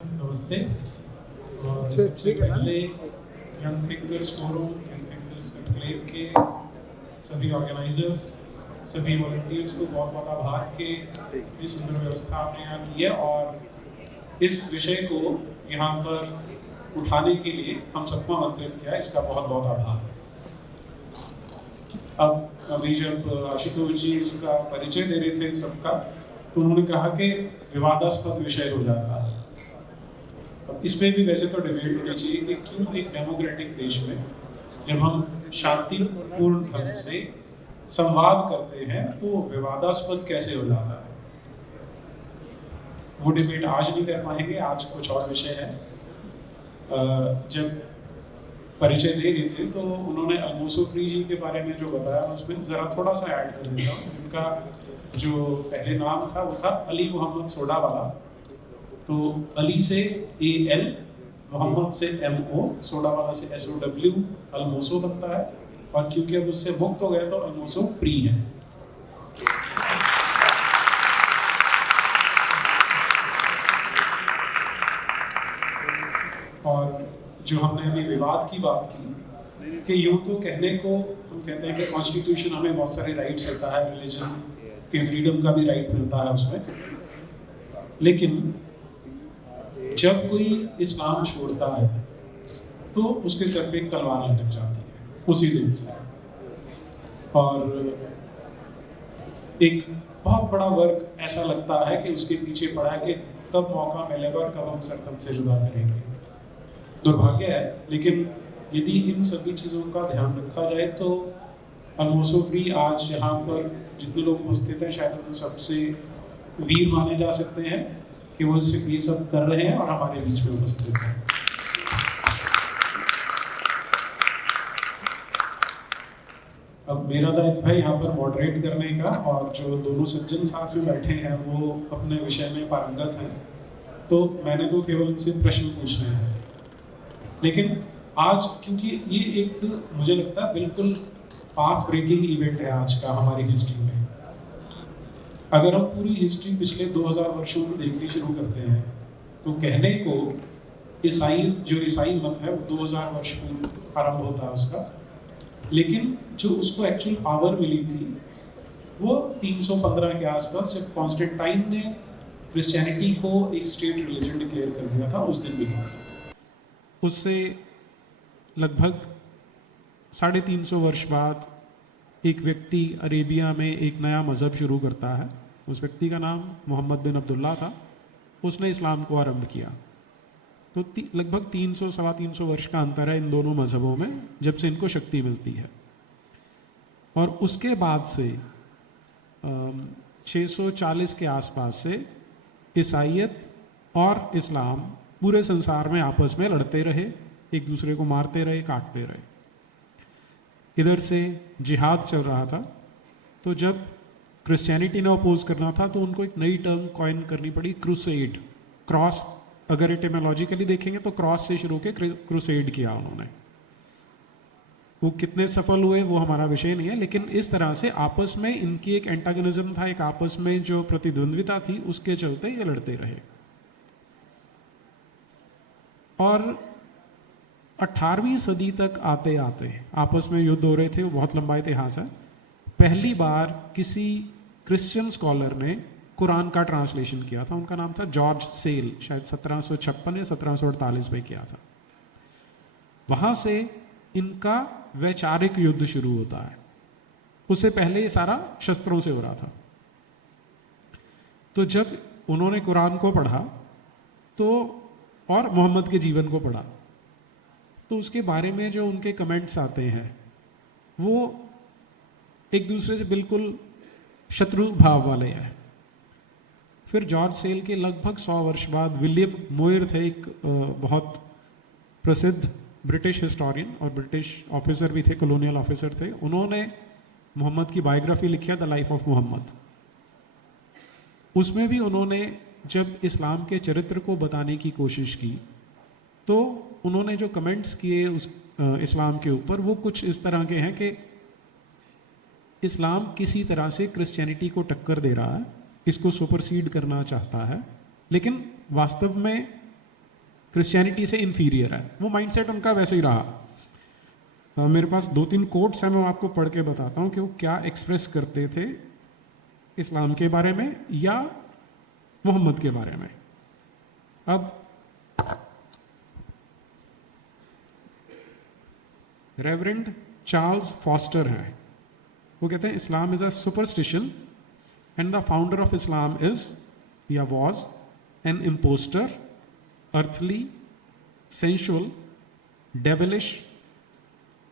नमस्ते। और सबसे पहले young thinkers forum, young thinkers enclave के सभी ऑर्गेनाइजर्स, सभी वॉलंटियर्स को बहुत बहुत आभार कि इतनी सुंदर व्यवस्था आपने यहाँ की है और इस विषय को यहाँ पर उठाने के लिए हम सबको आमंत्रित किया है। इसका बहुत बहुत आभार। अब अभी जब आशुतोष जी इसका परिचय दे रहे थे सबका, तो उन्होंने कहा कि विवादास्पद विषय हो जाता है। अब इसमें भी वैसे तो डिबेट होनी चाहिए कि क्यों एक डेमोक्रेटिक देश में जब हम शांतिपूर्ण ढंग से संवाद करते हैं तो विवादास्पद कैसे हो जाता है। वो डिबेट आज नहीं कर पाएंगे, आज कुछ और विषय है। जब परिचय दे रहे थे तो उन्होंने अल्मोसोफ्री जी के बारे में जो बताया, उसमें ज़रा थोड़ा सा ऐड कर देता हूँ। उनका जो पहले नाम था वो था अली मोहम्मद सोडावाला। तो अली से AL, मोहम्मद से MO, सोडावाला से SOW, अल्मोसो बनता है। और क्योंकि अब उससे मुक्त हो गए तो अल्मोसो फ्री है। और जो हमने अभी विवाद की बात की कि यूं तो कहने को हम कहते हैं कि कॉन्स्टिट्यूशन हमें बहुत सारे राइट्स देता है, रिलीजन के फ्रीडम का भी राइट मिलता है उसमें, लेकिन जब कोई इस्लाम छोड़ता है तो उसके सर पे एक तलवार लटक जाती है उसी दिन से। और एक बहुत बड़ा वर्ग ऐसा लगता है कि उसके पीछे पड़ा है कि कब मौका मिलेगा और कब हम सरतम से जुदा करेंगे। दुर्भाग्य है, लेकिन यदि इन सभी चीज़ों का ध्यान रखा जाए तो अल्मोसोफ्री आज यहाँ पर जितने लोग उपस्थित हैं शायद उन सबसे वीर माने जा सकते हैं कि वो ये सब कर रहे हैं और हमारे बीच में उपस्थित हैं। अब मेरा दायित्व है यहाँ पर मॉडरेट करने का, और जो दोनों सज्जन साथ में बैठे हैं वो अपने विषय में पारंगत हैं, तो मैंने तो केवल इनसे प्रश्न पूछने हैं। लेकिन आज क्योंकि ये एक मुझे लगता है बिल्कुल पाथ ब्रेकिंग इवेंट है आज का हमारी हिस्ट्री में। अगर हम पूरी हिस्ट्री पिछले 2000 वर्षों की देखनी शुरू करते हैं तो कहने को ईसाई मत है वो 2000 वर्ष पूर्व आरंभ होता है उसका, लेकिन जो उसको एक्चुअल पावर मिली थी वो 315 के आसपास, जब कॉन्स्टेंटाइन ने क्रिश्चियनिटी को एक स्टेट रिलीजन डिक्लेयर कर दिया था, उस दिन मिली थी। उससे लगभग 350 वर्ष बाद एक व्यक्ति अरेबिया में एक नया मज़हब शुरू करता है। उस व्यक्ति का नाम मोहम्मद बिन अब्दुल्ला था। उसने इस्लाम को आरंभ किया। तो लगभग 300-325 वर्ष का अंतर है इन दोनों मज़हबों में, जब से इनको शक्ति मिलती है। और उसके बाद से 640 के आसपास से ईसाईयत और इस्लाम पूरे संसार में आपस में लड़ते रहे, एक दूसरे को मारते रहे, काटते रहे। इधर से जिहाद चल रहा था, तो जब क्रिश्चियनिटी ने अपोज करना था तो उनको एक नई टर्म कॉइन करनी पड़ी, क्रूसेड। क्रॉस, अगर एटिमोलॉजिकली देखेंगे तो क्रॉस से शुरू के क्रूसेड किया उन्होंने। वो कितने सफल हुए वो हमारा विषय नहीं है, लेकिन इस तरह से आपस में इनकी एक एंटागनिज्म था, एक आपस में जो प्रतिद्वंद्विता थी उसके चलते ये लड़ते रहे। और 18वीं सदी तक आते आते आपस में युद्ध हो रहे थे, वो बहुत लंबा इतिहास है। पहली बार किसी क्रिश्चियन स्कॉलर ने कुरान का ट्रांसलेशन किया था, उनका नाम था जॉर्ज सेल, शायद 1756 या 1748 में किया था। वहां से इनका वैचारिक युद्ध शुरू होता है। उससे पहले ये सारा शस्त्रों से हो रहा था। तो जब उन्होंने कुरान को पढ़ा तो और मोहम्मद के जीवन को पढ़ा, तो उसके बारे में जो उनके कमेंट्स आते हैं वो एक दूसरे से बिल्कुल शत्रु भाव वाले हैं। फिर जॉर्ज सेल के लगभग 100 वर्ष बाद विलियम मोयर थे, एक बहुत प्रसिद्ध ब्रिटिश हिस्टोरियन और ब्रिटिश ऑफिसर भी थे, कॉलोनियल ऑफिसर थे। उन्होंने मोहम्मद की बायोग्राफी लिखी है, द लाइफ ऑफ मोहम्मद। उसमें भी उन्होंने जब इस्लाम के चरित्र को बताने की कोशिश की तो उन्होंने जो कमेंट्स किए उस इस्लाम के ऊपर, वो कुछ इस तरह के हैं कि इस्लाम किसी तरह से क्रिश्चियनिटी को टक्कर दे रहा है, इसको सुपरसीड करना चाहता है, लेकिन वास्तव में क्रिश्चियनिटी से इन्फीरियर है, वो माइंडसेट उनका वैसे ही रहा। मेरे पास 2-3 कोट्स हैं, मैं आपको पढ़ के बताता हूँ कि वो क्या एक्सप्रेस करते थे इस्लाम के बारे में या मोहम्मद के बारे में। अब रेवरेंड चार्ल्स फॉस्टर हैं, वो कहते हैं Islam is a superstition and the founder of Islam is या was an impostor, earthly, sensual, devilish,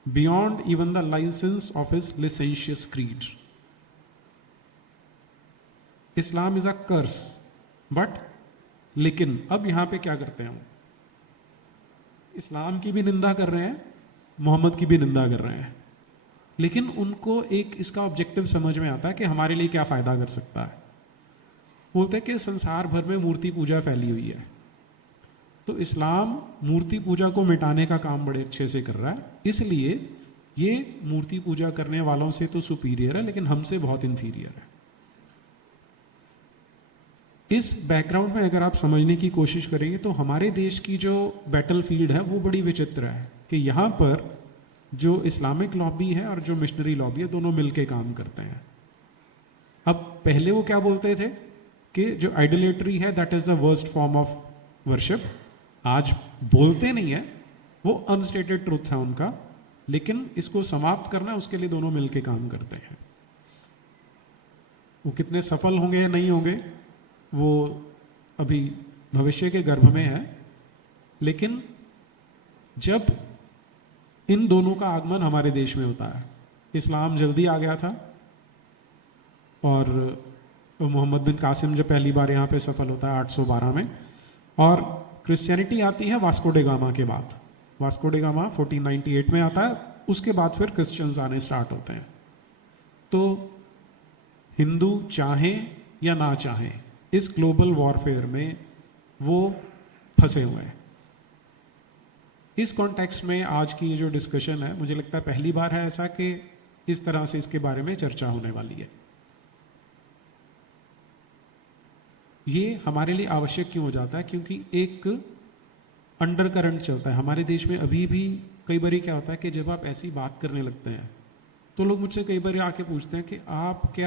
beyond even the license of his licentious creed. Islam is a curse, but लेकिन अब यहां पे क्या करते हैं हम, इस्लाम की भी निंदा कर रहे हैं, मोहम्मद की भी निंदा कर रहे हैं, लेकिन उनको एक इसका ऑब्जेक्टिव समझ में आता है कि हमारे लिए क्या फायदा कर सकता है। बोलते हैं कि संसार भर में मूर्ति पूजा फैली हुई है, तो इस्लाम मूर्ति पूजा को मिटाने का काम बड़े अच्छे से कर रहा है, इसलिए ये मूर्ति पूजा करने वालों से तो सुपीरियर है लेकिन हमसे बहुत इन्फीरियर है। इस बैकग्राउंड में अगर आप समझने की कोशिश करेंगे तो हमारे देश की जो बैटल फील्ड है वो बड़ी विचित्र है कि यहाँ पर जो इस्लामिक लॉबी है और जो मिशनरी लॉबी है दोनों मिलके काम करते हैं। अब पहले वो क्या बोलते थे कि जो आइडोलेट्री है that is the worst form of worship, आज बोलते नहीं है, वो अनस्टेटेड ट्रुथ है उनका, लेकिन इसको समाप्त करना है उसके लिए दोनों मिलके काम करते हैं। वो कितने सफल होंगे या नहीं होंगे वो अभी भविष्य के गर्भ में है, लेकिन जब इन दोनों का आगमन हमारे देश में होता है, इस्लाम जल्दी आ गया था और मोहम्मद बिन कासिम जब पहली बार यहाँ पे सफल होता है 812 में, और क्रिश्चियनिटी आती है वास्को डे गामा के बाद। वास्को डे गामा 1498 में आता है, उसके बाद फिर क्रिश्चियंस आने स्टार्ट होते हैं। तो हिंदू चाहें या ना चाहें इस ग्लोबल वॉरफेयर में वो फंसे हुए हैं। इस कॉन्टेक्स्ट में आज की ये जो डिस्कशन है, मुझे लगता है पहली बार है ऐसा कि इस तरह से इसके बारे में चर्चा होने वाली है। ये हमारे लिए आवश्यक क्यों हो जाता है, क्योंकि एक अंडर करंट चलता है हमारे देश में। अभी भी कई बार क्या होता है कि जब आप ऐसी बात करने लगते हैं तो लोग मुझसे कई बार आके पूछते हैं कि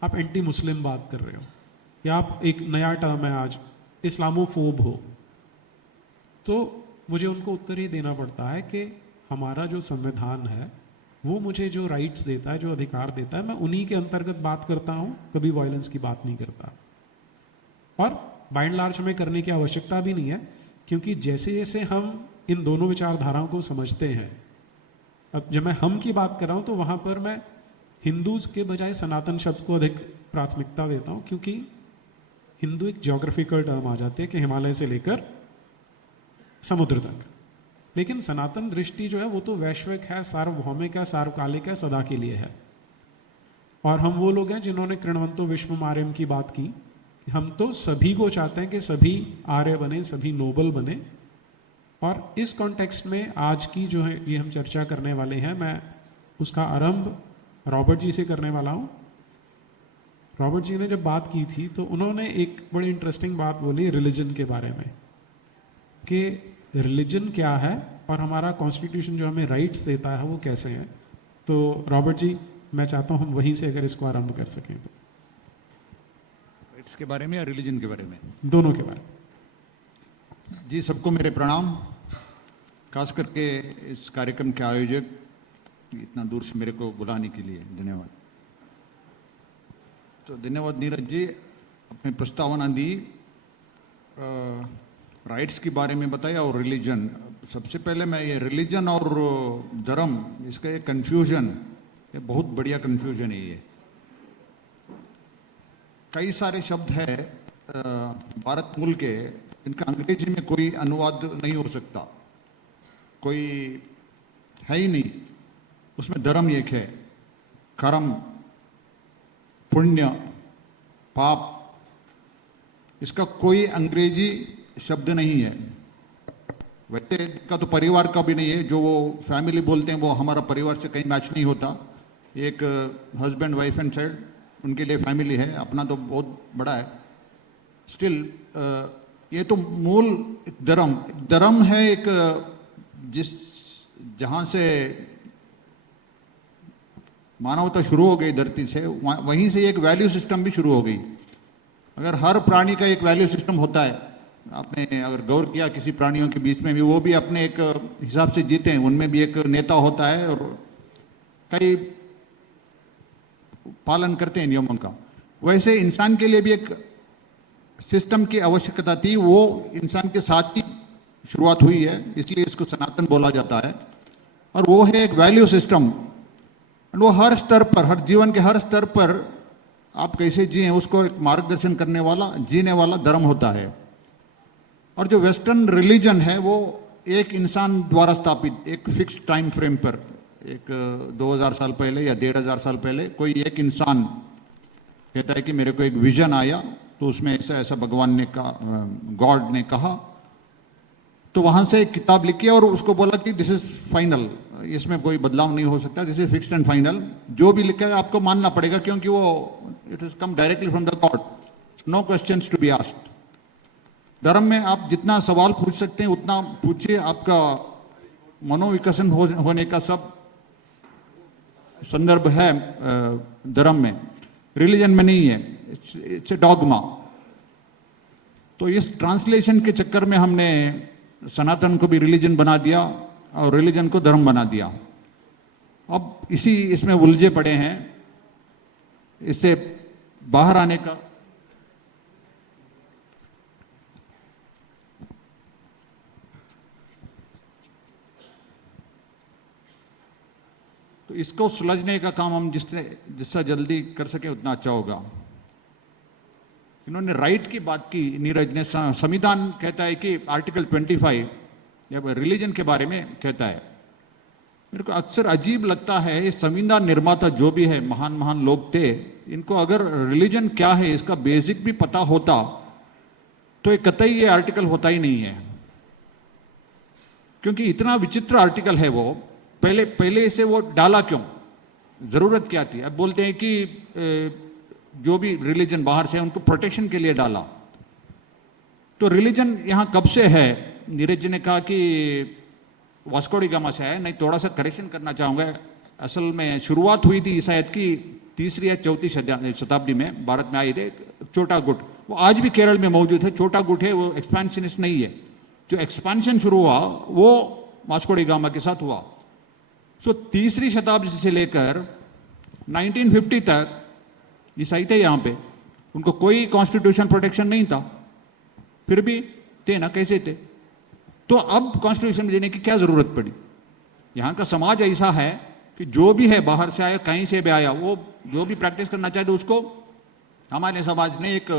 आप एंटी मुस्लिम बात कर रहे हो, या आप एक नया टर्म है आज इस्लामोफोब हो। तो मुझे उनको उत्तर ही देना पड़ता है कि हमारा जो संविधान है वो मुझे जो राइट्स देता है, जो अधिकार देता है, मैं उन्हीं के अंतर्गत बात करता हूँ, कभी वायलेंस की बात नहीं करता। और बाय एंड लार्ज हमें करने की आवश्यकता भी नहीं है, क्योंकि जैसे जैसे हम इन दोनों विचारधाराओं को समझते हैं, अब जब मैं हम की बात कर रहा हूँ तो वहाँ पर मैं हिंदूज के बजाय सनातन शब्द को अधिक प्राथमिकता देता हूँ, क्योंकि हिंदू एक ज्योग्राफिकल टर्म आ जाती है कि हिमालय से लेकर समुद्र तक, लेकिन सनातन दृष्टि जो है वो तो वैश्विक है, सार्वभौमिक है, सार्वकालिक है, सदा के लिए है। और हम वो लोग हैं जिन्होंने कृणवंतो विश्वमार्यम की बात की, हम तो सभी को चाहते हैं कि सभी आर्य बने, सभी नोबल बने। और इस कॉन्टेक्स्ट में आज की जो है ये हम चर्चा करने वाले हैं, मैं उसका आरंभ रॉबर्ट जी से करने वाला हूँ। रॉबर्ट जी ने जब बात की थी तो उन्होंने एक बड़ी इंटरेस्टिंग बात बोली रिलीजन के बारे में, कि रिलीजन क्या है और हमारा कॉन्स्टिट्यूशन जो हमें राइट्स देता है वो कैसे हैं। तो रॉबर्ट जी, मैं चाहता हूँ हम वहीं से अगर इसको आरंभ कर सकें तो। राइट्स के बारे में या रिलीजन के बारे में? दोनों के बारे में। जी, सबको मेरे प्रणाम। खास करके इस कार्यक्रम के आयोजक इतना दूर से मेरे को बुलाने के लिए धन्यवाद। तो धन्यवाद नीरज जी, अपने प्रस्तावना दी, राइट्स के बारे में बताया और रिलीजन। सबसे पहले मैं ये रिलीजन और धर्म, इसका ये कन्फ्यूजन, ये बहुत बढ़िया कन्फ्यूजन है। ये कई सारे शब्द है भारत मूल के, इनका अंग्रेजी में कोई अनुवाद नहीं हो सकता, कोई है ही नहीं। उसमें धर्म एक है, कर्म, पुण्य, पाप, इसका कोई अंग्रेजी शब्द नहीं है। वैसे का तो परिवार का भी नहीं है, जो वो फैमिली बोलते हैं वो हमारा परिवार से कहीं मैच नहीं होता। एक हस्बैंड वाइफ एंड चाइल्ड, उनके लिए फैमिली है, अपना तो बहुत बड़ा है। स्टिल ये तो मूल धर्म धर्म है एक, जिस जहां से मानवता शुरू हो गई धरती से, वहीं से एक वैल्यू सिस्टम भी शुरू हो गई। अगर हर प्राणी का एक वैल्यू सिस्टम होता है, आपने अगर गौर किया किसी प्राणियों के बीच में भी, वो भी अपने एक हिसाब से जीते हैं, उनमें भी एक नेता होता है और कई पालन करते हैं नियमों का। वैसे इंसान के लिए भी एक सिस्टम की आवश्यकता थी, वो इंसान के साथ ही शुरुआत हुई है, इसलिए इसको सनातन बोला जाता है। और वो है एक वैल्यू सिस्टम, वो हर स्तर पर, हर जीवन के हर स्तर पर आप कैसे जिए उसको एक मार्गदर्शन करने वाला, जीने वाला धर्म होता है। और जो वेस्टर्न रिलीजन है वो एक इंसान द्वारा स्थापित एक फिक्स टाइम फ्रेम पर, एक 2000 साल पहले या 1500 साल पहले कोई एक इंसान कहता है कि मेरे को एक विजन आया, तो उसमें ऐसा ऐसा भगवान ने कहा, गॉड ने कहा, तो वहां से एक किताब लिखी और उसको बोला कि दिस इज फाइनल, इसमें कोई बदलाव नहीं हो सकता, this is fixed and final. जो भी लिखा है आपको मानना पड़ेगा, क्योंकि वो it is come directly from the God, no questions to be asked. धर्म में आप जितना सवाल पूछ सकते हैं उतना पूछिए, आपका मनोविकसन होने का सब संदर्भ है धर्म में, रिलीजन में नहीं है, इट्स ए डॉगमा। तो इस ट्रांसलेशन के चक्कर में हमने सनातन को भी रिलीजन बना दिया और रिलीजन को धर्म बना दिया। अब इसमें उलझे पड़े हैं, इससे बाहर आने का तो इसको सुलझने का काम हम जिससे जल्दी कर सके उतना अच्छा होगा। इन्होंने राइट की बात की, नीरज ने। संविधान कहता है कि आर्टिकल 25 जब रिलीजन के बारे में कहता है, मेरे को अक्सर अजीब लगता है, ये संविधान निर्माता जो भी है, महान महान लोग थे, इनको अगर रिलीजन क्या है इसका बेसिक भी पता होता तो ये कतई ये आर्टिकल होता ही नहीं है। क्योंकि इतना विचित्र आर्टिकल है वो, पहले से वो डाला क्यों, जरूरत क्या थी? अब बोलते हैं कि जो भी रिलीजन बाहर से है उनको प्रोटेक्शन के लिए डाला। तो रिलीजन यहां कब से है? नीरज जी ने कहा कि वास्को डी गामा से है, नहीं, थोड़ा सा करेक्शन करना चाहूंगा। असल में शुरुआत हुई थी ईसाईयत की 3री या 4वीं शताब्दी में, भारत में आए थे छोटा गुट, वो आज भी केरल में मौजूद है। छोटा गुट है, वो एक्सपेंशनिस्ट नहीं है। जो एक्सपेंशन शुरू हुआ वो वास्को डी गामा के साथ हुआ। सो 3री शताब्दी से लेकर 1950 तक ईसाई थे यहाँ पे, उनको कोई कॉन्स्टिट्यूशन प्रोटेक्शन नहीं था, फिर भी थे ना, कैसे थे? तो अब कॉन्स्टिट्यूशन देने की क्या जरूरत पड़ी? यहाँ का समाज ऐसा है कि जो भी है, बाहर से आया, कहीं से भी आया, वो जो भी प्रैक्टिस करना चाहे तो उसको हमारे समाज ने एक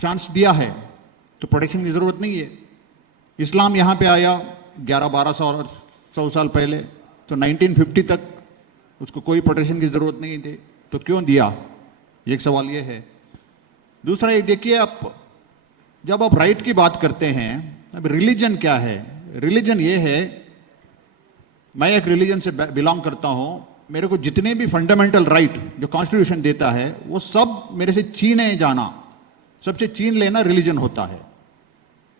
चांस दिया है, तो प्रोटेक्शन की जरूरत नहीं है। इस्लाम यहाँ पे आया 1100-1200 साल पहले, तो 1950 तक उसको कोई प्रोटेक्शन की जरूरत नहीं थी, तो क्यों दिया? एक सवाल ये है। दूसरा एक देखिए, आप जब आप राइट की बात करते हैं, अब रिलीजन क्या है? रिलीजन ये है, मैं एक रिलीजन से बिलोंग करता हूं, मेरे को जितने भी फंडामेंटल राइट जो कॉन्स्टिट्यूशन देता है वो सब मेरे से छीने जाना, सबसे छीन लेना रिलीजन होता है।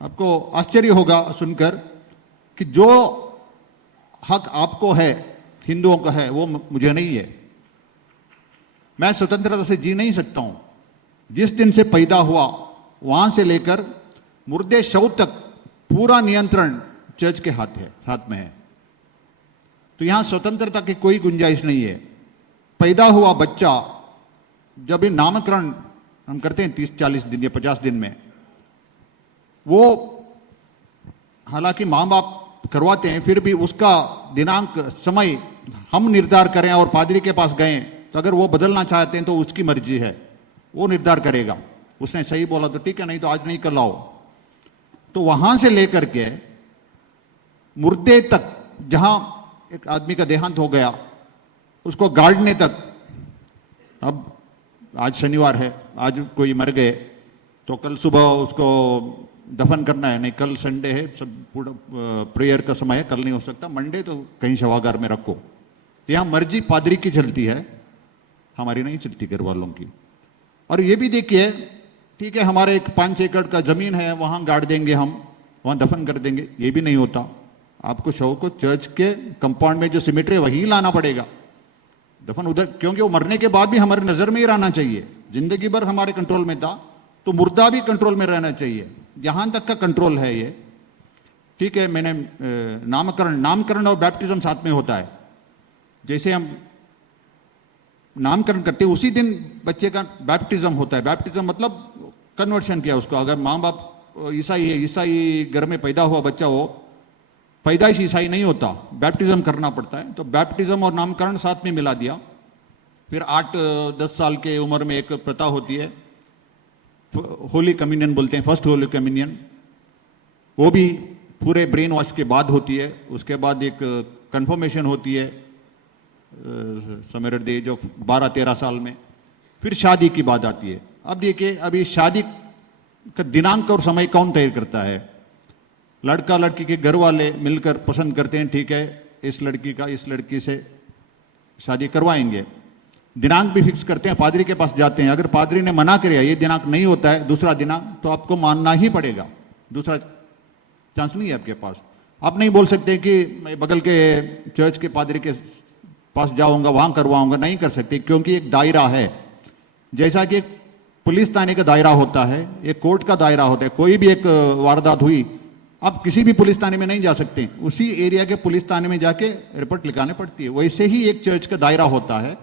आपको आश्चर्य होगा सुनकर कि जो हक आपको है, हिंदुओं का है, वो मुझे नहीं है। मैं स्वतंत्रता से जी नहीं सकता हूं। जिस दिन से पैदा हुआ वहां से लेकर मुर्दे शव तक पूरा नियंत्रण चर्च के हाथ में है। तो यहां स्वतंत्रता की कोई गुंजाइश नहीं है। पैदा हुआ बच्चा, जब ये नामकरण हम करते हैं 30-40 दिन या 50 दिन में, वो हालांकि मां बाप करवाते हैं, फिर भी उसका दिनांक, समय हम निर्धार करें और पादरी के पास गए, तो अगर वो बदलना चाहते हैं तो उसकी मर्जी है, वो निर्धार करेगा। उसने सही बोला तो ठीक है, नहीं तो आज नहीं कल आओ। तो वहां से लेकर के मुर्दे तक, जहां एक आदमी का देहांत हो गया, उसको गाड़ने तक। अब आज शनिवार है, आज कोई मर गए तो कल सुबह उसको दफन करना है, नहीं कल संडे है, सब पूरा प्रेयर का समय है, कल नहीं हो सकता, मंडे तो कहीं शवागार में रखो। तो यहां मर्जी पादरी की चलती है, हमारी नहीं चलती, घर वालों की। और ये भी देखिए ठीक है हमारे एक 5 एकड़ का जमीन है, वहां गाड़ देंगे, हम वहां दफन कर देंगे, ये भी नहीं होता। आपको शव को चर्च के कंपाउंड में जो सिमेट्री है वहीं लाना पड़ेगा, दफन उधर, क्योंकि वो मरने के बाद भी हमारी नजर में ही रहना चाहिए। जिंदगी भर हमारे कंट्रोल में था, तो मुर्दा भी कंट्रोल में रहना चाहिए, यहां तक का कंट्रोल है ये। ठीक है, मैंने नामकरण और बैप्टिज्म साथ में होता है। जैसे हम नामकरण करते हैं उसी दिन बच्चे का बैप्टिज्म होता है। बैप्टिज्म मतलब कन्वर्शन किया उसको। अगर माँ बाप ईसाई है, ईसाई घर में पैदा हुआ बच्चा, हो पैदाइश ईसाई नहीं होता, बैप्टिज्म करना पड़ता है। तो बैप्टिज्म और नामकरण साथ में मिला दिया। फिर 8-10 साल के उम्र में एक प्रथा होती है, होली कम्युनियन बोलते हैं, फर्स्ट होली कम्युनियन, वो भी पूरे ब्रेन वॉश के बाद होती है। उसके बाद एक कन्फर्मेशन होती है summer at the age of 12-13 साल में। फिर शादी की बात आती है। अब देखिए, अभी शादी का दिनांक और समय कौन तय करता है? लड़का लड़की के घर वाले मिलकर पसंद करते हैं, ठीक है इस लड़की का इस लड़की से शादी करवाएंगे, दिनांक भी फिक्स करते हैं, पादरी के पास जाते हैं। अगर पादरी ने मना किया ये दिनांक नहीं होता है, दूसरा दिनांक, तो आपको मानना ही पड़ेगा, दूसरा चांस नहीं है आपके पास। आप नहीं बोल सकते कि मैं बगल के चर्च के पादरी के पास जाऊंगा वहां करवाऊंगा, नहीं कर सकते, क्योंकि एक दायरा है। जैसा कि एक पुलिस थाने का दायरा होता है, एक कोर्ट का दायरा होता है। कोई भी एक वारदात हुई, आप किसी भी पुलिस थाने में नहीं जा सकते, उसी एरिया के पुलिस थाने में जाके रिपोर्ट लिखाने पड़ती है। वैसे ही एक चर्च का दायरा होता है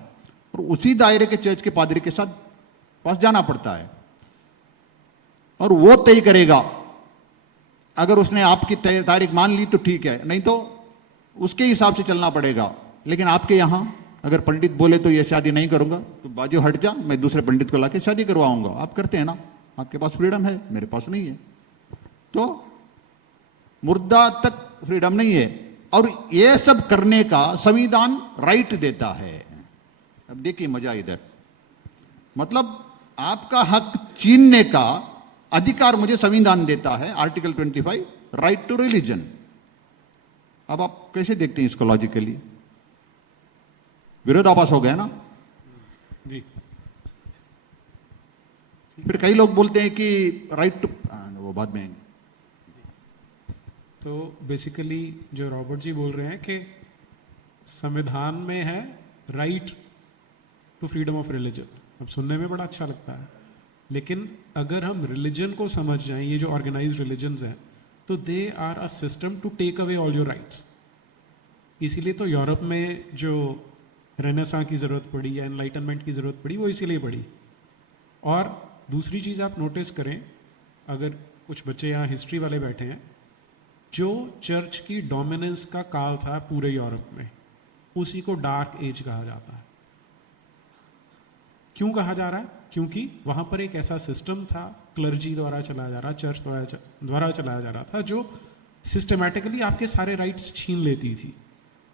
और उसी दायरे के चर्च के पादरी के साथ पास जाना पड़ता है और वो तय करेगा। अगर उसने आपकी तारीख मान ली तो ठीक है, नहीं तो उसके हिसाब से चलना पड़ेगा। लेकिन आपके यहां अगर पंडित बोले तो ये शादी नहीं करूंगा, तो बाजू हट जा, मैं दूसरे पंडित को लाके शादी करवाऊंगा। आप करते हैं ना, आपके पास फ्रीडम है, मेरे पास नहीं है। तो मुर्दा तक फ्रीडम नहीं है, और ये सब करने का संविधान राइट देता है। अब देखिए मजा इधर, मतलब आपका हक छीनने का अधिकार मुझे संविधान देता है, आर्टिकल 25, राइट टू रिलीजन। अब आप कैसे देखते हैं इसको लॉजिकली? विरोधाभास हो गया ना जी। फिर कई लोग बोलते हैं कि राइट टू, वो बाद में। तो बेसिकली जो रॉबर्ट जी बोल रहे हैं कि संविधान में है right to freedom of religion. अब सुनने में बड़ा अच्छा लगता है, लेकिन अगर हम रिलीजन को समझ जाएं, ये जो ऑर्गेनाइज्ड रिलीजन्स हैं, तो they are a system to take away all your rights. इसीलिए तो यूरोप में जो रेनेसां की ज़रूरत पड़ी या एनलाइटनमेंट की ज़रूरत पड़ी, वो इसीलिए पड़ी। और दूसरी चीज़ आप नोटिस करें, अगर कुछ बच्चे यहाँ हिस्ट्री वाले बैठे हैं, जो चर्च की डोमिनेंस का काल था पूरे यूरोप में, उसी को डार्क एज कहा जाता है। क्यों कहा जा रहा है? क्योंकि वहां पर एक ऐसा सिस्टम था, क्लर्जी द्वारा चलाया जा रहा, चर्च द्वारा चलाया जा रहा था, जो सिस्टमैटिकली आपके सारे राइट्स छीन लेती थी।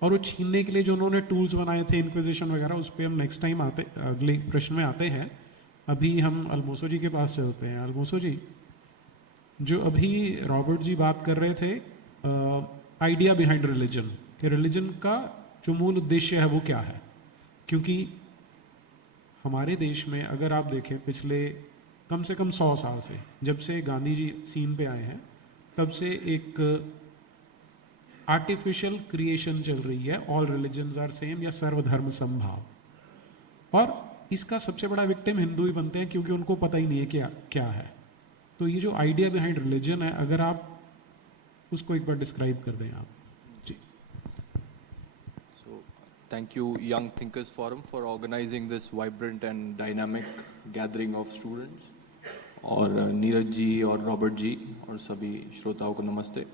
और वो छीनने के लिए जो उन्होंने टूल्स बनाए थे, इंक्विजिशन वगैरह, उस पर हम नेक्स्ट टाइम अगले प्रश्न में आते हैं। अभी हम अलमोसो जी के पास चलते हैं। अलमोसो जी, जो अभी रॉबर्ट जी बात कर रहे थे आइडिया बिहाइंड रिलीजन, कि रिलीजन का जो मूल उद्देश्य है वो क्या है। क्योंकि हमारे देश में अगर आप देखें पिछले कम से कम 100 साल से, जब से गांधी जी सीन पे आए हैं, तब से एक आर्टिफिशियल क्रिएशन चल रही है, ऑल रिलीजन्स आर सेम या सर्वधर्म समभाव। और इसका सबसे बड़ा विक्टिम हिंदू ही बनते हैं, क्योंकि उनको पता ही नहीं है क्या क्या है। तो ये जो आइडिया बिहाइंड रिलीजन है, अगर आप उसको एक बार डिस्क्राइब कर दें आप जी। So, thank you Young Thinkers Forum for organizing this vibrant and dynamic gathering of students. और नीरज जी और रॉबर्ट जी और सभी श्रोताओं को नमस्ते।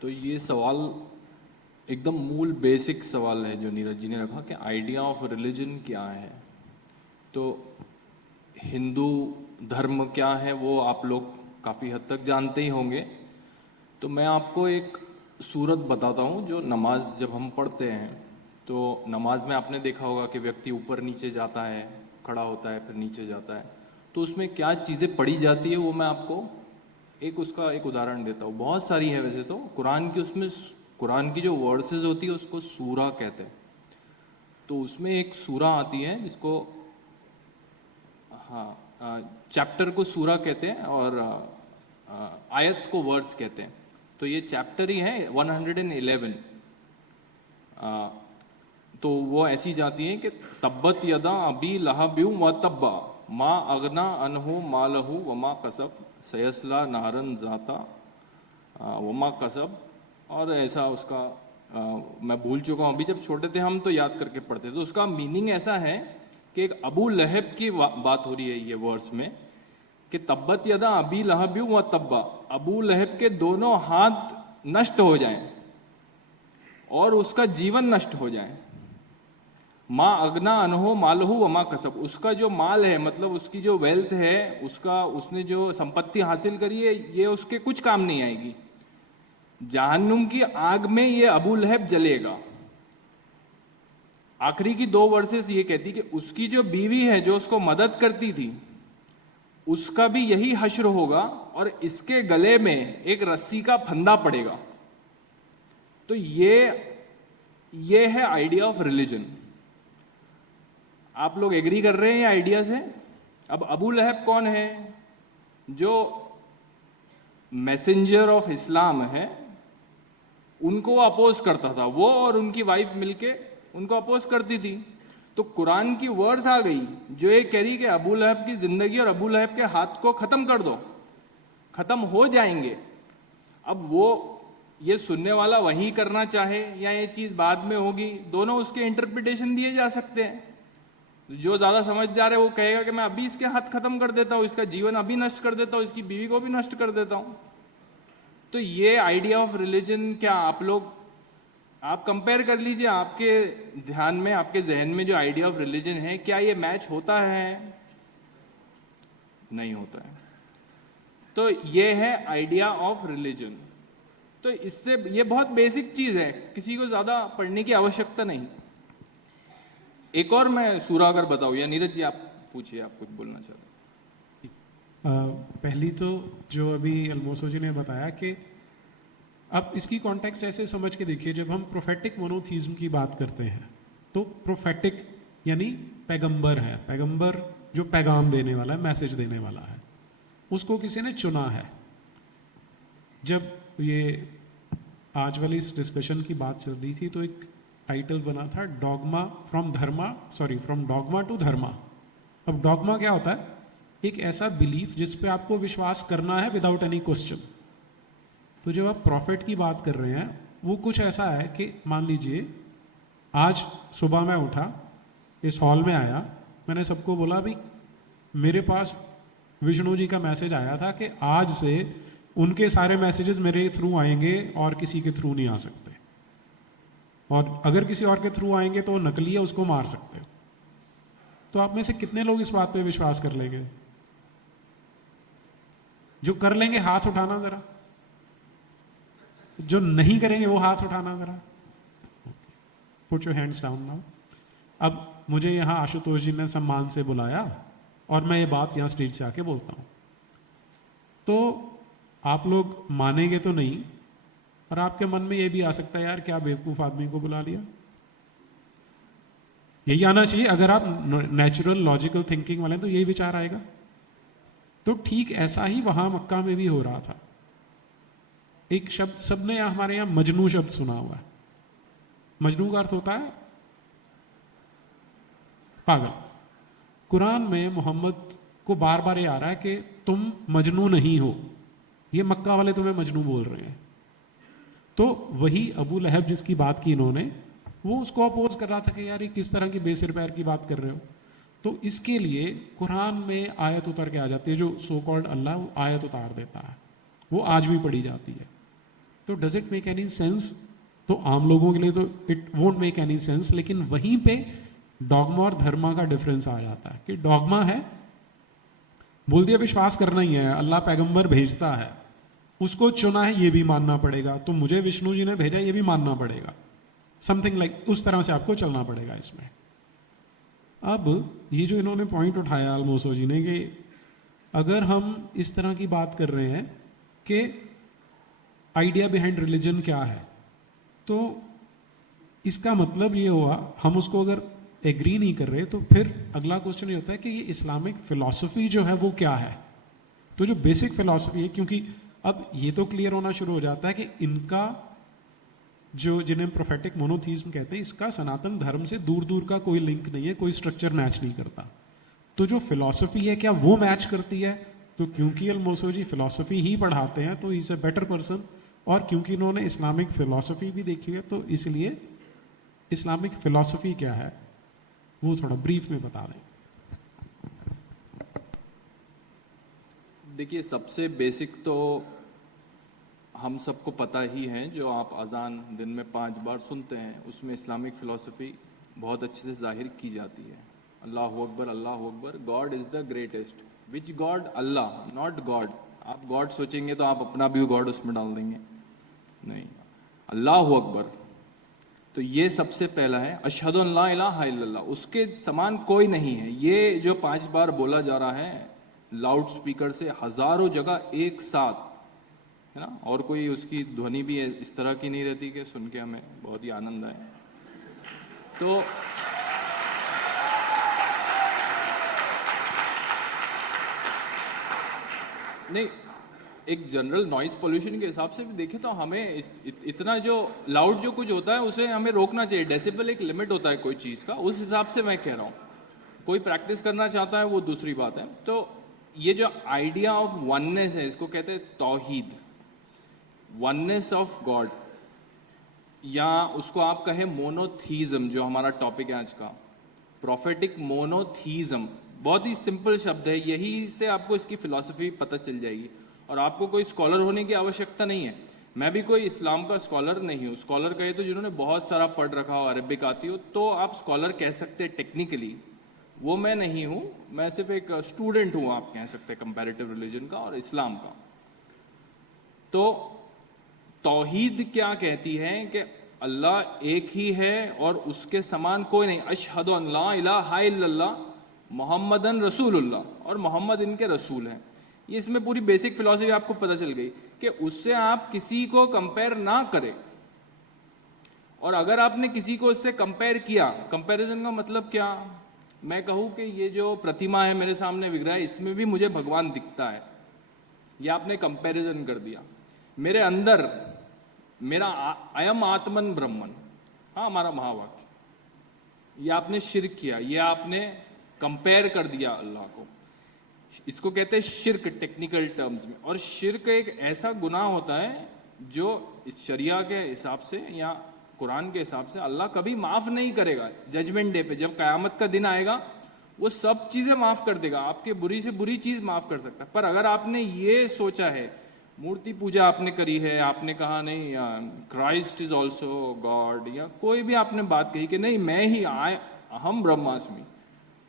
तो ये सवाल एकदम मूल बेसिक सवाल है जो नीरज जी ने रखा कि आइडिया ऑफ रिलीजन क्या है। तो हिंदू धर्म क्या है वो आप लोग काफ़ी हद तक जानते ही होंगे। तो मैं आपको एक सूरत बताता हूँ, जो नमाज जब हम पढ़ते हैं, तो नमाज में आपने देखा होगा कि व्यक्ति ऊपर नीचे जाता है, खड़ा होता है, फिर नीचे जाता है। तो उसमें क्या चीज़ें पढ़ी जाती है वो मैं आपको उसका एक उदाहरण देता हूँ। बहुत सारी है वैसे तो कुरान की, उसमें कुरान की जो वर्सेस होती है उसको सूरा कहते हैं। तो उसमें एक सूरा आती है जिसको, हाँ, चैप्टर को सूरा कहते हैं और आयत को वर्स कहते हैं। तो ये चैप्टर ही है 111। तो वो ऐसी जाती है कि तब्बत यदा अबी लहबी व तब्बा मा अगना अनहु मालहु वमा कसब सयसला नारन जाता वमा कसब, और ऐसा उसका मैं भूल चुका हूँ। अभी जब छोटे थे हम तो याद करके पढ़ते थे। तो उसका मीनिंग ऐसा है कि एक अबू लहब की बात हो रही है ये वर्स में कि तब्बत यदा अबी लहबी व तब्बा, अबू लहब के दोनों हाथ नष्ट हो जाएं और उसका जीवन नष्ट हो जाए। माँ अगना अनहो मालहू व माँ कसब, उसका जो माल है मतलब उसकी जो वेल्थ है, उसका उसने जो संपत्ति हासिल करी है, ये उसके कुछ काम नहीं आएगी। जहन्नुम की आग में ये अबू लहब जलेगा। आखिरी की 2 वर्सेस ये कहती कि उसकी जो बीवी है जो उसको मदद करती थी उसका भी यही हश्र होगा और इसके गले में एक रस्सी का फंदा पड़ेगा। तो ये है आइडिया ऑफ रिलीजन। आप लोग एग्री कर रहे हैं ये आइडिया से? अब अबू लहब कौन है? जो मैसेंजर ऑफ इस्लाम है उनको अपोज करता था, वो और उनकी वाइफ मिलके उनको अपोज करती थी। तो कुरान की वर्ड्स आ गई जो ये कह रही कि अबू लहब की जिंदगी और अबू लहब के हाथ को खत्म कर दो, खत्म हो जाएंगे। अब वो ये सुनने वाला वही करना चाहे या ये चीज बाद में होगी, दोनों उसके इंटरप्रिटेशन दिए जा सकते हैं। जो ज्यादा समझदार है वो कहेगा कि मैं अभी इसके हाथ खत्म कर देता हूं, इसका जीवन अभी नष्ट कर देता हूं, इसकी बीवी को भी नष्ट कर देता हूं। तो ये आइडिया ऑफ रिलीजन, क्या आप कंपेयर कर लीजिए आपके ध्यान में, आपके जहन में जो आइडिया ऑफ रिलीजन है, क्या ये मैच होता है? नहीं होता है। तो ये है आइडिया ऑफ रिलीजन। तो इससे ये बहुत बेसिक चीज है, किसी को ज्यादा पढ़ने की आवश्यकता नहीं। एक और मैं सूरा अगर बताऊं, या नीरज जी आप पूछिए, आप कुछ बोलना चाहते पहली तो जो अभी अलमोसो जी ने बताया कि अब इसकी कॉन्टेक्स्ट ऐसे समझ के देखिए, जब हम प्रोफेटिक मोनोथीज्म की बात करते हैं तो प्रोफेटिक यानी पैगंबर है, पैगंबर जो पैगाम देने वाला है, मैसेज देने वाला है, उसको किसी ने चुना है। जब ये आज वाली इस डिस्कशन की बात चल रही थी तो एक टाइटल बना था फ्रॉम डॉगमा टू धर्मा। अब डॉगमा क्या होता है? एक ऐसा बिलीफ जिस पे आपको विश्वास करना है विदाउट एनी क्वेश्चन। तो जब आप प्रॉफिट की बात कर रहे हैं वो कुछ ऐसा है कि मान लीजिए आज सुबह मैं उठा, इस हॉल में आया, मैंने सबको बोला भी मेरे पास विष्णु जी का मैसेज आया था कि आज से उनके सारे मैसेजेस मेरे थ्रू आएंगे और किसी के थ्रू नहीं आ सकते, और अगर किसी और के थ्रू आएंगे तो वो नकली है, उसको मार सकते हो। तो आप में से कितने लोग इस बात पे विश्वास कर लेंगे? जो कर लेंगे हाथ उठाना जरा, जो नहीं करेंगे वो हाथ उठाना जरा। Put your hands down now. अब मुझे यहां आशुतोष जी ने सम्मान से बुलाया और मैं ये बात यहां स्टेज से आके बोलता हूं, तो आप लोग मानेंगे तो नहीं, और आपके मन में ये भी आ सकता है यार क्या बेवकूफ आदमी को बुला लिया। यही आना चाहिए अगर आप नेचुरल लॉजिकल थिंकिंग वाले हैं, तो यही विचार आएगा। तो ठीक ऐसा ही वहां मक्का में भी हो रहा था। एक शब्द सबने हमारे यहां मजनू शब्द सुना हुआ है। मजनू का अर्थ होता है पागल। कुरान में मोहम्मद को बार बार ये आ रहा है कि तुम मजनू नहीं हो, ये मक्का वाले तुम्हें मजनू बोल रहे हैं। तो वही अबू लहब जिसकी बात की इन्होंने, वो उसको अपोज कर रहा था कि यार ये किस तरह की बेसिर पैर की बात कर रहे हो। तो इसके लिए कुरान में आयत उतर के आ जाती है, जो सो कॉल्ड अल्लाह वो आयत उतार देता है, वो आज भी पढ़ी जाती है। तो does it make any sense? तो आम लोगों के लिए तो it won't make any sense, लेकिन वहीं पे डॉगमा और धर्मा का डिफरेंस आ जाता है कि डॉगमा है, बोल दिया विश्वास करना ही है, अल्लाह पैगंबर भेजता है, उसको चुना है ये भी मानना पड़ेगा, तो मुझे विष्णु जी ने भेजा ये भी मानना पड़ेगा, समथिंग लाइक उस तरह से आपको चलना पड़ेगा इसमें। अब ये जो इन्होंने पॉइंट उठाया अलमोसो जी ने कि अगर हम इस तरह की बात कर रहे हैं कि आइडिया बिहाइंड रिलीजन क्या है, तो इसका मतलब ये हुआ हम उसको अगर एग्री नहीं कर रहे, तो फिर अगला क्वेश्चन ये होता है कि ये इस्लामिक फिलॉसफी जो है वो क्या है। तो जो बेसिक फिलॉसफी है, क्योंकि अब ये तो क्लियर होना शुरू हो जाता है कि इनका जो, जिन्हें प्रोफेटिक मोनोथीज्म कहते हैं, इसका सनातन धर्म से दूर दूर का कोई लिंक नहीं है, कोई स्ट्रक्चर मैच नहीं करता। तो जो फिलॉसफी है क्या वो मैच करती है? तो क्योंकि अल-मोसो जी फिलॉसफी ही पढ़ाते हैं तो इज ए बेटर पर्सन, और क्योंकि इन्होंने इस्लामिक फिलॉसफी भी देखी है तो इसलिए इस्लामिक फिलॉसफी क्या है वो थोड़ा ब्रीफ में बता दें। देखिए, सबसे बेसिक तो हम सबको पता ही है, जो आप अजान दिन में 5 बार सुनते हैं उसमें इस्लामिक फ़िलॉसफी बहुत अच्छे से जाहिर की जाती है। अल्लाह अकबर, God is the greatest. Which God? अल्लाह, नॉट गॉड। आप गॉड सोचेंगे तो आप अपना भी गॉड उसमें डाल देंगे, नहीं, अल्लाह अकबर। तो ये सबसे पहला है, अशहदु अन ला इलाहा इल्लल्लाह, उसके समान कोई नहीं है। ये जो 5 बार बोला जा रहा है लाउड स्पीकर से हजारों जगह एक साथ, है ना, और कोई उसकी ध्वनि भी इस तरह की नहीं रहती कि सुन के हमें बहुत ही आनंद आए। तो नहीं, एक जनरल नॉइज पोल्यूशन के हिसाब से भी देखें तो हमें इतना जो लाउड जो कुछ होता है उसे हमें रोकना चाहिए। डेसिबल एक लिमिट होता है कोई चीज़ का, उस हिसाब से मैं कह रहा हूँ। कोई प्रैक्टिस करना चाहता है वो दूसरी बात है। तो ये जो आइडिया ऑफ वननेस है, इसको कहते हैं तौहीद, वननेस ऑफ गॉड, या उसको आप कहें मोनोथीज्म, जो हमारा टॉपिक है आज का, प्रोफेटिक मोनोथीज्म। बहुत ही सिंपल शब्द है, यही से आपको इसकी फिलॉसफी पता चल जाएगी। और आपको कोई स्कॉलर होने की आवश्यकता नहीं है। मैं भी कोई इस्लाम का स्कॉलर नहीं हूँ। स्कॉलर कहे तो जिन्होंने बहुत सारा पढ़ रखा हो, अरबिक आती हो, तो आप स्कॉलर कह सकते हैं टेक्निकली। वो मैं नहीं हूँ, मैं सिर्फ एक स्टूडेंट हूँ, आप कह सकते हैं, कंपैरेटिव रिलीजन का और इस्लाम का। तो तौहीद क्या कहती है कि अल्लाह एक ही है और उसके समान कोई नहीं। अशहदु अन ला इलाहा इल्लल्लाह मोहम्मदन रसूलुल्लाह, और मोहम्मद इनके रसूल हैं। ये इसमें पूरी बेसिक फिलॉसफी आपको पता चल गई कि उससे आप किसी को कंपेयर ना करें। और अगर आपने किसी को इससे कंपेयर किया, कंपैरिजन का मतलब क्या, मैं कहूँ कि ये जो प्रतिमा है मेरे सामने विग्रह है, इसमें भी मुझे भगवान दिखता है, ये आपने कंपैरिजन कर दिया। मेरे अंदर मेरा अयम आत्मन ब्रह्मन, हाँ, हमारा महावाक्य, ये आपने शिर्क किया, ये आपने कंपेयर कर दिया अल्लाह को। इसको कहते हैं शिर्क टेक्निकल टर्म्स में। और शिर्क एक ऐसा गुनाह होता है जो इस शरिया के हिसाब से या कुरान के हिसाब से अल्लाह कभी माफ नहीं करेगा। जजमेंट डे पे, जब कयामत का दिन आएगा, वो सब चीजें माफ कर देगा। आपके बुरी से बुरी चीज माफ कर सकता है। पर अगर आपने ये सोचा है, मूर्ति पूजा आपने करी है, आपने कहा नहीं क्राइस्ट इज ऑल्सो गॉड, या कोई भी आपने बात कही कि नहीं मैं ही अहम ब्रह्मास्मि,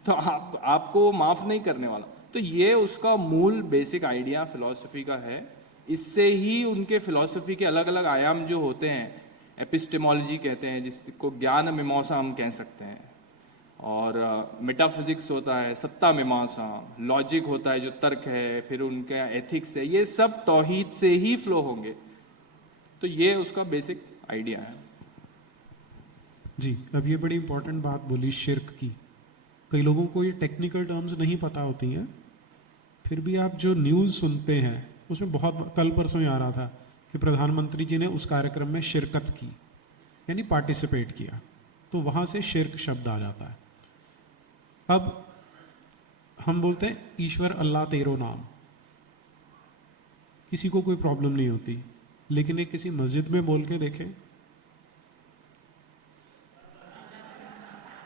तो आपको माफ नहीं करने वाला। तो ये उसका मूल बेसिक आइडिया फिलॉसफी का है। इससे ही उनके फिलॉसफी के अलग अलग आयाम जो होते हैं, एपिस्टेमोलॉजी कहते हैं, जिसको ज्ञान मीमांसा हम कह सकते हैं, और मेटाफिजिक्स होता है, सत्ता मीमांसा, लॉजिक होता है जो तर्क है, फिर उनका एथिक्स है, ये सब तौहीद से ही फ्लो होंगे। तो ये उसका बेसिक आइडिया है। जी, अब ये बड़ी इंपॉर्टेंट बात बोली शिर्क की। कई लोगों को ये टेक्निकल टर्म्स नहीं पता होती हैं, फिर भी आप जो न्यूज़ सुनते हैं उसमें बहुत, कल परसों ही आ रहा था कि प्रधानमंत्री जी ने उस कार्यक्रम में शिरकत की, यानी पार्टिसिपेट किया, तो वहाँ से शिर्क शब्द आ जाता है। अब हम बोलते हैं ईश्वर अल्लाह तेरो नाम, किसी को कोई प्रॉब्लम नहीं होती, लेकिन एक किसी मस्जिद में बोल के देखें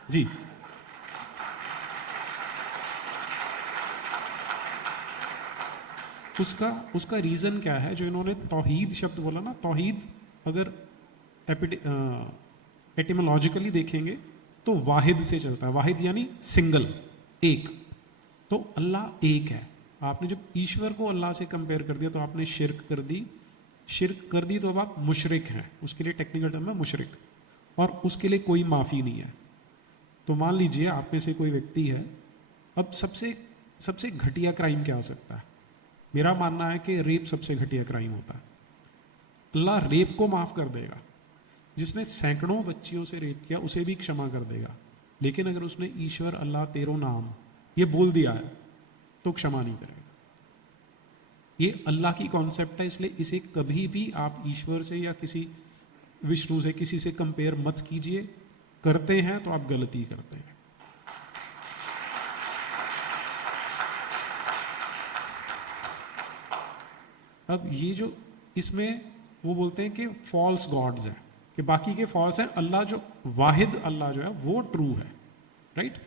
जी, उसका रीजन क्या है? जो इन्होंने तौहीद शब्द बोला ना, तौहीद अगर एटिमोलॉजिकली देखेंगे तो वाहिद से चलता है। वाहिद यानी सिंगल, एक। तो अल्लाह एक है। आपने जब ईश्वर को अल्लाह से कंपेयर कर दिया तो आपने शिर्क कर दी। शिर्क कर दी तो अब आप मुशरिक हैं। उसके लिए टेक्निकल टर्म है मुशरिक, और उसके लिए कोई माफ़ी नहीं है। तो मान लीजिए आप में से कोई व्यक्ति है, अब सबसे घटिया क्राइम क्या हो सकता है? मेरा मानना है कि रेप सबसे घटिया क्राइम होता है। अल्लाह रेप को माफ़ कर देगा। जिसने सैकड़ों बच्चियों से रेप किया उसे भी क्षमा कर देगा, लेकिन अगर उसने ईश्वर अल्लाह तेरो नाम ये बोल दिया है तो क्षमा नहीं करेगा। ये अल्लाह की कॉन्सेप्ट है, इसलिए इसे कभी भी आप ईश्वर से या किसी विष्णु से किसी से कंपेयर मत कीजिए। करते हैं तो आप गलती करते हैं। अब ये जो इसमें वो बोलते हैं कि फॉल्स गॉड्स हैं, कि बाकी के फॉल्स हैं, अल्लाह जो वाहिद अल्लाह जो है वो ट्रू है, राइट।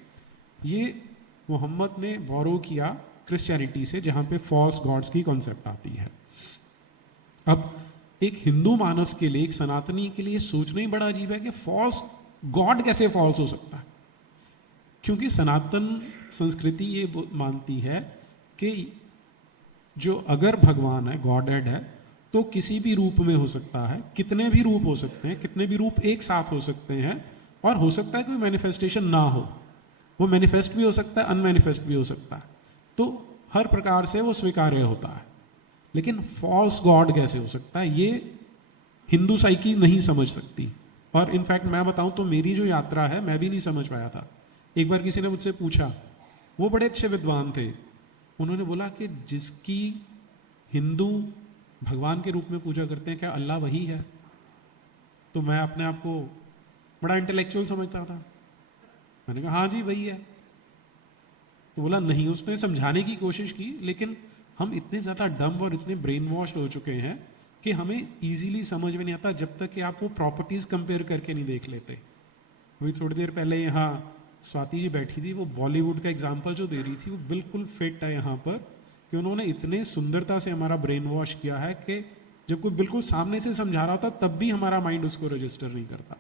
ये मोहम्मद ने बोरो किया क्रिश्चियनिटी से, जहां पे फॉल्स गॉड्स की कॉन्सेप्ट आती है। अब एक हिंदू मानस के लिए, एक सनातनी के लिए सोचना ही बड़ा अजीब है कि फॉल्स गॉड कैसे फॉल्स हो सकता है, क्योंकि सनातन संस्कृति ये मानती है कि जो अगर भगवान है, गॉड हेड है, तो किसी भी रूप में हो सकता है, कितने भी रूप हो सकते हैं, कितने भी रूप एक साथ हो सकते हैं, और हो सकता है कोई मैनिफेस्टेशन ना हो, वो मैनिफेस्ट भी हो सकता है, अनमैनिफेस्ट भी हो सकता है, तो हर प्रकार से वो स्वीकार्य होता है। लेकिन फॉल्स गॉड कैसे हो सकता है, ये हिंदू साइकी नहीं समझ सकती। और इनफैक्ट मैं बताऊं तो मेरी जो यात्रा है मैं भी नहीं समझ पाया था। एक बार किसी ने मुझसे पूछा, वो बड़े अच्छे विद्वान थे, उन्होंने बोला कि जिसकी हिंदू भगवान के रूप में पूजा करते हैं, क्या अल्लाह वही है? तो मैं अपने आप को बड़ा इंटेलेक्चुअल समझता था। मैंने कहा हाँ जी वही है। तो बोला नहीं, उसने समझाने की कोशिश की, लेकिन हम इतने ज़्यादा डम और इतने ब्रेन वॉश्ड हो चुके हैं कि हमें इजीली समझ में नहीं आता जब तक कि आप वो प्रॉपर्टीज़ कंपेयर करके नहीं देख लेते। अभी थोड़ी देर पहले यहाँ स्वाति जी बैठी थी, वो बॉलीवुड का एग्जाम्पल जो दे रही थी वो बिल्कुल फिट है यहाँ पर, कि उन्होंने इतने सुंदरता से हमारा ब्रेन वॉश किया है कि जब कोई बिल्कुल सामने से समझा रहा था तब भी हमारा माइंड उसको रजिस्टर नहीं करता।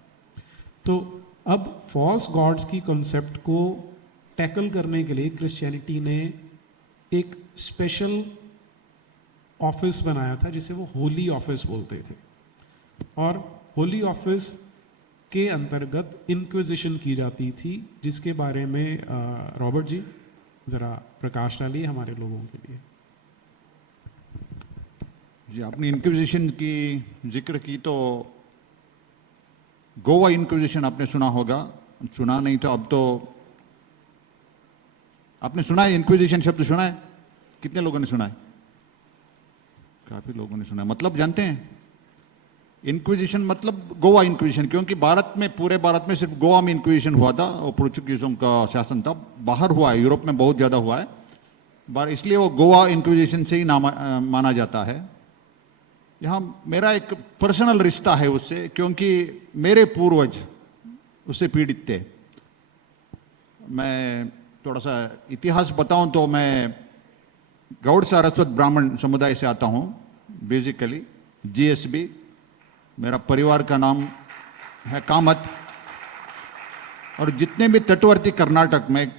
तो अब फॉल्स गॉड्स की कॉन्सेप्ट को टैकल करने के लिए क्रिश्चियनिटी ने एक स्पेशल ऑफिस बनाया था जिसे वो होली ऑफिस बोलते थे, और होली ऑफिस के अंतर्गत इंक्विजिशन की जाती थी, जिसके बारे में रॉबर्ट जी ज़रा प्रकाश डालिए हमारे लोगों के लिए। जी, आपने इंक्विजिशन की जिक्र की तो गोवा इंक्विजिशन आपने सुना होगा, सुना नहीं तो अब तो आपने सुना है। इंक्विजिशन शब्द सुना है? कितने लोगों ने सुना है? काफी लोगों ने सुना है। मतलब जानते हैं इंक्विजिशन मतलब गोवा इंक्विजिशन, क्योंकि भारत में, पूरे भारत में सिर्फ गोवा में इंक्विजिशन हुआ था और पोर्चुगीजों का शासन था। बाहर हुआ है, यूरोप में बहुत ज्यादा हुआ है, इसलिए वो गोवा इंक्विजिशन से ही माना जाता है। यहाँ मेरा एक पर्सनल रिश्ता है उससे, क्योंकि मेरे पूर्वज उससे पीड़ित थे। मैं थोड़ा सा इतिहास बताऊं तो मैं गौड़ सारस्वत ब्राह्मण समुदाय से आता हूं, बेसिकली जीएसबी। मेरा परिवार का नाम है कामत, और जितने भी तटवर्ती कर्नाटक में,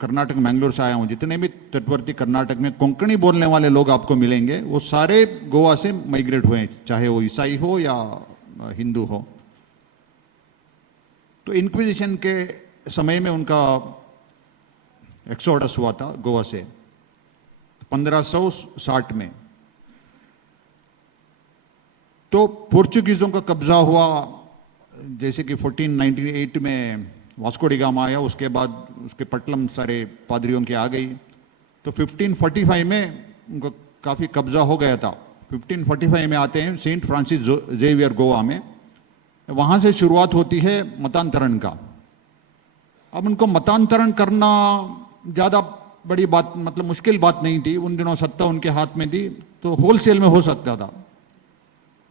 कर्नाटक मैंगलोर से आया हूं, जितने भी तटवर्ती कर्नाटक में कोंकणी बोलने वाले लोग आपको मिलेंगे वो सारे गोवा से माइग्रेट हुए हैं, चाहे वो ईसाई हो या हिंदू हो। तो इंक्विजिशन के समय में उनका एक्सोडस हुआ था गोवा से 1560 में। तो पोर्चुगीजों का कब्जा हुआ, जैसे कि 1498 में वास्को डी गामा आया, उसके बाद उसके पटलम सारे पादरियों के आ गई। तो 1545 में उनका काफ़ी कब्जा हो गया था। 1545 में आते हैं सेंट फ्रांसिस जेवियर गोवा में, वहाँ से शुरुआत होती है मतांतरण का। अब उनको मतांतरण करना ज़्यादा बड़ी बात, मतलब मुश्किल बात नहीं थी। उन दिनों सत्ता उनके हाथ में थी, तो होलसेल में हो सकता था।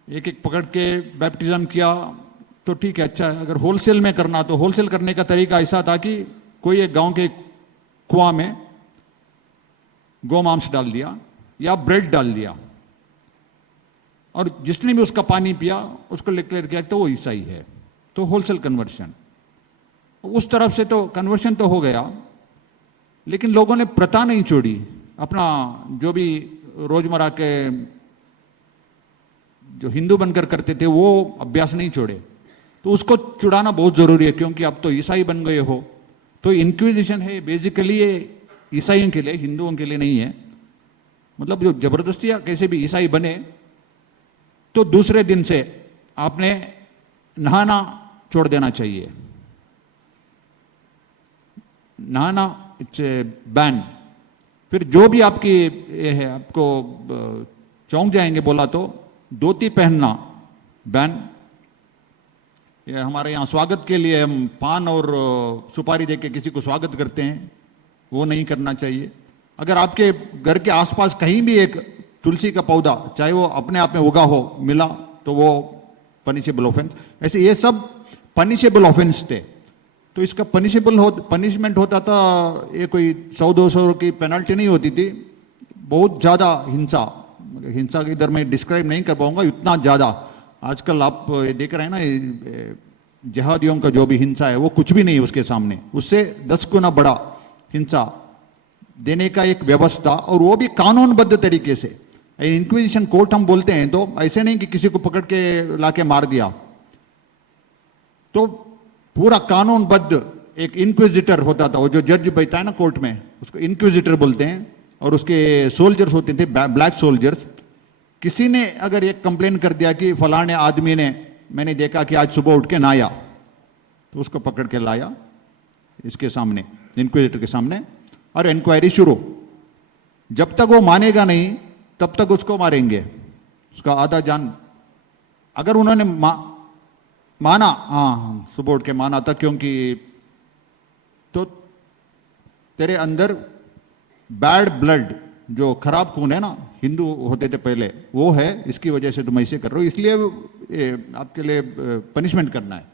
एक एक पकड़ के बैप्टिज्म किया तो ठीक है, अच्छा है। अगर होलसेल में करना तो होलसेल करने का तरीका ऐसा था कि कोई एक गांव के कुआं में गोमांस डाल दिया या ब्रेड डाल दिया, और जिसने भी उसका पानी पिया उसको डिक्लेयर किया तो वो ईसाई है। तो होलसेल कन्वर्शन, उस तरफ से तो कन्वर्शन तो हो गया, लेकिन लोगों ने प्रथा नहीं छोड़ी। अपना जो भी रोजमर्रा के जो हिंदू बनकर करते थे वो अभ्यास नहीं छोड़े। तो उसको छुड़ाना बहुत जरूरी है, क्योंकि अब तो ईसाई बन गए हो। तो इंक्विजिशन है बेसिकली ये ईसाइयों के लिए, हिंदुओं के लिए नहीं है। मतलब जो जबरदस्ती कैसे भी ईसाई बने, तो दूसरे दिन से आपने नहाना छोड़ देना चाहिए। नहाना इट्स ए बैन। फिर जो भी आपकी ये है, आपको चौंक जाएंगे बोला तो धोती पहनना बैन। ये हमारे यहाँ स्वागत के लिए हम पान और सुपारी देके किसी को स्वागत करते हैं, वो नहीं करना चाहिए। अगर आपके घर के आसपास कहीं भी एक तुलसी का पौधा, चाहे वो अपने आप में उगा हो, मिला तो वो पनिशेबल ऑफेंस। ऐसे ये सब पनिशेबल ऑफेंस थे। तो इसका पनिशमेंट होता था, ये कोई 100-200 की पेनल्टी नहीं होती थी, बहुत ज़्यादा हिंसा की इधर मैं डिस्क्राइब नहीं कर पाऊंगा, इतना ज़्यादा। आजकल आप ये देख रहे हैं ना, जिहादियों का जो भी हिंसा है वो कुछ भी नहीं उसके सामने, उससे 10 गुना बड़ा हिंसा देने का एक व्यवस्था, और वो भी कानूनबद्ध तरीके से। इंक्विजिशन कोर्ट हम बोलते हैं, तो ऐसे नहीं कि किसी को पकड़ के लाके मार दिया, तो पूरा कानूनबद्ध एक इंक्विजिटर होता था। वो जो जज बैठा है ना कोर्ट में, उसको इंक्विजिटर बोलते हैं, और उसके सोल्जर्स होते थे, ब्लैक सोल्जर्स। किसी ने अगर एक कंप्लेन कर दिया कि फलाने आदमी ने, मैंने देखा कि आज सुबह उठ के नहाया, तो उसको पकड़ के लाया इसके सामने, इंक्विजिटर के सामने, और इंक्वायरी शुरू। जब तक वो मानेगा नहीं तब तक उसको मारेंगे, उसका आधा जान। अगर उन्होंने माना, हाँ सुबह उठ के माना था क्योंकि, तो तेरे अंदर बैड ब्लड, जो खराब खून है ना, हिंदू होते थे पहले, वो है, इसकी वजह से तुम ऐसे कर रहे हो, इसलिए आपके लिए पनिशमेंट करना है।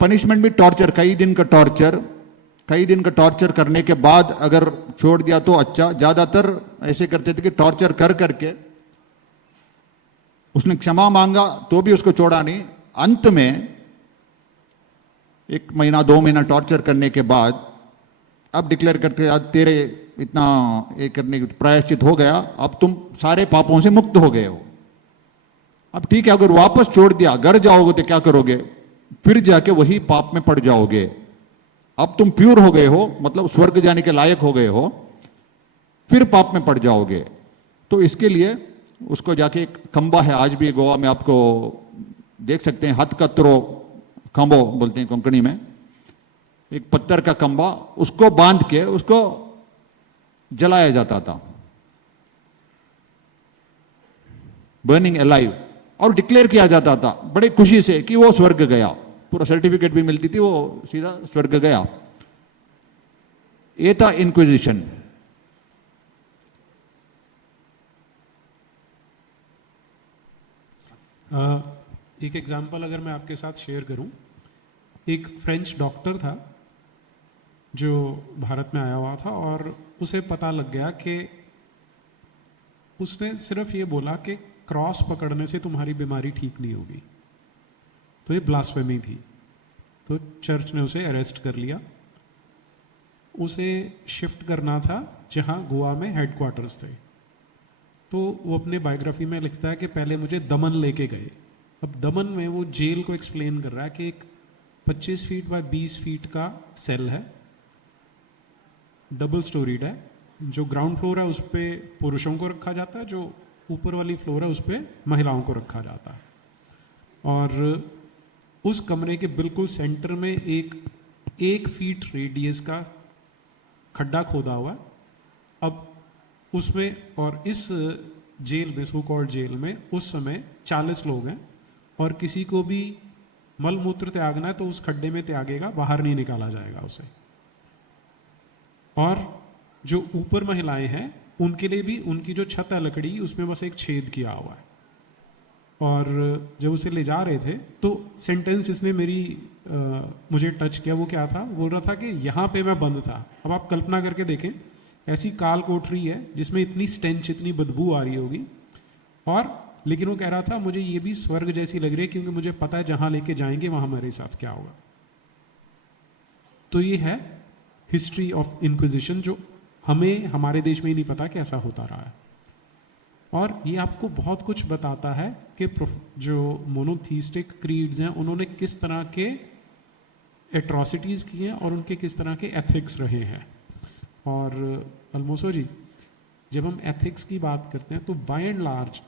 पनिशमेंट भी टॉर्चर, कई दिन का टॉर्चर करने के बाद अगर छोड़ दिया तो अच्छा। ज्यादातर ऐसे करते थे कि टॉर्चर कर करके उसने क्षमा मांगा तो भी उसको छोड़ा नहीं। अंत में 1 महीना 2 महीना टॉर्चर करने के बाद अब डिक्लेयर करके, आज तेरे इतना ये करने की प्रायश्चित हो गया, अब तुम सारे पापों से मुक्त हो गए हो। अब ठीक है, अगर वापस छोड़ दिया, घर जाओगे तो क्या करोगे? फिर जाके वही पाप में पड़ जाओगे। अब तुम प्योर हो गए हो, मतलब स्वर्ग जाने के लायक हो गए हो, फिर पाप में पड़ जाओगे। तो इसके लिए उसको जाके, एक खंबा है आज भी गोवा में, आपको देख सकते हैं, हथ कतरो खंबो बोलते हैं कोंकणी में, एक पत्थर का खंबा, उसको बांध के उसको जलाया जाता था, बर्निंग अलाइव, और डिक्लेयर किया जाता था बड़े खुशी से कि वो स्वर्ग गया। पूरा सर्टिफिकेट भी मिलती थी, वो सीधा स्वर्ग गया। ये था इंक्विजिशन। एक एग्जाम्पल अगर मैं आपके साथ शेयर करूं, एक फ्रेंच डॉक्टर था जो भारत में आया हुआ था, और उसे पता लग गया कि, उसने सिर्फ ये बोला कि क्रॉस पकड़ने से तुम्हारी बीमारी ठीक नहीं होगी, तो ये ब्लास्फेमी थी। तो चर्च ने उसे अरेस्ट कर लिया। उसे शिफ्ट करना था जहां गोवा में हेडक्वार्टर्स थे। तो वो अपने बायोग्राफी में लिखता है कि पहले मुझे दमन लेके गए। अब दमन में वो जेल को एक्सप्लेन कर रहा है कि एक 25 फीट बाय 20 फीट का सेल है, डबल स्टोरीड है। जो ग्राउंड फ्लोर है उस पर पुरुषों को रखा जाता है, जो ऊपर वाली फ्लोर है उस पर महिलाओं को रखा जाता है। और उस कमरे के बिल्कुल सेंटर में एक फीट रेडियस का खड्डा खोदा हुआ है। अब उसमें, और इस जेल में, सो कॉल्ड जेल में उस समय 40 लोग हैं, और किसी को भी मल मूत्र त्यागना है तो उस खड्डे में त्यागेगा, बाहर नहीं निकाला जाएगा उसे। और जो ऊपर महिलाएं हैं उनके लिए भी, उनकी जो छत है लकड़ी, उसमें बस एक छेद किया हुआ है। और जब उसे ले जा रहे थे तो सेंटेंस जिसने मुझे टच किया वो क्या था, बोल रहा था कि यहाँ पे मैं बंद था। अब आप कल्पना करके देखें, ऐसी काल कोठरी है जिसमें इतनी स्टेंच, इतनी बदबू आ रही होगी, और लेकिन वो कह रहा था मुझे ये भी स्वर्ग जैसी लग रही है, क्योंकि मुझे पता है जहां लेके जाएंगे वहां मेरे साथ क्या होगा। तो ये है हिस्ट्री ऑफ इंक्विजिशन, जो हमें हमारे देश में ही नहीं पता कि ऐसा होता रहा है। और ये आपको बहुत कुछ बताता है कि जो मोनोथीस्टिक क्रीड्स हैं उन्होंने किस तरह के एट्रॉसिटीज किए हैं और उनके किस तरह के एथिक्स रहे हैं। और अलमोसो जी, जब हम एथिक्स की बात करते हैं तो बाय एंड लार्ज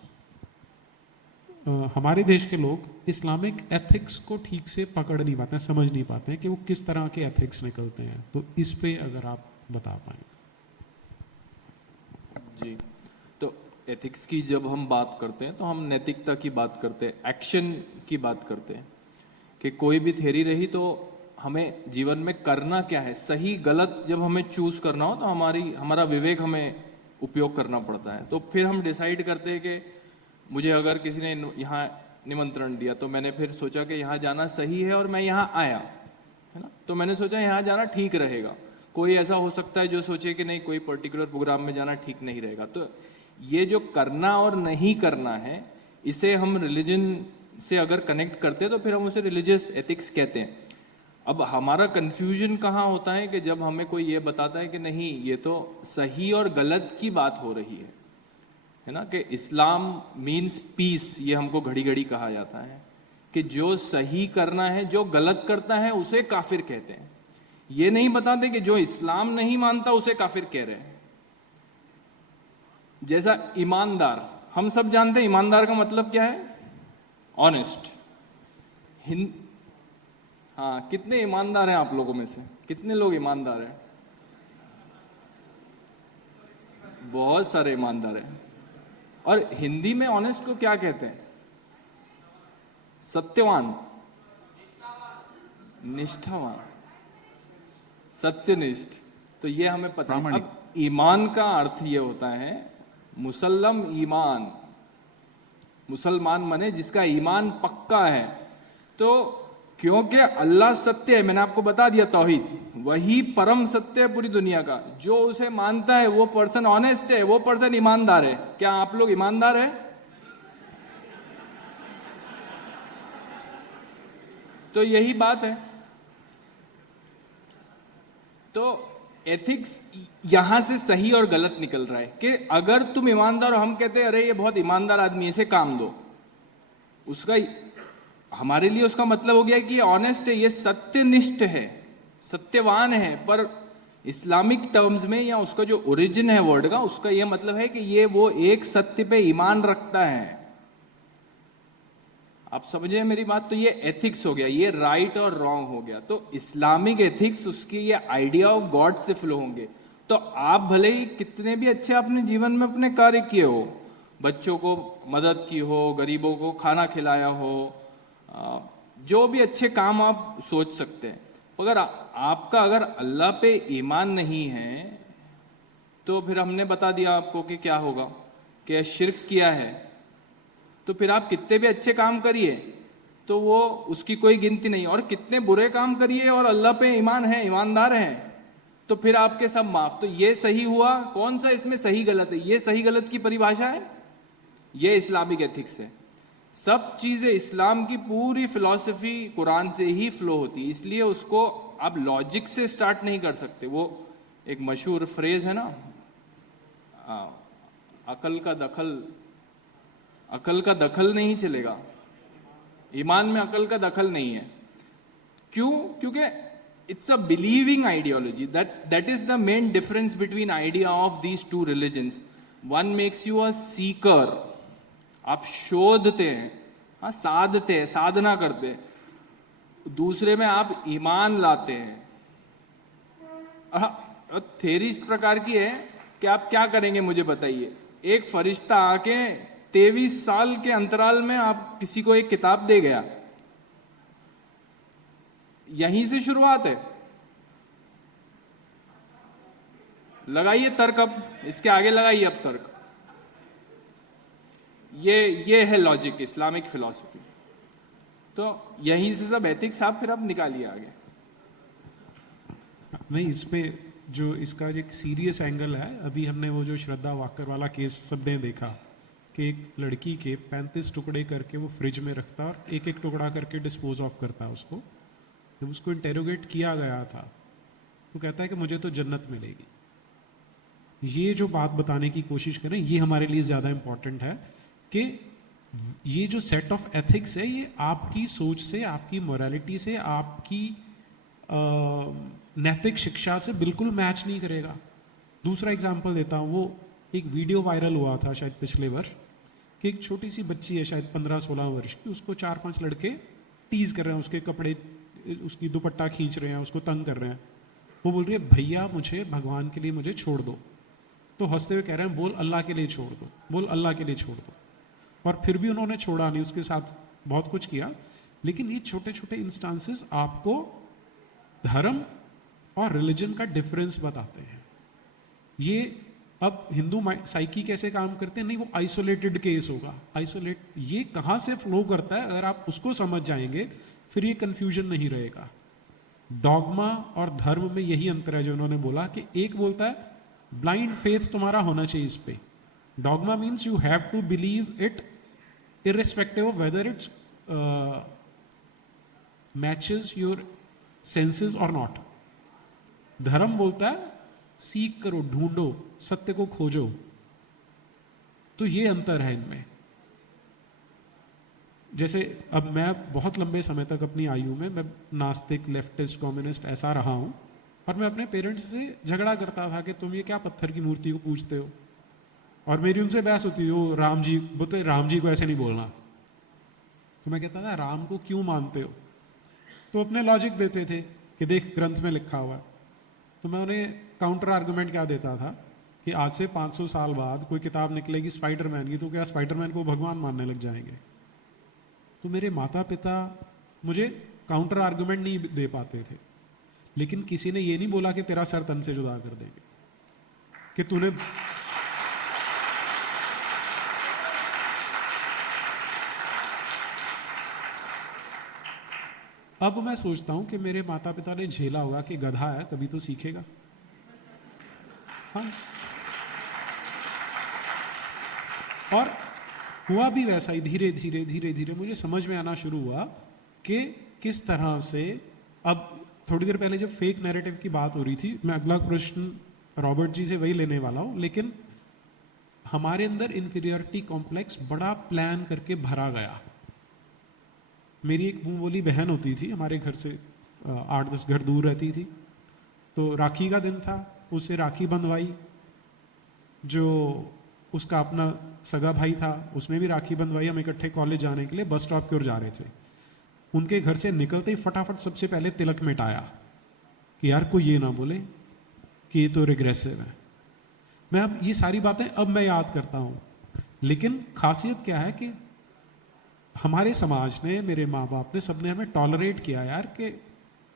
हमारे देश के लोग इस्लामिक एथिक्स को ठीक से पकड़ नहीं पाते हैं, समझ नहीं पाते हैं कि वो किस तरह के एथिक्स निकलते हैं। तो इस पे अगर आप बता पाएँ। जी, तो एथिक्स की जब हम बात करते हैं तो हम नैतिकता की बात करते हैं, एक्शन की बात करते हैं कि कोई भी थ्योरी रही तो हमें जीवन में करना क्या है, सही गलत जब हमें चूज करना हो तो हमारा विवेक हमें उपयोग करना पड़ता है। तो फिर हम डिसाइड करते हैं कि मुझे अगर किसी ने यहाँ निमंत्रण दिया तो मैंने फिर सोचा कि यहाँ जाना सही है और मैं यहाँ आया, है ना, तो मैंने सोचा यहाँ जाना ठीक रहेगा। कोई ऐसा हो सकता है जो सोचे कि नहीं कोई पर्टिकुलर प्रोग्राम में जाना ठीक नहीं रहेगा। तो ये जो करना और नहीं करना है, इसे हम रिलीजन से अगर कनेक्ट करते हैं तो फिर हम उसे रिलीजियस एथिक्स कहते हैं। अब हमारा कंफ्यूजन कहाँ होता है कि जब हमें कोई ये बताता है कि नहीं ये तो सही और गलत की बात हो रही है ना, कि इस्लाम मीन्स पीस, ये हमको घड़ी घड़ी कहा जाता है कि जो सही करना है, जो गलत करता है उसे काफिर कहते हैं। ये नहीं बताते कि जो इस्लाम नहीं मानता उसे काफिर कह रहे हैं। जैसा ईमानदार, हम सब जानते हैं ईमानदार का मतलब क्या है, ऑनेस्ट। हाँ, कितने ईमानदार हैं आप लोगों में से, कितने लोग ईमानदार हैं? बहुत सारे ईमानदार हैं। और हिंदी में ऑनेस्ट को क्या कहते हैं? सत्यवान, निष्ठावान, सत्यनिष्ठ। तो ये हमें पता है। अब ईमान का अर्थ ये होता है मुसल्लम ईमान, मुसलमान माने जिसका ईमान पक्का है। तो क्योंकि अल्लाह सत्य है, मैंने आपको बता दिया तौहीद वही परम सत्य है पूरी दुनिया का, जो उसे मानता है वो पर्सन ऑनेस्ट है, वो पर्सन ईमानदार है। क्या आप लोग ईमानदार है? तो यही बात है। तो एथिक्स यहां से सही और गलत निकल रहा है कि अगर तुम ईमानदार हो, हम कहते हैं अरे ये बहुत ईमानदार आदमी है, इसे काम दो, उसका हमारे लिए उसका मतलब हो गया कि ये ऑनेस्ट है, ये सत्यनिष्ठ है, सत्यवान है। पर इस्लामिक टर्म्स में या उसका जो ओरिजिन है वर्ड का, उसका यह मतलब है कि ये वो एक सत्य पे ईमान रखता है। आप समझे मेरी बात? तो ये एथिक्स हो गया, ये राइट और रॉन्ग हो गया। तो इस्लामिक एथिक्स उसकी ये आइडिया ऑफ गॉड से फ्लो होंगे। तो आप भले ही कितने भी अच्छे अपने जीवन में अपने कार्य किए हो, बच्चों को मदद की हो, गरीबों को खाना खिलाया हो, जो भी अच्छे काम आप सोच सकते हैं, मगर आपका अगर अल्लाह पे ईमान नहीं है तो फिर हमने बता दिया आपको कि क्या होगा, कि शिर्क किया है तो फिर आप कितने भी अच्छे काम करिए तो वो उसकी कोई गिनती नहीं, और कितने बुरे काम करिए और अल्लाह पे ईमान है, ईमानदार हैं, तो फिर आपके सब माफ। तो ये सही हुआ, कौन सा इसमें सही गलत है? ये सही गलत की परिभाषा है, ये इस्लामिक एथिक्स है। सब चीजें इस्लाम की पूरी फिलॉसफी कुरान से ही फ्लो होती है, इसलिए उसको आप लॉजिक से स्टार्ट नहीं कर सकते। वो एक मशहूर फ्रेज है ना, अकल का दखल नहीं चलेगा। ईमान में अकल का दखल नहीं है। क्यों? क्योंकि it's a believing ideology. That is the main difference between idea of these two religions. One makes you अ सीकर, आप शोधते हैं, हाँ, साधते हैं, साधना करते हैं। दूसरे में आप ईमान लाते हैं। थ्योरी इस प्रकार की है कि आप क्या करेंगे मुझे बताइए। एक फरिश्ता आके 23 साल के अंतराल में आप किसी को एक किताब दे गया, यहीं से शुरुआत है। लगाइए तर्क, अब इसके आगे लगाइए अब तर्क। ये है लॉजिक, इस्लामिक फिलॉसफी। तो यहीं से सब एथिक्स आप फिर अब निकालिए आगे। नहीं, इस पे जो इसका एक सीरियस एंगल है, अभी हमने वो जो श्रद्धा वाकर वाला केस सब ने देखा कि एक लड़की के 35 टुकड़े करके वो फ्रिज में रखता और एक एक टुकड़ा करके डिस्पोज ऑफ करता उसको। जब उसको इंटेरोगेट किया गया था तो कहता है कि मुझे तो जन्नत मिलेगी। ये जो बात बताने की कोशिश करें, ये हमारे लिए ज़्यादा इम्पॉर्टेंट है कि ये जो सेट ऑफ एथिक्स है ये आपकी सोच से, आपकी मोरालिटी से, आपकी नैतिक शिक्षा से बिल्कुल मैच नहीं करेगा। दूसरा एग्जांपल देता हूँ, वो एक वीडियो वायरल हुआ था शायद पिछले वर्ष, कि एक छोटी सी बच्ची है शायद 15-16 वर्ष की, उसको 4-5 लड़के टीज कर रहे हैं, उसके कपड़े, उसकी दुपट्टा खींच रहे हैं, उसको तंग कर रहे हैं। वो बोल रही है भैया मुझे भगवान के लिए मुझे छोड़ दो, तो हंसते हुए कह रहे हैं बोल अल्लाह के लिए छोड़ दो, बोल अल्लाह के लिए छोड़ दो। और फिर भी उन्होंने छोड़ा नहीं, उसके साथ बहुत कुछ किया। लेकिन ये छोटे छोटे इंस्टांसेस आपको धर्म और रिलीजन का डिफरेंस बताते हैं। ये अब हिंदू साइकी कैसे काम करते हैं, नहीं वो आइसोलेटेड केस होगा, आइसोलेट, ये कहां से फ्लो करता है, अगर आप उसको समझ जाएंगे फिर ये कंफ्यूजन नहीं रहेगा। डॉगमा और धर्म में यही अंतर है जो उन्होंने बोला कि एक बोलता है ब्लाइंड फेथ तुम्हारा होना चाहिए इस पे। Dogma means you have to believe it irrespective of whether it matches your senses और नॉट। धर्म बोलता है सीख करो, ढूंढो, सत्य को खोजो। तो ये अंतर है इनमें। जैसे अब मैं बहुत लंबे समय तक अपनी आयु में मैं नास्तिक, लेफ्टिस्ट, कम्युनिस्ट ऐसा रहा हूं, और मैं अपने पेरेंट्स से झगड़ा करता था कि तुम ये क्या पत्थर की मूर्ति को पूजते हो, और मेरी उनसे बहस होती, वो राम जी बोलते, राम जी को ऐसे नहीं बोलना। तो मैं कहता था राम को क्यों मानते हो, तो अपने लॉजिक देते थे कि देख ग्रंथ में लिखा हुआ है। तो मैं उन्हें काउंटर आर्गुमेंट क्या देता था कि आज से 500 साल बाद कोई किताब निकलेगी स्पाइडरमैन की, तो क्या स्पाइडरमैन को भगवान मानने लग जाएंगे। तो मेरे माता पिता मुझे काउंटर आर्गुमेंट नहीं दे पाते थे, लेकिन किसी ने ये नहीं बोला कि तेरा सर तन से जुदा कर देंगे, कि तूने अब मैं सोचता हूं कि मेरे माता पिता ने झेला होगा कि गधा है कभी तो सीखेगा। हाँ, और हुआ भी वैसा ही। धीरे धीरे धीरे धीरे मुझे समझ में आना शुरू हुआ कि किस तरह से, अब थोड़ी देर पहले जब फेक नैरेटिव की बात हो रही थी, मैं अगला प्रश्न रॉबर्ट जी से वही लेने वाला हूं, लेकिन हमारे अंदर इंफीरियरिटी कॉम्प्लेक्स बड़ा प्लान करके भरा गया। मेरी एक मुंह बोली बहन होती थी, हमारे घर से 8-10 घर दूर रहती थी। तो राखी का दिन था, उससे राखी बंधवाई। जो उसका अपना सगा भाई था उसने भी राखी बंधवाई। हम इकट्ठे कॉलेज जाने के लिए बस स्टॉप की ओर जा रहे थे। उनके घर से निकलते ही फटाफट सबसे पहले तिलक मिटाया कि यार कोई ये ना बोले कि ये तो रिग्रेसिव है। मैं अब ये सारी बातें अब मैं याद करता हूं, लेकिन खासियत क्या है कि हमारे समाज ने, मेरे माँ बाप ने, सबने हमें टॉलरेट किया यार कि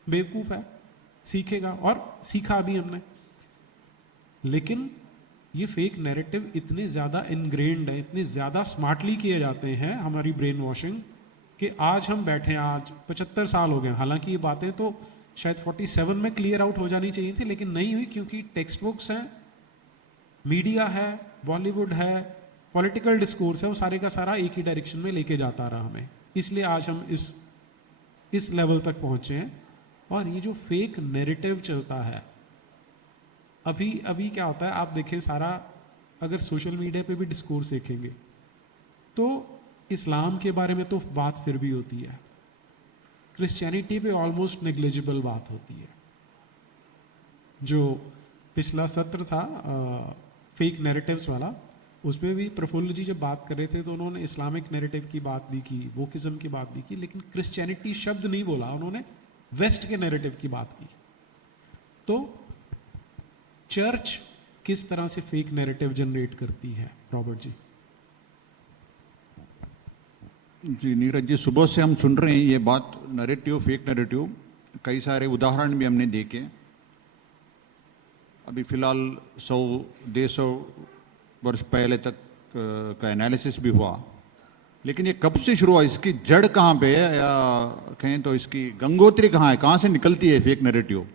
बेवकूफ है, सीखेगा, और सीखा भी हमने। लेकिन ये फेक नैरेटिव इतने ज्यादा इनग्रेन्ड है, इतने ज्यादा स्मार्टली किए जाते हैं, हमारी ब्रेन वॉशिंग, कि आज हम बैठे हैं, आज 75 साल हो गए। हालांकि ये बातें तो शायद 47 में क्लियर आउट हो जानी चाहिए थी, लेकिन नहीं हुई, क्योंकि टेक्स्ट बुक्स हैं, मीडिया है, बॉलीवुड है, पॉलिटिकल डिस्कोर्स है, वो सारे का सारा एक ही डायरेक्शन में लेके जाता रहा हमें। इसलिए आज हम इस लेवल तक पहुंचे हैं। और ये जो फेक नैरेटिव चलता है, अभी क्या होता है, आप देखें सारा, अगर सोशल मीडिया पे भी डिस्कोर्स देखेंगे तो इस्लाम के बारे में तो बात फिर भी होती है, क्रिश्चियनिटी पे ऑलमोस्ट नेग्लिजिबल बात होती है। जो पिछला सत्र था फेक नैरेटिव्स वाला, उसमें भी प्रफुल्ल जी जब बात कर रहे थे तो उन्होंने इस्लामिक नैरेटिव की बात भी की, वोकिज्म की बात भी की, लेकिन क्रिश्चियनिटी शब्द नहीं बोला, उन्होंने वेस्ट के नैरेटिव की बात की। तो चर्च किस तरह से फेक नैरेटिव जनरेट करती है, रॉबर्ट जी? जी नीरज जी, सुबह से हम सुन रहे हैं ये बात, नैरेटिव, फेक नैरेटिव, कई सारे उदाहरण भी हमने देखे। अभी फिलहाल 100-150 वर्ष पहले तक का एनालिसिस भी हुआ, लेकिन ये कब से शुरू हुआ, इसकी जड़ कहाँ पे है, या कहें तो इसकी गंगोत्री कहाँ है, कहाँ से निकलती है फेक नैरेटिव?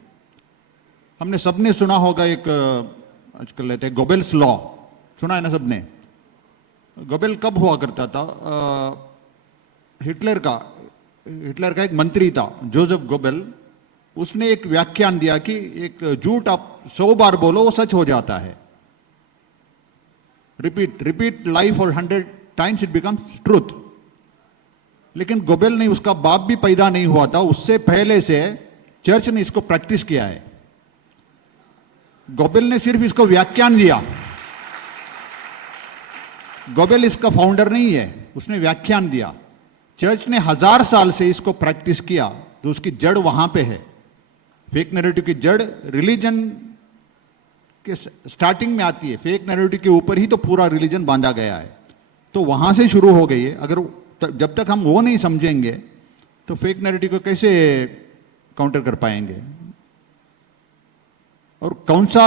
हमने सबने सुना होगा, एक आजकल लेते हैं गोबेल्स लॉ, सुना है ना सबने? गोबेल कब हुआ करता था? हिटलर का एक मंत्री था जोसेफ गोबेल, उसने एक व्याख्यान दिया कि एक झूठ आप 100 बार बोलो वो सच हो जाता है। Repeat life for 100 times it becomes truth. लेकिन गोबेल नहीं, उसका बाप भी पैदा नहीं हुआ था, उससे पहले से चर्च ने इसको प्रैक्टिस किया है। गोबेल ने सिर्फ इसको व्याख्यान दिया, गोबेल इसका फाउंडर नहीं है, उसने व्याख्यान दिया। चर्च ने 1000 साल से इसको प्रैक्टिस किया, तो उसकी जड़ वहां पे है। फेक नैरेटिव की जड़ रिलीजन के स्टार्टिंग में आती है, फेक नैरेटिव के ऊपर ही तो पूरा रिलीजन बांधा गया है, तो वहां से शुरू हो गई है। अगर जब तक हम वो नहीं समझेंगे तो फेक नैरेटिव को कैसे काउंटर कर पाएंगे, और कौन सा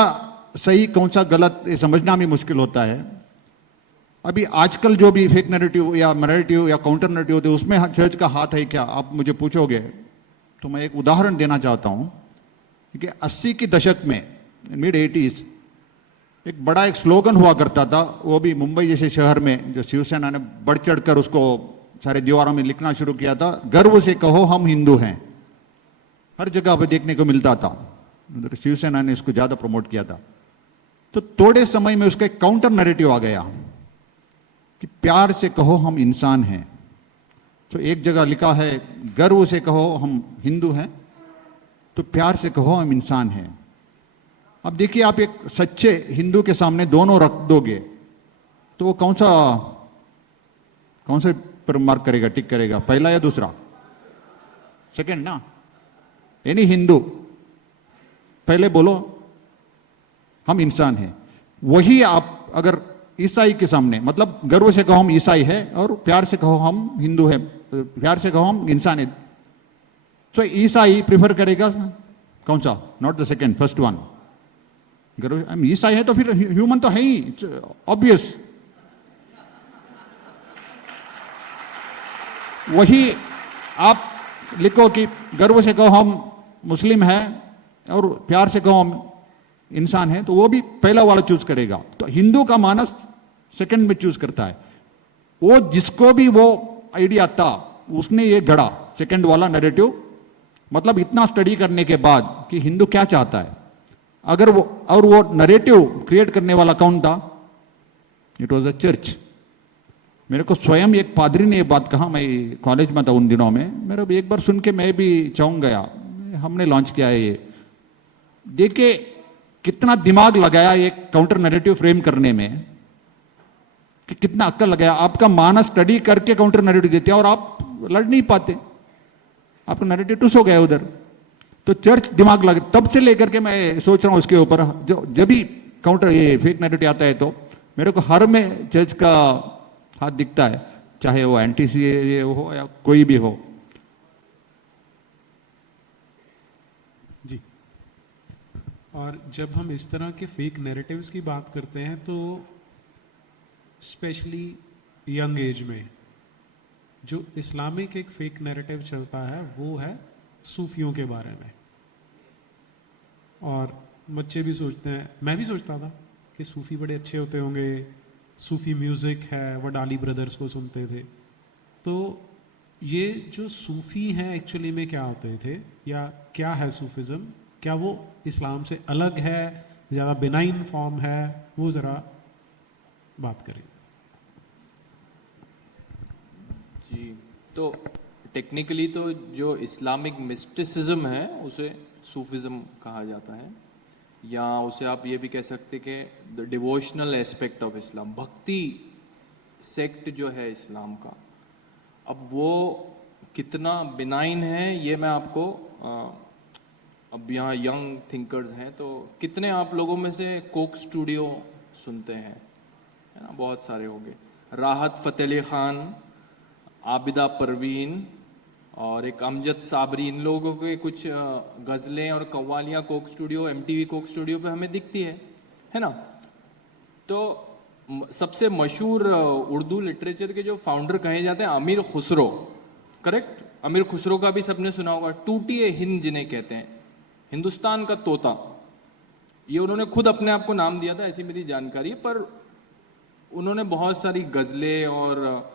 सही कौन सा गलत ये समझना भी मुश्किल होता है। अभी आजकल जो भी फेक नैरेटिव या नैरेटिव या काउंटर नैरेटिव होते हैं, उसमें चर्च का हाथ है क्या, आप मुझे पूछोगे तो मैं एक उदाहरण देना चाहता हूं कि 80 के दशक में, मिड 80s, एक बड़ा एक स्लोगन हुआ करता था, वो भी मुंबई जैसे शहर में, जो शिवसेना ने बढ़ चढ़कर उसको सारे दीवारों में लिखना शुरू किया था, गर्व से कहो हम हिंदू हैं। हर जगह पे देखने को मिलता था, शिवसेना ने इसको ज्यादा प्रमोट किया था। तो थोड़े समय में उसका एक काउंटर नैरेटिव आ गया कि प्यार से कहो हम इंसान हैं। तो एक जगह लिखा है गर्व से कहो हम हिंदू हैं, तो प्यार से कहो हम इंसान हैं। अब देखिए, आप एक सच्चे हिंदू के सामने दोनों रख दोगे तो वो कौन से पर मार्क करेगा, टिक करेगा, पहला या दूसरा? सेकंड ना। यानी हिंदू पहले बोलो हम इंसान हैं, वही आप अगर ईसाई के सामने, मतलब गर्व से कहो हम ईसाई है और प्यार से कहो हम हिंदू है, प्यार से कहो हम इंसान है, तो ईसाई प्रिफर करेगा कौन सा? Not the second, first one. गर्व हम ईसाई है तो फिर ह्यूमन तो है ही, ऑब्वियस। वही आप लिखो कि गर्व से कहो हम मुस्लिम हैं और प्यार से कहो हम इंसान है, तो वो भी पहला वाला चूज करेगा। तो हिंदू का मानस सेकंड में चूज करता है। वो जिसको भी वो आइडिया था उसने ये गढ़ा सेकंड वाला नैरेटिव, मतलब इतना स्टडी करने के बाद कि हिंदू क्या चाहता है। अगर वो नैरेटिव क्रिएट करने वाला कौन था? It was a church. मेरे को स्वयं एक पादरी ने ये बात कहा, मैं कॉलेज में था उन दिनों में, मेरा भी एक बार सुन के मैं भी चौंक गया। हमने लॉन्च किया है ये, देखिए कितना दिमाग लगाया एक काउंटर नैरेटिव फ्रेम करने में, कि कितना अक्ल लगाया। आपका मानस स्टडी करके काउंटर नैरेटिव देते हैं और आप लड़ नहीं पाते, आपका नैरेटिव टूस हो गया उधर। तो चर्च दिमाग लगे, तब से लेकर के मैं सोच रहा हूं उसके ऊपर, जब भी काउंटर ये फेक नैरेटिव आता है तो मेरे को हर में चर्च का हाथ दिखता है, चाहे वो एंटी-सीएए हो या कोई भी हो। जी, और जब हम इस तरह के फेक नैरेटिव्स की बात करते हैं तो स्पेशली यंग एज में जो इस्लामिक एक फेक नैरेटिव चलता है वो है सूफियों के बारे में। और बच्चे भी सोचते हैं, मैं भी सोचता था कि सूफी बड़े अच्छे होते होंगे, सूफी म्यूज़िक है, वो डाली ब्रदर्स को सुनते थे। तो ये जो सूफी हैं एक्चुअली में क्या होते थे, या क्या है सूफिज़म? क्या वो इस्लाम से अलग है, ज़्यादा बिनाइन फॉर्म है? वो ज़रा बात करें। जी, तो टेक्निकली तो जो इस्लामिक मिस्टिसिज्म है उसे सूफिज्म कहा जाता है, या उसे आप ये भी कह सकते कि the devotional aspect of Islam, भक्ति सेक्ट जो है इस्लाम का। अब वो कितना बिनाइन है ये मैं आपको अब यहाँ यंग थिंकर्स हैं तो कितने आप लोगों में से कोक स्टूडियो सुनते हैं, है ना? बहुत सारे होंगे। राहत फ़तेह अली ख़ान, आबिदा परवीन और एक अमजद साबरी, इन लोगों के कुछ गज़लें और कव्वालियाँ Coke Studio, MTV Coke Studio पे हमें दिखती है ना? तो सबसे मशहूर उर्दू लिटरेचर के जो फाउंडर कहे जाते हैं अमीर खुसरो, करेक्ट? अमीर खुसरो का भी सबने सुना होगा, टूटिए हिंद जिन्हें कहते हैं, हिंदुस्तान का तोता। ये उन्होंने खुद अपने आप को नाम दिया था, ऐसी मेरी जानकारी है, पर उन्होंने बहुत सारी गज़लें और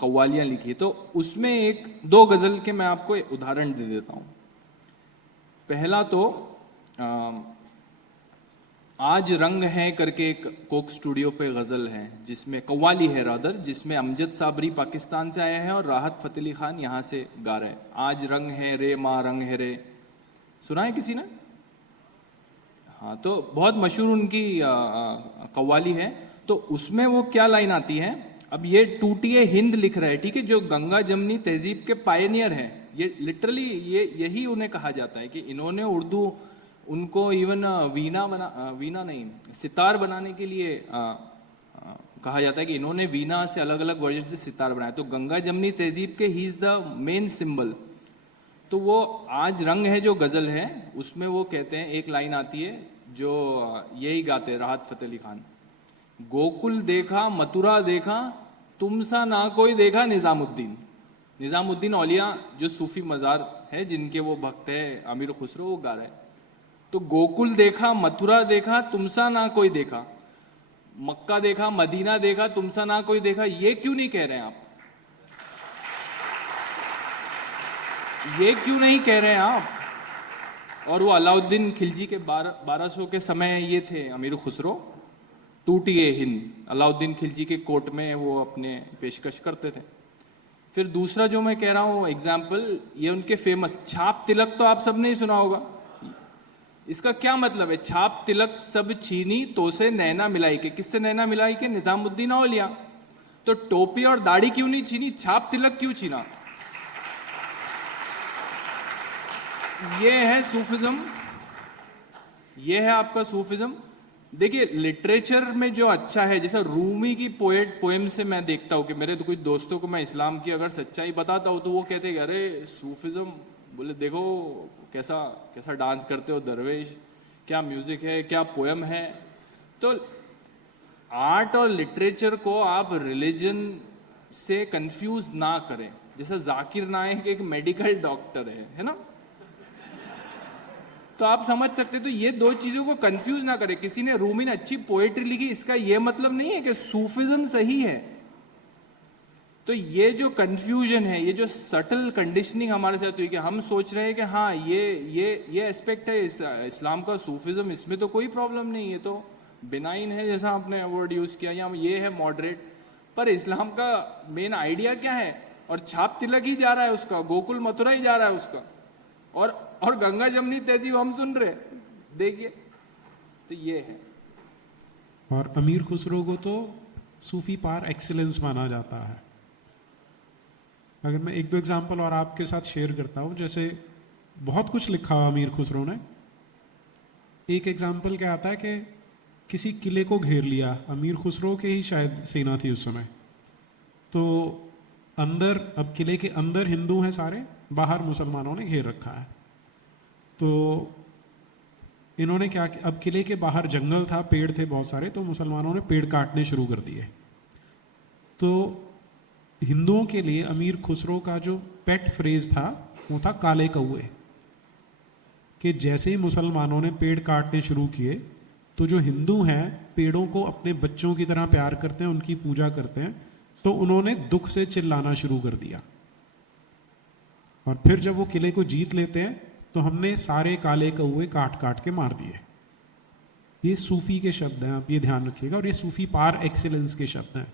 कव्वालियाँ लिखी। तो उसमें एक दो गज़ल के मैं आपको उदाहरण दे देता हूँ। पहला तो आज रंग है करके एक कोक स्टूडियो पे गज़ल है, जिसमें कव्वाली है रादर, जिसमें अमजद साबरी पाकिस्तान से आए हैं और राहत फ़तेह अली ख़ान यहाँ से गा रहे हैं। आज रंग है रे माँ रंग है रे, सुना है किसी ने? हाँ, तो बहुत मशहूर उनकी कव्वाली है। तो उसमें वो क्या लाइन आती है, अब ये टूटिए हिंद लिख रहा है, ठीक है, जो गंगा जमनी तहजीब के पायनियर हैं, ये लिटरली ये यही उन्हें कहा जाता है कि इन्होंने उर्दू, उनको इवन वीणा नहीं, सितार बनाने के लिए कहा जाता है कि इन्होंने वीणा से अलग अलग वर्जन से सितार बनाया। तो गंगा जमनी तहजीब के he is the main symbol. तो वो आज रंग है जो गजल है, उसमें वो कहते हैं, एक लाइन आती है जो यही गाते हैं राहत फतेह अली खान, गोकुल देखा मथुरा देखा तुमसा ना कोई देखा निजामुद्दीन। निजामुद्दीन औलिया जो सूफी मज़ार है जिनके वो भक्त है अमीर खुसरो, वो गा रहे हैं। तो गोकुल देखा मथुरा देखा तुमसा ना कोई देखा, मक्का देखा मदीना देखा तुमसा ना कोई देखा, ये क्यों नहीं कह रहे हैं आप? ये क्यों नहीं कह रहे हैं आप? और वो अलाउद्दीन खिलजी के 1200 के समय ये थे अमीर खुसरो, टूटिए हिंद अलाउद्दीन खिलजी के कोर्ट में वो अपने पेशकश करते थे। फिर दूसरा जो मैं कह रहा हूँ एग्जाम्पल, ये उनके फेमस छाप तिलक, तो आप सबने ही सुना होगा। इसका क्या मतलब है? छाप तिलक सब छीनी तो से नैना मिलाई के, किससे नैना मिलाई के? निजामुद्दीन औलिया। तो टोपी और दाढ़ी क्यों नहीं छीनी, छाप तिलक क्यों छीना? ये है सूफिज्म, ये है आपका सूफिज्म। देखिए लिटरेचर में जो अच्छा है, जैसे रूमी की पोएम से मैं देखता हूँ कि मेरे तो कुछ दोस्तों को मैं इस्लाम की अगर सच्चाई बताता हूँ तो वो कहते हैं अरे सूफिज्म, बोले देखो कैसा कैसा डांस करते हो दरवेश, क्या म्यूजिक है, क्या पोएम है। तो आर्ट और लिटरेचर को आप रिलीजन से कंफ्यूज ना करें। जैसे जाकिर नाइक एक मेडिकल डॉक्टर है ना, तो आप समझ सकते हैं। तो ये दो चीजों को कंफ्यूज ना करें। किसी ने रूमी ने अच्छी पोएट्री लिखी, इसका ये मतलब नहीं है कि सूफिज्म सही है। तो ये जो कंफ्यूजन है, ये जो सटल कंडीशनिंग हमारे साथ हुई कि हम सोच रहे हैं कि हाँ ये एस्पेक्ट है इस्लाम का, सूफिज्म, इसमें तो कोई प्रॉब्लम नहीं, ये तो बिनाइन है जैसा आपने वर्ड यूज किया, या ये है मॉडरेट। पर इस्लाम का मेन आइडिया क्या है? और छाप तिलक ही जा रहा है उसका, गोकुल मथुरा ही जा रहा है उसका, और गंगा जमनी तहजीब हम सुन रहे। देखिए तो ये है। और अमीर खुसरो को तो सूफी पार एक्सीलेंस माना जाता है। अगर मैं एक दो एग्जांपल और आपके साथ शेयर करता हूँ, जैसे बहुत कुछ लिखा हुआ अमीर खुसरो ने। एक एग्जांपल क्या आता है कि किसी किले को घेर लिया, अमीर खुसरो के ही शायद सेना थी उस समय, तो अंदर, अब किले के अंदर हिंदू हैं सारे, बाहर मुसलमानों ने घेर रखा है। तो इन्होंने क्या, अब किले के बाहर जंगल था, पेड़ थे बहुत सारे, तो मुसलमानों ने पेड़ काटने शुरू कर दिए। तो हिंदुओं के लिए अमीर खुसरो का जो पेट फ्रेज था वो था काले कौए, कि जैसे ही मुसलमानों ने पेड़ काटने शुरू किए तो जो हिंदू हैं पेड़ों को अपने बच्चों की तरह प्यार करते हैं, उनकी पूजा करते हैं, तो उन्होंने दुख से चिल्लाना शुरू कर दिया। और फिर जब वो किले को जीत लेते हैं तो हमने सारे काले कौए काट काट के मार दिए। ये सूफी के शब्द हैं, आप ये ध्यान रखिएगा, और ये सूफी पार एक्सीलेंस के शब्द हैं।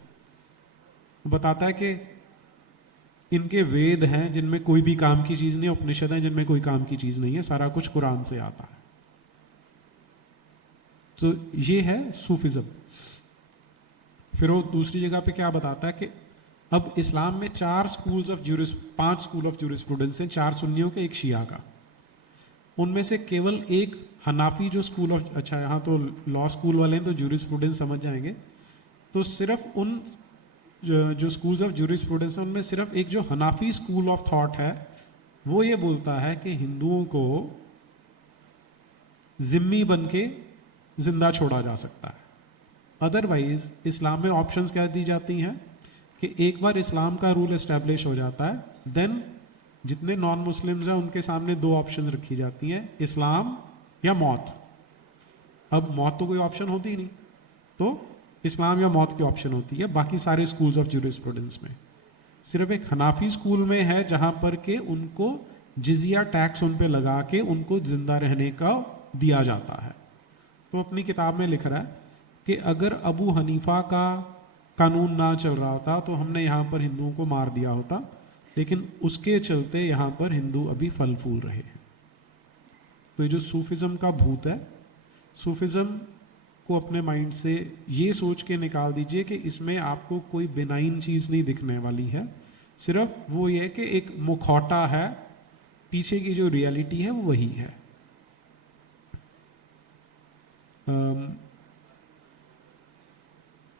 वो बताता है कि इनके वेद हैं जिनमें कोई भी काम की चीज नहीं, उपनिषद हैं जिनमें कोई काम की चीज नहीं है, सारा कुछ कुरान से आता है। तो ये है सूफिज्म। फिर वो दूसरी जगह पे क्या बताता है कि अब इस्लाम में 5 स्कूल ऑफ ज्यूरिस्प्रूडेंस हैं, 4 सुन्नियों के, 1 शिया का। उनमें से केवल एक हनाफी जो स्कूल ऑफ, अच्छा यहाँ तो लॉ स्कूल वाले हैं तो ज्यूरिस्प्रूडेंस समझ जाएंगे, तो सिर्फ उन जो स्कूल्स ऑफ ज्यूरिस्प्रूडेंस हैं उनमें सिर्फ एक जो हनाफी स्कूल ऑफ थॉट है वो ये बोलता है कि हिंदुओं को जिम्मी बन के जिंदा छोड़ा जा सकता है। अदरवाइज इस्लाम में ऑप्शंस क्या दी जाती हैं कि एक बार इस्लाम का रूल एस्टेब्लिश हो जाता है, देन जितने नॉन मुस्लिम्स हैं उनके सामने 2 ऑप्शंस रखी जाती हैं, इस्लाम या मौत। अब मौत तो कोई ऑप्शन होती ही नहीं, तो इस्लाम या मौत की ऑप्शन होती है। बाकी सारे स्कूल्स ऑफ ज्यूरिस्प्रूडेंस में सिर्फ एक हनाफी स्कूल में है जहां पर के उनको जिजिया टैक्स उन पे लगा के उनको जिंदा रहने का दिया जाता है। तो अपनी किताब में लिख रहा है कि अगर अबू हनीफा का कानून ना चल रहा होता तो हमने यहाँ पर हिंदुओं को मार दिया होता, लेकिन उसके चलते यहाँ पर हिंदू अभी फल फूल रहे हैं। तो ये जो सूफिज्म का भूत है, सूफिज्म को अपने माइंड से ये सोच के निकाल दीजिए कि इसमें आपको कोई बेनाइन चीज़ नहीं दिखने वाली है, सिर्फ वो ये कि एक मुखौटा है, पीछे की जो रियलिटी है वो वही है।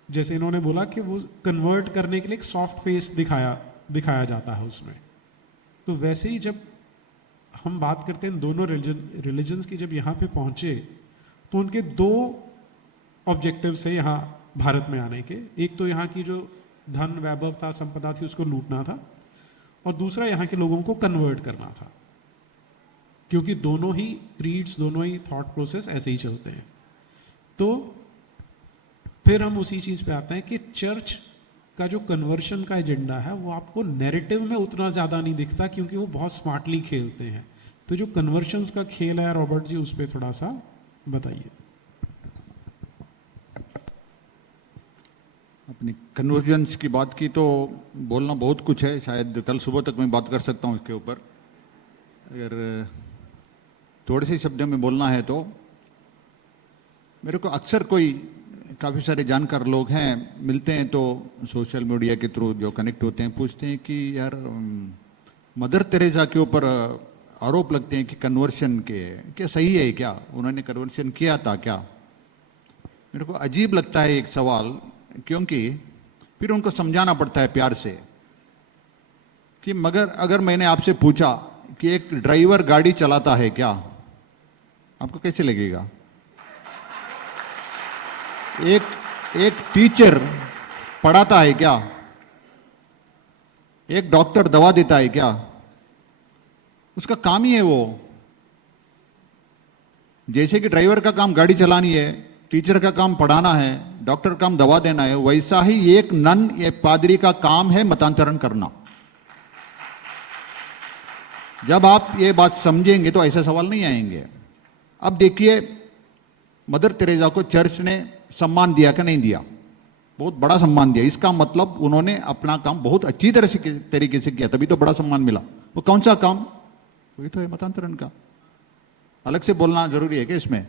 जैसे इन्होंने बोला कि वो कन्वर्ट करने के लिए एक सॉफ्ट फेस दिखाया जाता है उसमें, तो वैसे ही जब हम बात करते हैं दोनों रिलीजन्स की, जब यहाँ पे पहुंचे तो उनके दो ऑब्जेक्टिव्स है यहाँ भारत में आने के। एक तो यहाँ की जो धन वैभव था, संपदा थी, उसको लूटना था, और दूसरा यहाँ के लोगों को कन्वर्ट करना था, क्योंकि दोनों ही क्रीड्स, दोनों ही थॉट प्रोसेस ऐसे ही चलते हैं। तो फिर हम उसी चीज पे आते हैं कि चर्च का जो कन्वर्शन का एजेंडा है वो आपको नैरेटिव में उतना ज्यादा नहीं दिखता, क्योंकि वो बहुत स्मार्टली खेलते हैं। तो जो कन्वर्शंस का खेल है रॉबर्ट जी, उस पर थोड़ा सा बताइए। अपनी कन्वर्जेंस की बात की तो बोलना बहुत कुछ है, शायद कल सुबह तक मैं बात कर सकता हूँ इसके ऊपर। अगर थोड़े से शब्दों में बोलना है तो मेरे को अक्सर कोई काफ़ी सारे जानकार लोग हैं मिलते हैं तो सोशल मीडिया के थ्रू जो कनेक्ट होते हैं, पूछते हैं कि यार मदर तेरेसा के ऊपर आरोप लगते हैं कि कन्वर्शन के, क्या सही है क्या, उन्होंने कन्वर्शन किया था क्या? मेरे को अजीब लगता है एक सवाल, क्योंकि फिर उनको समझाना पड़ता है प्यार से कि मगर अगर मैंने आपसे पूछा कि एक ड्राइवर गाड़ी चलाता है क्या, आपको कैसे लगेगा? एक टीचर पढ़ाता है क्या? एक डॉक्टर दवा देता है क्या? उसका काम ही है वो। जैसे कि ड्राइवर का काम गाड़ी चलानी है, टीचर का काम पढ़ाना है, डॉक्टर का काम दवा देना है, वैसा ही एक नन या पादरी का काम है मतांतरण करना। जब आप ये बात समझेंगे तो ऐसे सवाल नहीं आएंगे। अब देखिए, मदर तेरेसा को चर्च ने सम्मान दिया कि नहीं दिया? बहुत बड़ा सम्मान दिया। इसका मतलब उन्होंने अपना काम बहुत अच्छी तरह से तरीके से किया, तभी तो बड़ा सम्मान मिला। वो कौन सा काम? वही तो है मतांतरण का। अलग से बोलना जरूरी है क्या इसमें?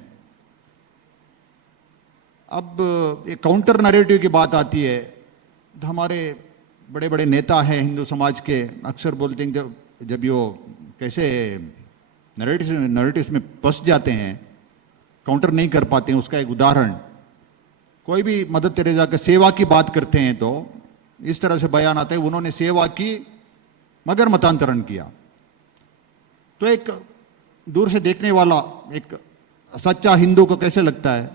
अब एक काउंटर नैरेटिव की बात आती है तो हमारे बड़े बड़े नेता हैं हिंदू समाज के, अक्सर बोलते हैं जब यो कैसे नैरेटिव में फंस जाते हैं, काउंटर नहीं कर पाते हैं। उसका एक उदाहरण, कोई भी मदर तेरेसा के सेवा की बात करते हैं तो इस तरह से बयान आता है उन्होंने सेवा की मगर मतांतरण किया। तो एक दूर से देखने वाला एक सच्चा हिंदू को कैसे लगता है,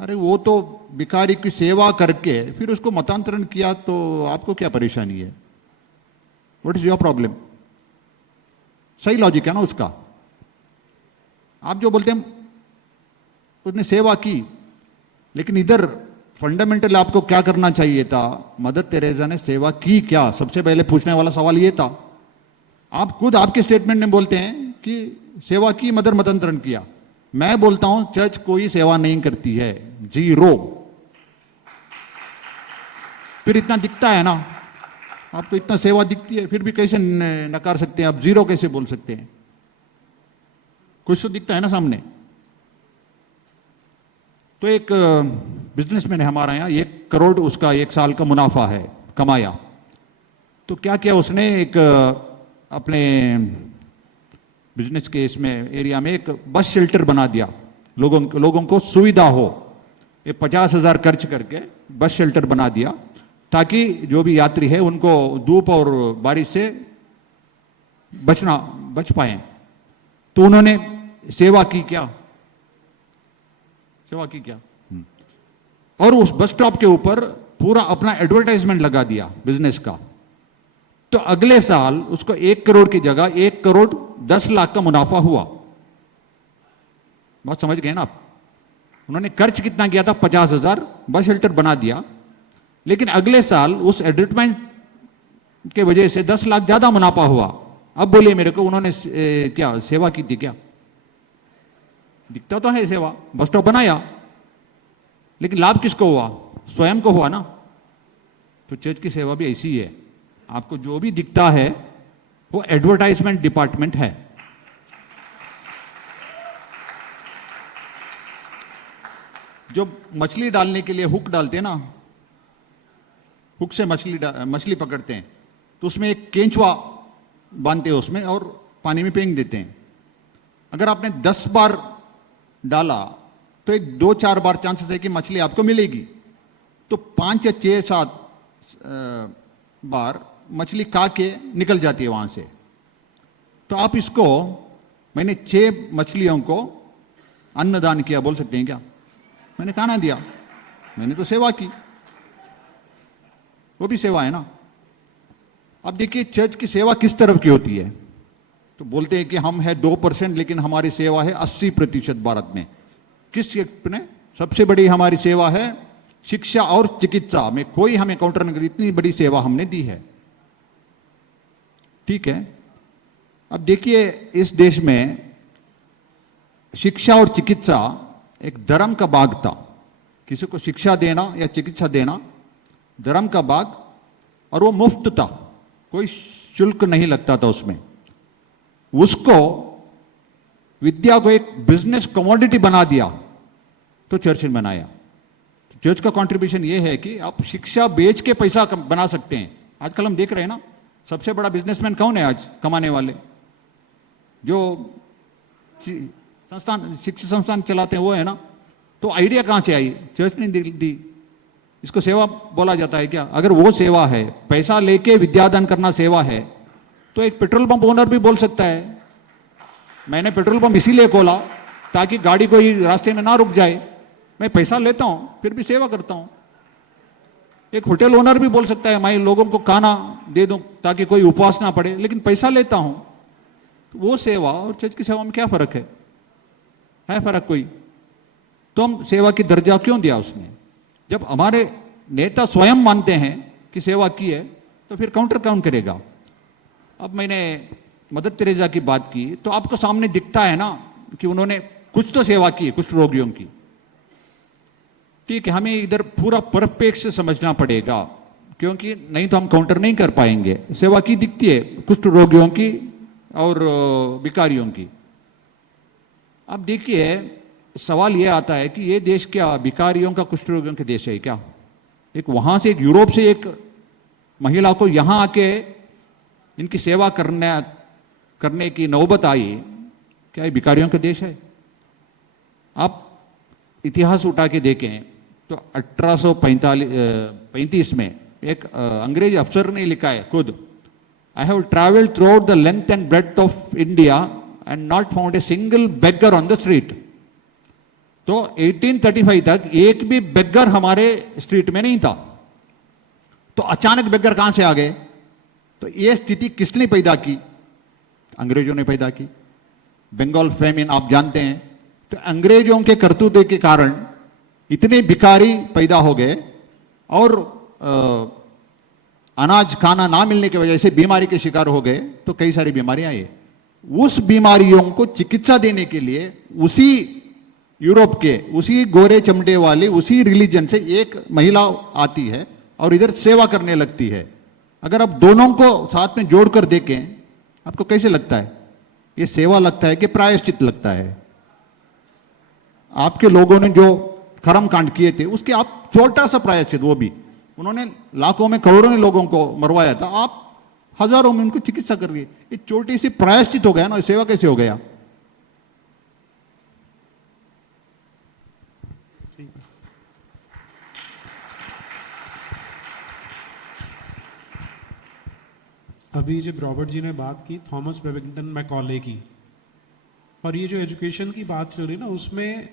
अरे वो तो भिखारी की सेवा करके फिर उसको मतांतरण किया, तो आपको क्या परेशानी है? What is your problem? सही लॉजिक है ना उसका। आप जो बोलते हैं उसने सेवा की, लेकिन इधर फंडामेंटल आपको क्या करना चाहिए था? मदर तेरेसा ने सेवा की क्या? सबसे पहले पूछने वाला सवाल ये था। आप खुद आपके स्टेटमेंट में बोलते हैं कि सेवा की, मदर मतांतरण किया। मैं बोलता हूं चर्च कोई सेवा नहीं करती है, जीरो। फिर इतना दिखता है ना, आपको इतना सेवा दिखती है, फिर भी कैसे नकार सकते हैं आप? जीरो कैसे बोल सकते हैं? कुछ तो दिखता है ना सामने। तो एक बिजनेसमैन है हमारा यहाँ, 1 करोड़ उसका 1 साल का मुनाफा है, कमाया। तो क्या किया उसने, एक अपने बिजनेस के इसमें एरिया में एक बस शेल्टर बना दिया, लोगों को सुविधा हो। ये 50,000 खर्च करके बस शेल्टर बना दिया, ताकि जो भी यात्री है उनको धूप और बारिश से बच पाए। तो उन्होंने सेवा की क्या? सेवा की क्या? और उस बस स्टॉप के ऊपर पूरा अपना एडवर्टाइजमेंट लगा दिया बिजनेस का। तो अगले साल उसको 1 करोड़ की जगह 1 करोड़ 10 लाख का मुनाफा हुआ। बात समझ गए ना आप? उन्होंने खर्च कितना किया था? 50,000, बस शेल्टर बना दिया, लेकिन अगले साल उस एडवर्टाइजमेंट के वजह से 10 लाख ज्यादा मुनाफा हुआ। अब बोलिए मेरे को, उन्होंने क्या सेवा की थी क्या? दिखता तो है सेवा, बस स्टॉप बनाया, लेकिन लाभ किसको हुआ? स्वयं को हुआ ना। तो चर्च की सेवा भी ऐसी ही है। आपको जो भी दिखता है वो एडवर्टाइजमेंट डिपार्टमेंट है। जो मछली डालने के लिए हुक डालते हैं ना, हुक से मछली पकड़ते हैं, तो उसमें एक केंचुआ बांधते हैं उसमें और पानी में फेंक देते हैं। अगर आपने 10 बार डाला तो एक 2-4 बार चांसेस है कि मछली आपको मिलेगी। तो 5 या 6-7 बार मछली खा के निकल जाती है वहां से। तो आप इसको, मैंने 6 मछलियों को अन्नदान किया बोल सकते हैं क्या? मैंने खाना दिया, मैंने तो सेवा की, वो भी सेवा है ना। अब देखिए चर्च की सेवा किस तरफ की होती है। तो बोलते हैं कि हम है 2%, लेकिन हमारी सेवा है 80% भारत में। किस क्षेत्र में? सबसे बड़ी हमारी सेवा है शिक्षा और चिकित्सा में। कोई हमें काउंटर नहीं करी, इतनी बड़ी सेवा हमने दी है। ठीक है, अब देखिए इस देश में शिक्षा और चिकित्सा एक धर्म का भाग था। किसी को शिक्षा देना या चिकित्सा देना धर्म का भाग, और वो मुफ्त था, कोई शुल्क नहीं लगता था उसमें। उसको विद्या को एक बिजनेस कमोडिटी बना दिया तो चर्च ने बनाया। चर्च का कंट्रीब्यूशन ये है कि आप शिक्षा बेच के पैसा बना सकते हैं। आजकल हम देख रहे हैं ना, सबसे बड़ा बिजनेसमैन कौन है आज कमाने वाले? जो संस्थान, शिक्षा संस्थान चलाते हैं वो है ना। तो आइडिया कहां से आई? चर्च ने दी। इसको सेवा बोला जाता है क्या? अगर वो सेवा है, पैसा लेके विद्यादान करना सेवा है, तो एक पेट्रोल पंप ओनर भी बोल सकता है मैंने पेट्रोल पंप इसीलिए खोला ताकि गाड़ी कोई रास्ते में ना रुक जाए, मैं पैसा लेता हूं फिर भी सेवा करता हूं। एक होटल ओनर भी बोल सकता है मैं लोगों को खाना दे दूं ताकि कोई उपवास ना पड़े, लेकिन पैसा लेता हूं। वो सेवा और चर्च की सेवा में क्या फर्क है फर्क कोई? तो हम सेवा की दर्जा क्यों दिया उसने? जब हमारे नेता स्वयं मानते हैं कि सेवा की है तो फिर काउंटर कौन करेगा? अब मैंने मदर तेरेसा की बात की तो आपको सामने दिखता है ना कि उन्होंने कुछ तो सेवा की है कुष्ठ रोगियों की। ठीक है, हमें इधर पूरा परिप्रेक्ष्य समझना पड़ेगा, क्योंकि नहीं तो हम काउंटर नहीं कर पाएंगे। सेवा की दिखती है कुष्ठ रोगियों की और भिखारियों की। अब देखिए सवाल यह आता है कि ये देश क्या भिखारियों का कुष्ठ रोगियों के देश है क्या? एक वहां से, एक यूरोप से एक महिला को यहां आके इनकी सेवा करने की नौबत आई, क्या ये भिखारियों का देश है? आप इतिहास उठा के देखें तो 1835 में एक अंग्रेज अफसर ने लिखा है खुद, I have travelled through out the length and breadth of India and not found a single beggar on the street. तो 1835 तक एक भी बेगर हमारे स्ट्रीट में नहीं था। तो अचानक बेगर कहां से आ गए? तो यह स्थिति किसने पैदा की? अंग्रेजों ने पैदा की। बंगाल फेमिन आप जानते हैं। तो अंग्रेजों के करतूते के कारण इतने भिखारी पैदा हो गए और अनाज खाना ना मिलने की वजह से बीमारी के शिकार हो गए। तो कई सारी बीमारियां आई। उस बीमारियों को चिकित्सा देने के लिए उसी यूरोप के, उसी गोरे चमड़े वाले, उसी रिलीजन से एक महिला आती है और इधर सेवा करने लगती है। अगर आप दोनों को साथ में जोड़कर देखें, आपको कैसे लगता है? ये सेवा लगता है कि प्रायश्चित लगता है? आपके लोगों ने जो कर्म कांड किए थे उसके आप छोटा सा प्रायश्चित, वो भी उन्होंने लाखों में करोड़ों में लोगों को मरवाया था, आप हजारों में उनको चिकित्सा कर रही है। ये छोटी सी प्रायश्चित हो गया ना, सेवा कैसे हो गया? अभी जब रॉबर्ट जी ने बात की थॉमस बेबिंगटन मैकॉले की, और ये जो एजुकेशन की बात चल रही ना, उसमें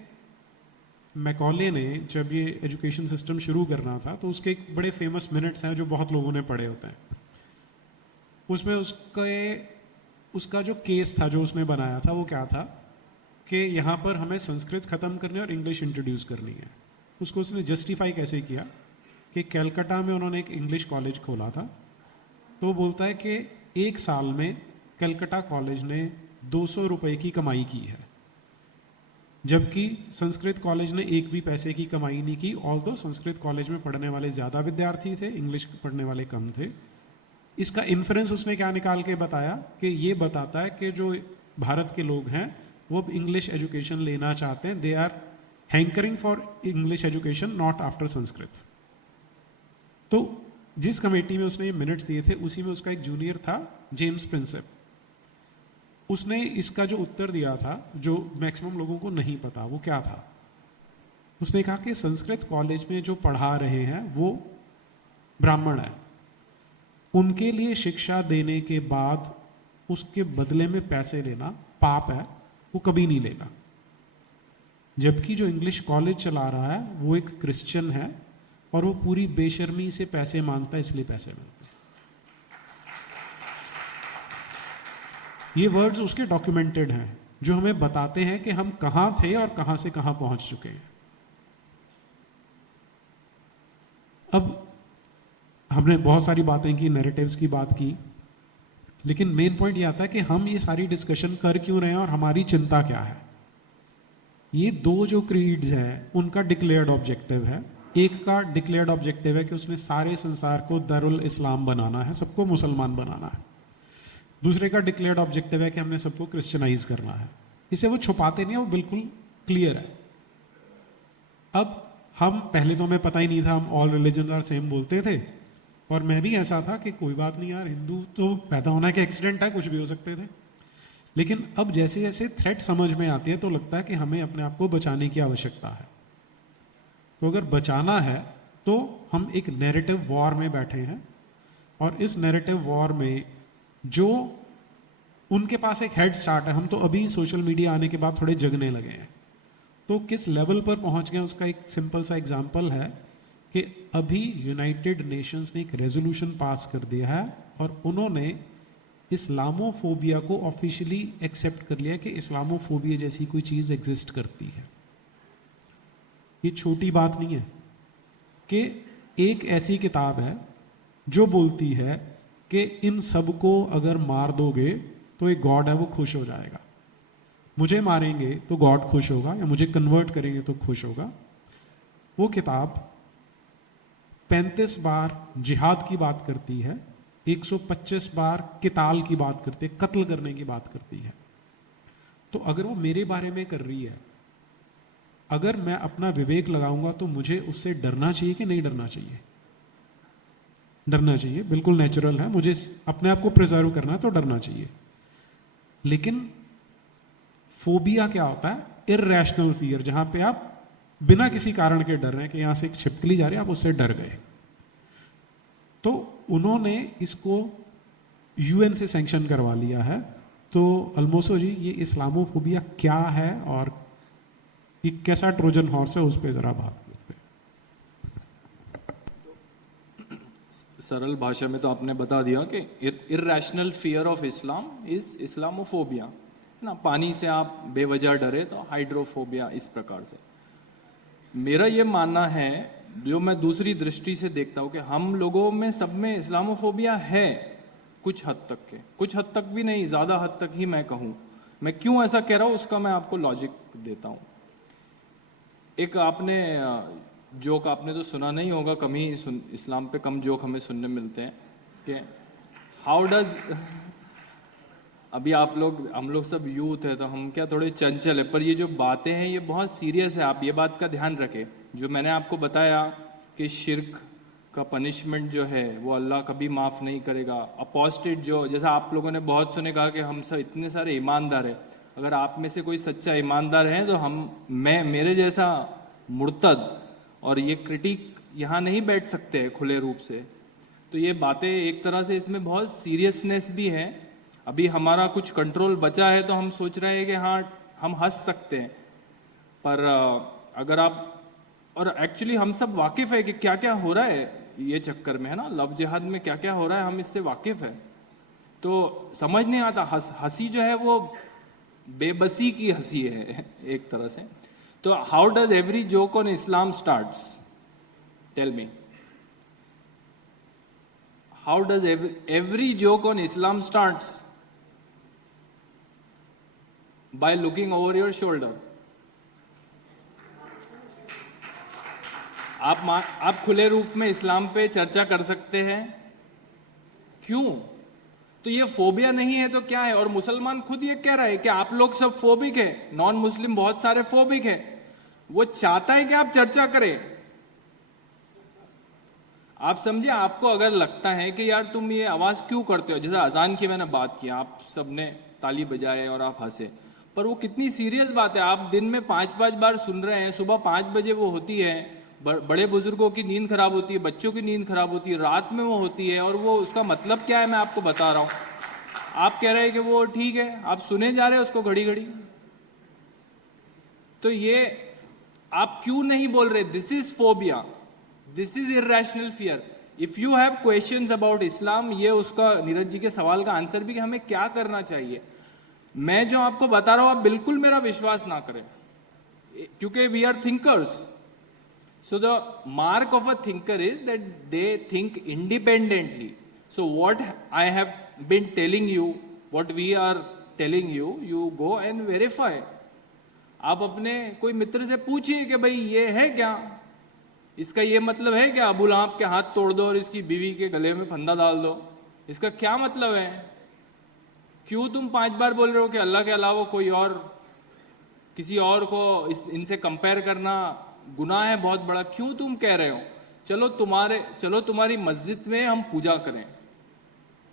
मैकॉले ने जब ये एजुकेशन सिस्टम शुरू करना था तो उसके एक बड़े फेमस मिनट्स हैं जो बहुत लोगों ने पढ़े होते हैं। उसमें उसका जो केस था जो उसने बनाया था वो क्या था कि यहाँ पर हमें संस्कृत ख़त्म करनी है और इंग्लिश इंट्रोड्यूस करनी है। उसको उसने जस्टिफाई कैसे किया कि कलकत्ता में उन्होंने एक इंग्लिश कॉलेज खोला था, तो वो बोलता है कि 1 साल में कलकत्ता कॉलेज ने 200 रुपए की कमाई की है, जबकि संस्कृत कॉलेज ने एक भी पैसे की कमाई नहीं की। ऑल्दो संस्कृत कॉलेज में पढ़ने वाले ज़्यादा विद्यार्थी थे, इंग्लिश पढ़ने वाले कम थे। इसका इन्फ्रेंस उसने क्या निकाल के बताया कि ये बताता है कि जो भारत के लोग हैं वो इंग्लिश एजुकेशन लेना चाहते हैं, they are hankering for English education not after Sanskrit. तो जिस कमेटी में उसने ये मिनट्स दिए थे उसी में उसका एक जूनियर था जेम्स प्रिंसेप, उसने इसका जो उत्तर दिया था जो मैक्सिमम लोगों को नहीं पता, वो क्या था? उसने कहा कि संस्कृत कॉलेज में जो पढ़ा रहे हैं वो ब्राह्मण है, उनके लिए शिक्षा देने के बाद उसके बदले में पैसे लेना पाप है, वो कभी नहीं लेगा। जबकि जो इंग्लिश कॉलेज चला रहा है वो एक क्रिश्चियन है और वो पूरी बेशर्मी से पैसे मांगता है, इसलिए पैसे मिलते हैं। ये वर्ड्स उसके डॉक्यूमेंटेड हैं जो हमें बताते हैं कि हम कहां थे और कहां से कहां पहुंच चुके हैं। अब हमने बहुत सारी बातें की, नैरेटिव्स की बात की, लेकिन मेन पॉइंट ये आता है कि हम ये सारी डिस्कशन कर क्यों रहे हैं और हमारी चिंता क्या है। ये दो जो क्रीड्स हैं उनका डिक्लेयर्ड ऑब्जेक्टिव है। एक का डिक्लेयर्ड ऑब्जेक्टिव है कि उसने सारे संसार को दारुल इस्लाम बनाना है, सबको मुसलमान बनाना है। दूसरे का डिक्लेयर्ड ऑब्जेक्टिव है कि हमने सबको क्रिश्चियनाइज करना है। इसे वो छुपाते नहीं है, वो बिल्कुल क्लियर है। अब हम पहले तो हमें पता ही नहीं था, हम ऑल रिलीजन आर सेम बोलते थे और मैं भी ऐसा था कि कोई बात नहीं यार, हिंदू तो पैदा होना के एक्सीडेंट है, कुछ भी हो सकते थे। लेकिन अब जैसे जैसे थ्रेट समझ में आती है तो लगता है कि हमें अपने आप को बचाने की आवश्यकता है। तो अगर बचाना है तो हम एक नैरेटिव वॉर में बैठे हैं और इस नैरेटिव वॉर में जो उनके पास एक हेड स्टार्ट है, हम तो अभी सोशल मीडिया आने के बाद थोड़े जगने लगे हैं, तो किस लेवल पर पहुंच गए उसका एक सिंपल सा एग्जांपल है कि अभी यूनाइटेड नेशंस ने एक रेजोल्यूशन पास कर दिया है और उन्होंने इस्लामोफोबिया को ऑफिशियली एक्सेप्ट कर लिया कि इस्लामोफोबिया जैसी कोई चीज एग्जिस्ट करती है। ये छोटी बात नहीं है कि एक ऐसी किताब है जो बोलती है कि इन सबको अगर मार दोगे तो एक गॉड है वो खुश हो जाएगा, मुझे मारेंगे तो गॉड खुश होगा या मुझे कन्वर्ट करेंगे तो खुश होगा। वो किताब 35 बार जिहाद की बात करती है, 125 बार किताल की बात करती है, कत्ल करने की बात करती है। तो अगर वो मेरे बारे में कर रही है, अगर मैं अपना विवेक लगाऊंगा तो मुझे उससे डरना चाहिए कि नहीं डरना चाहिए? डरना चाहिए, बिल्कुल नेचुरल है, मुझे अपने आप को प्रिजर्व करना है तो डरना चाहिए। लेकिन फोबिया क्या होता है? इररेशनल फियर, जहां पे आप बिना किसी कारण के डर रहे हैं कि यहां से एक छिपकली जा रही है, आप उससे डर गए। तो उन्होंने इसको यूएन से सैंक्शन करवा लिया है। तो अल्मोसो जी, ये इस्लामोफोबिया क्या है और ये कैसा ट्रोजन हॉर्स है, उस पर जरा बात करते हैं। सरल भाषा में तो आपने बता दिया कि irrational fear of Islam is Islamophobia ना। पानी से आप बेवजह डरे तो हाइड्रोफोबिया, इस प्रकार से। मेरा ये मानना है, जो मैं दूसरी दृष्टि से देखता हूँ, कि हम लोगों में सब में इस्लामोफोबिया है कुछ हद तक के, कुछ हद तक भी नहीं, ज्यादा हद तक ही मैं कहूँ। मैं क्यों ऐसा कह रहा हूँ उसका मैं आपको लॉजिक देता हूँ। एक आपने जोक आपने तो सुना नहीं होगा, कम ही इस्लाम पे कम जोक हमें सुनने मिलते हैं कि हाउ डज, अभी आप लोग, हम लोग सब यूथ है तो हम क्या थोड़े चंचल है, पर ये जो बातें हैं ये बहुत सीरियस है। आप ये बात का ध्यान रखें। जो मैंने आपको बताया कि शिर्क का पनिशमेंट जो है वो अल्लाह कभी माफ नहीं करेगा। अपोस्टेट जो, जैसा आप लोगों ने बहुत सुने कहा कि हम सब इतने सारे ईमानदार है, अगर आप में से कोई सच्चा ईमानदार है तो मैं मेरे जैसा मुर्तद और ये क्रिटिक यहाँ नहीं बैठ सकते हैं खुले रूप से। तो ये बातें एक तरह से इसमें बहुत सीरियसनेस भी है। अभी हमारा कुछ कंट्रोल बचा है तो हम सोच रहे हैं कि हाँ हम हंस सकते हैं, पर अगर आप, और एक्चुअली हम सब वाकिफ है कि क्या क्या हो रहा है ये चक्कर में, है ना, लव जिहाद में क्या क्या हो रहा है, हम इससे वाकिफ है। तो समझ नहीं आता, हंसी जो है वो बेबसी की हंसी है एक तरह से। तो how does every joke on Islam starts? Tell me, how does every joke on Islam starts? By looking over your shoulder. आप खुले रूप में इस्लाम पे चर्चा कर सकते हैं, क्यों? तो ये फोबिया नहीं है तो क्या है? और मुसलमान खुद ये कह रहा है कि आप लोग सब फोबिक है, नॉन मुस्लिम बहुत सारे फोबिक है। वो चाहता है कि आप चर्चा करें। आप समझे, आपको अगर लगता है कि यार तुम ये आवाज क्यों करते हो, जैसे अजान की मैंने बात की, आप सबने ताली बजाए और आप हंसे, पर वो कितनी सीरियस बात है। आप दिन में 5-5 बार सुन रहे हैं, सुबह 5 बजे वो होती है, बड़े बुजुर्गों की नींद खराब होती है, बच्चों की नींद खराब होती है, रात में वो होती है, और वो उसका मतलब क्या है मैं आपको बता रहा हूं। आप कह रहे हैं कि वो ठीक है, आप सुने जा रहे हैं उसको घड़ी घड़ी। तो ये आप क्यों नहीं बोल रहे? This is phobia, this is irrational fear. If you have questions about Islam, ये उसका नीरज जी के सवाल का आंसर भी कि हमें क्या करना चाहिए। मैं जो आपको बता रहा हूं, आप बिल्कुल मेरा विश्वास ना करें, क्योंकि we are thinkers. So the mark of a thinker is that they think independently. So what I have been telling you, what we are telling you, you go and verify. आप अपने कोई मित्र से पूछिए कि भाई ये है क्या, इसका ये मतलब है क्या, अबू लहब के हाथ तोड़ दो और इसकी बीवी के गले में फंदा डाल दो, इसका क्या मतलब है? क्यों तुम 5 बार बोल रहे हो कि अल्लाह के अलावा कोई और, किसी और को इनसे कंपेयर करना गुनाह है बहुत बड़ा, क्यों तुम कह रहे हो? चलो तुम्हारी मस्जिद में हम पूजा करें,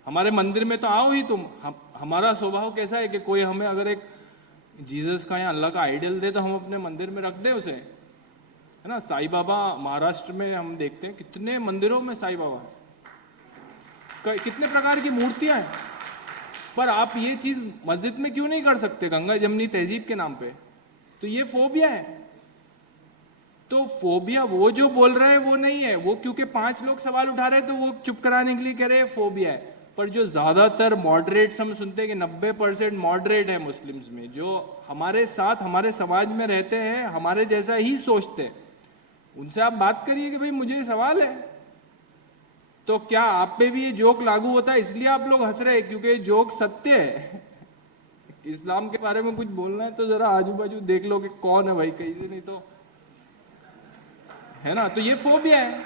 हमारे मंदिर में तो आओ ही तुम। हमारा स्वभाव कैसा है कि कोई हमें अगर एक जीसस का या अल्लाह का आइडियल दे तो हम अपने मंदिर में रख दें उसे, है ना। साईं बाबा महाराष्ट्र में हम देखते हैं कितने मंदिरों में साईं बाबा, कितने प्रकार की मूर्तियां हैं, पर आप ये चीज मस्जिद में क्यों नहीं कर सकते गंगा जमनी तहजीब के नाम पे? तो ये फोबिया है। तो फोबिया वो जो बोल रहा है वो नहीं है, वो क्योंकि 5 लोग सवाल उठा रहे हैं तो वो चुप कराने के लिए कह रहे हैं फोबिया है। पर जो ज्यादातर मॉडरेट्स हम सुनते हैं कि 90% मॉडरेट है मुस्लिम्स में, जो हमारे साथ हमारे समाज में रहते हैं, हमारे जैसा ही सोचते हैं, उनसे आप बात करिए कि भाई मुझे ये सवाल है। तो क्या आप पे भी ये जोक लागू होता है? इसलिए आप लोग हंस रहे हैं क्योंकि ये जोक सत्य है। इस्लाम के बारे में कुछ बोलना है तो जरा आजू बाजू देख लो कि कौन है भाई, कहीं से नहीं तो, है ना। तो ये फोबिया है,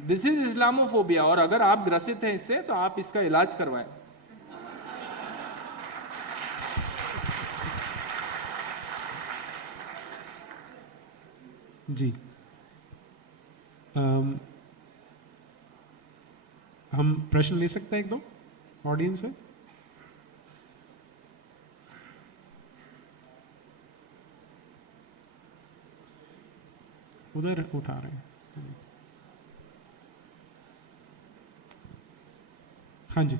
दिस इज इस्लामोफोबिया। और अगर आप ग्रसित हैं इससे तो आप इसका इलाज करवाएं। जी, हम प्रश्न ले सकते हैं एक दो ऑडियंस से? उधर उठा रहे हैं। हाँ जी,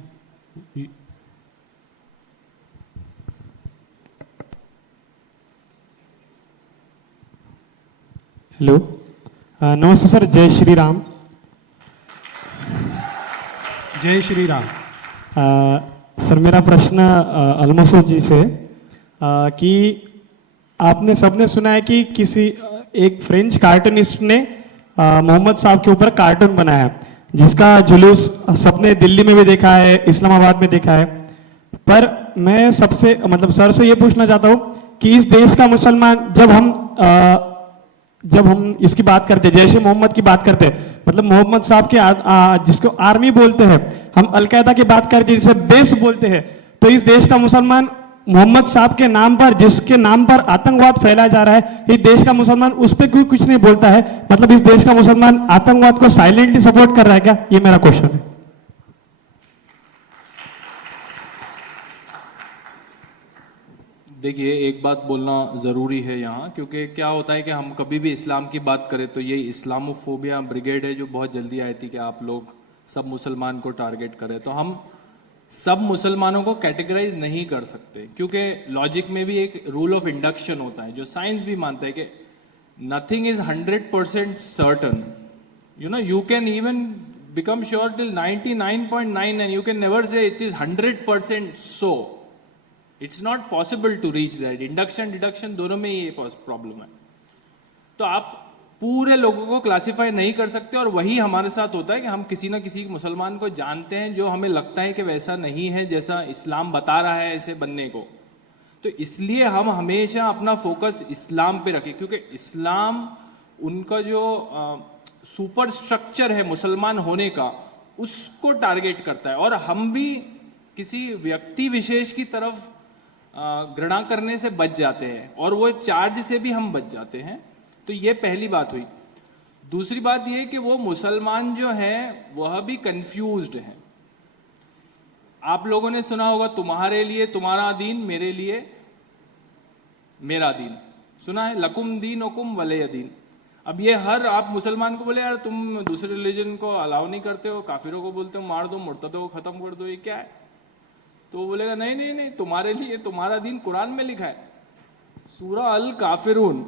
हेलो, नमस्ते सर, जय श्री राम। जय श्री राम। सर मेरा प्रश्न अलमसूद जी से कि आपने सबने सुना है कि किसी एक फ्रेंच कार्टूनिस्ट ने मोहम्मद साहब के ऊपर कार्टून बनाया जिसका जुलूस सबने दिल्ली में भी देखा है, इस्लामाबाद में देखा है। पर मैं सबसे सर से ये पूछना चाहता हूँ कि इस देश का मुसलमान जब हम इसकी बात करते हैं, जैसे मोहम्मद की बात करते हैं, मोहम्मद साहब के जिसको आर्मी बोलते हैं, हम अलकायदा की बात करते हैं जिसे देश बोलते हैं, तो इस देश का मुसलमान मोहम्मद साहब के नाम पर, जिसके नाम पर आतंकवाद फैलाया जा रहा है, इस देश का मुसलमान उस पर क्यों कुछ नहीं बोलता है? इस देश का मुसलमान आतंकवाद को साइलेंटली सपोर्ट कर रहा है क्या? ये मेरा क्वेश्चन है। देखिए, एक बात बोलना ज़रूरी है यहाँ, क्योंकि क्या होता है कि हम कभी भी इस्लाम की बात करें तो ये इस्लामोफोबिया ब्रिगेड है जो बहुत जल्दी आई थी कि आप लोग सब मुसलमान को टारगेट करें। तो हम सब मुसलमानों को कैटेगराइज नहीं कर सकते, क्योंकि लॉजिक में भी एक रूल ऑफ इंडक्शन होता है जो साइंस भी मानता है कि nothing is 100% certain. you can even become sure till 99.9 and you can never say it is 100% so. It's not possible to reach that. Induction deduction दोनों में ये प्रॉब्लम है। तो आप पूरे लोगों को क्लासिफाई नहीं कर सकते, और वही हमारे साथ होता है कि हम किसी ना किसी मुसलमान को जानते हैं जो हमें लगता है कि वैसा नहीं है जैसा इस्लाम बता रहा है ऐसे बनने को। तो इसलिए हम हमेशा अपना फोकस इस्लाम पे रखें, क्योंकि इस्लाम उनका जो सुपर स्ट्रक्चर है मुसलमान होने का, उसको टारगेट करता है। और हम भी किसी व्यक्ति विशेष की तरफ घृणा करने से बच जाते हैं और वो चार्ज से भी हम बच जाते हैं। तो ये पहली बात हुई। दूसरी बात ये कि वो मुसलमान जो हैं वह भी कंफ्यूज्ड हैं। आप लोगों ने सुना होगा, तुम्हारे लिए तुम्हारा दीन, मेरे लिए मेरा दीन, सुना है, लकुम दीन ओकुम वलिय दीन। अब ये हर आप मुसलमान को बोले यार तुम दूसरे रिलीजन को अलाउ नहीं करते हो, काफिरों को बोलते हो मार दो, मुर्तदों को खत्म कर दो, ये क्या है? तो वो बोलेगा नहीं नहीं नहीं, तुम्हारे लिए तुम्हारा दीन कुरान में लिखा है, सूरा अल काफिरून।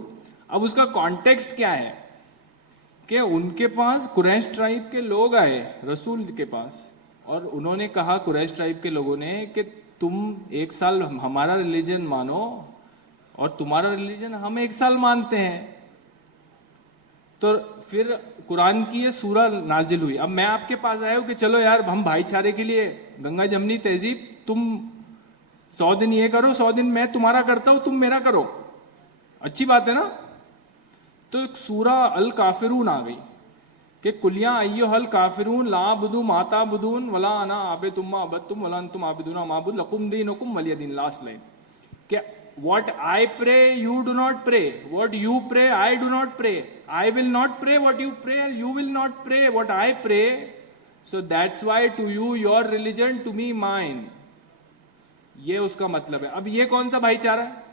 अब उसका कॉन्टेक्स्ट क्या है कि उनके पास कुरैश ट्राइब के लोग आए रसूल के पास और उन्होंने कहा, कुरैश ट्राइब के लोगों ने, कि तुम एक साल हमारा रिलीजन मानो और तुम्हारा रिलीजन हम एक साल मानते हैं। तो फिर कुरान की ये सूरा नाजिल हुई। अब मैं आपके पास आया हूं कि चलो यार हम भाईचारे के लिए गंगा जमनी तहजीब, तुम 100 दिन ये करो, 100 दिन मैं तुम्हारा करता हूं, तुम मेरा करो, अच्छी बात है ना? तो एक सूरा अल काफिरून आ गई कि कुलिया अय्यो हल काफिरून ला बुदू माता बुदून वला अना आबे तुम अबद तुम वला तुम आबिदूना माबुद लकुम दीनुकुम वलिय दीन। लास्ट लाइन क्या, what I pray you do not pray, what you pray I do not pray, I will not pray what you pray, you will not pray what I pray, so that's why to you your religion, to me mine। ये उसका मतलब है। अब ये कौन सा भाईचारा है?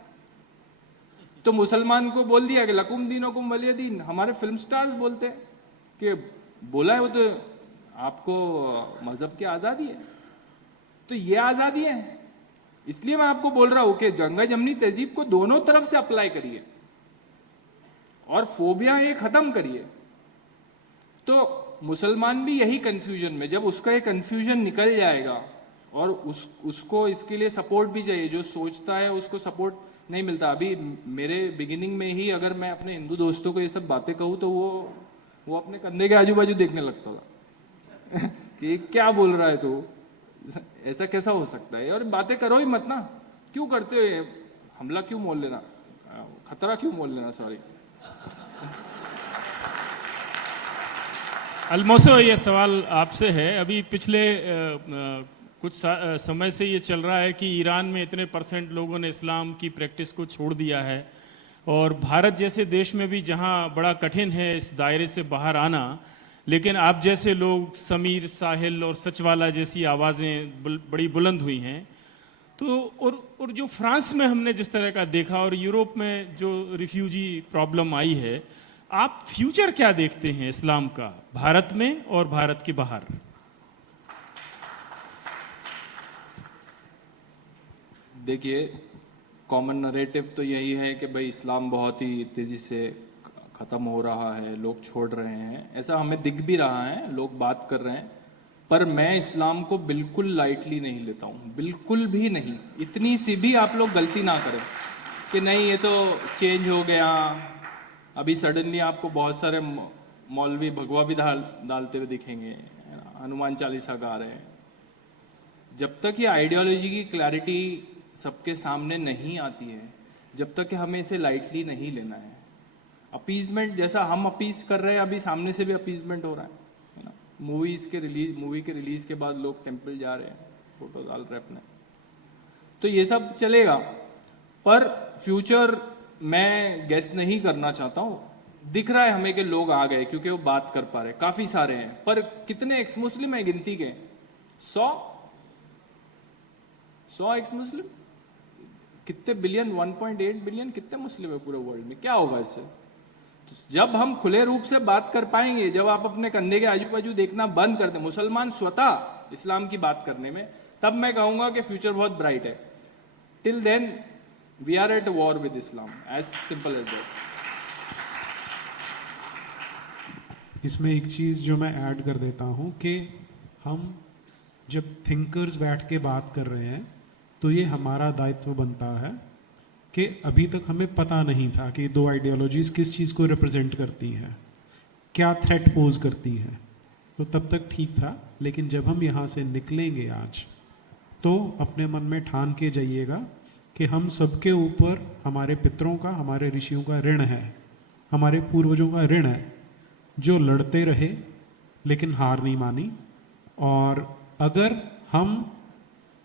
तो मुसलमान को बोल दिया कि लकुम दीनुकुम वलिय दीन। हमारे फिल्म स्टार्स बोलते हैं कि बोला है वो तो आपको मजहब की आजादी है, तो ये आजादी है। इसलिए मैं आपको बोल रहा हूं कि गंगा जमनी तहजीब को दोनों तरफ से अप्लाई करिए और फोबिया ये खत्म करिए। तो मुसलमान भी यही कंफ्यूजन में, जब उसका ये कंफ्यूजन निकल जाएगा और उसको इसके लिए सपोर्ट भी चाहिए, जो सोचता है उसको सपोर्ट नहीं मिलता। अभी मेरे बिगिनिंग में ही अगर मैं अपने हिंदू दोस्तों को ये सब बातें कहूँ तो वो अपने कंधे के आजू बाजू देखने लगता था कि क्या बोल रहा है, तो ऐसा कैसा हो सकता है? और बातें करो ही मत ना, क्यों करते हो ये? हमला क्यों मोल लेना, खतरा क्यों मोल लेना, सॉरी। अलमोसो ये सवाल आपसे है। अभी पिछले कुछ समय से ये चल रहा है कि ईरान में इतने % लोगों ने इस्लाम की प्रैक्टिस को छोड़ दिया है और भारत जैसे देश में भी जहाँ बड़ा कठिन है इस दायरे से बाहर आना, लेकिन आप जैसे लोग, समीर, साहिल और सचवाला जैसी आवाज़ें बड़ी बुलंद हुई हैं। तो और जो फ्रांस में हमने जिस तरह का देखा और यूरोप में जो रिफ्यूजी प्रॉब्लम आई है, आप फ्यूचर क्या देखते हैं इस्लाम का भारत में और भारत के बाहर? देखिए, कॉमन नरेटिव तो यही है कि भाई इस्लाम बहुत ही तेज़ी से ख़त्म हो रहा है, लोग छोड़ रहे हैं, ऐसा हमें दिख भी रहा है, लोग बात कर रहे हैं। पर मैं इस्लाम को बिल्कुल लाइटली नहीं लेता हूँ, बिल्कुल भी नहीं। इतनी सी भी आप लोग गलती ना करें कि नहीं ये तो चेंज हो गया, अभी सडनली आपको बहुत सारे मौलवी भगवा भी डालते हुए दिखेंगे, हनुमान चालीसा गा रहे हैं। जब तक ये आइडियोलॉजी की क्लैरिटी सबके सामने नहीं आती है, जब तक कि हमें इसे लाइटली नहीं लेना है। अपीजमेंट जैसा हम अपीज कर रहे हैं, अभी सामने से भी अपीजमेंट हो रहा है ना। मूवी के रिलीज के बाद लोग टेम्पल जा रहे हैं, फोटो डाल रहे हैं अपने, तो ये सब चलेगा। पर फ्यूचर मैं गेस नहीं करना चाहता हूँ। दिख रहा है हमें कि लोग आ गए क्योंकि वो बात कर पा रहे, काफी सारे हैं। पर कितने एक्स मुस्लिम है गिनती के? 100 एक्स मुस्लिम, कितने बिलियन, 1.8 बिलियन कितने मुस्लिम है पूरे वर्ल्ड में? क्या होगा इससे? तो जब हम खुले रूप से बात कर पाएंगे, जब आप अपने कंधे के आजू बाजू देखना बंद कर दें, मुसलमान स्वतः इस्लाम की बात करने में, तब मैं कहूंगा कि फ्यूचर बहुत ब्राइट है। Till then we are at war with Islam, as simple as that. इसमें एक चीज़ जो मैं ऐड कर देता हूँ कि हम जब थिंकर्स बैठ के बात कर रहे हैं तो ये हमारा दायित्व बनता है कि अभी तक हमें पता नहीं था कि दो आइडियोलॉजीज किस चीज़ को रिप्रेजेंट करती हैं, क्या थ्रेट पोज करती हैं। तो तब तक ठीक था, लेकिन जब हम यहाँ से निकलेंगे आज, तो अपने मन में ठान के जाइएगा कि हम सबके ऊपर हमारे पितरों का, हमारे ऋषियों का ऋण है, हमारे पूर्वजों का ऋण है, जो लड़ते रहे लेकिन हार नहीं मानी। और अगर हम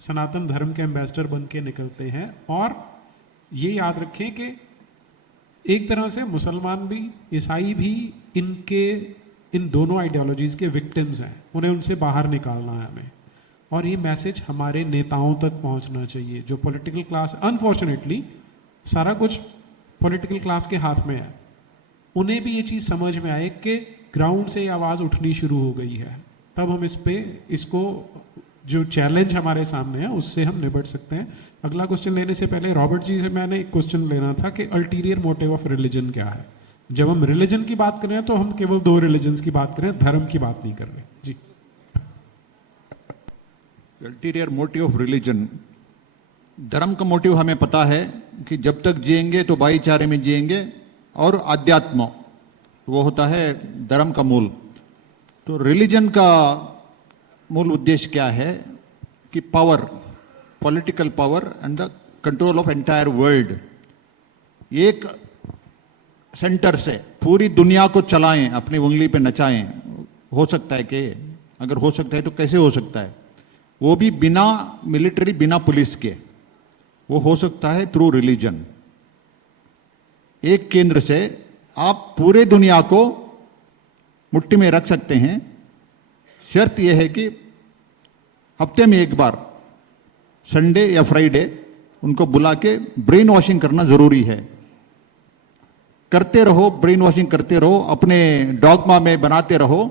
सनातन धर्म के एम्बेसडर बन के निकलते हैं। और ये याद रखें कि एक तरह से मुसलमान भी ईसाई भी इन दोनों आइडियोलॉजीज के विक्टिम्स हैं, उन्हें उनसे बाहर निकालना है हमें। और ये मैसेज हमारे नेताओं तक पहुंचना चाहिए। जो पॉलिटिकल क्लास, अनफॉर्चुनेटली सारा कुछ पॉलिटिकल क्लास के हाथ में है, उन्हें भी ये चीज़ समझ में आए कि ग्राउंड से ये आवाज़ उठनी शुरू हो गई है, तब हम इसको जो चैलेंज हमारे सामने है उससे हम निपट सकते हैं। अगला क्वेश्चन लेने से पहले रॉबर्ट जी से मैंने एक क्वेश्चन लेना था कि अल्टीरियर मोटिव ऑफ रिलीजन क्या है। जब हम रिलीजन की बात कर रहे हैं तो हम केवल 2 रिलीजन्स की बात कर रहे हैं, धर्म की बात नहीं कर रहे। जी, अल्टीरियर मोटिव ऑफ रिलीजन, धर्म का मोटिव हमें पता है कि जब तक जिएंगे तो भाईचारे में जिएंगे, और अध्यात्म वो होता है धर्म का मूल। तो रिलीजन का मूल उद्देश्य क्या है कि power, political power and the control of entire world. एक सेंटर से पूरी दुनिया को चलाएं, अपनी उंगली पे नचाएं। हो सकता है कि, अगर हो सकता है तो कैसे हो सकता है? वो भी बिना मिलिट्री, बिना पुलिस के। वो हो सकता है थ्रू रिलीजन। एक केंद्र से आप पूरे दुनिया को मुट्ठी में रख सकते हैं। शर्त यह है कि हफ्ते में एक बार, संडे या फ्राइडे, उनको बुला के ब्रेन वॉशिंग करना जरूरी है। करते रहो, ब्रेन वॉशिंग करते रहो, अपने डॉगमा में बनाते रहो,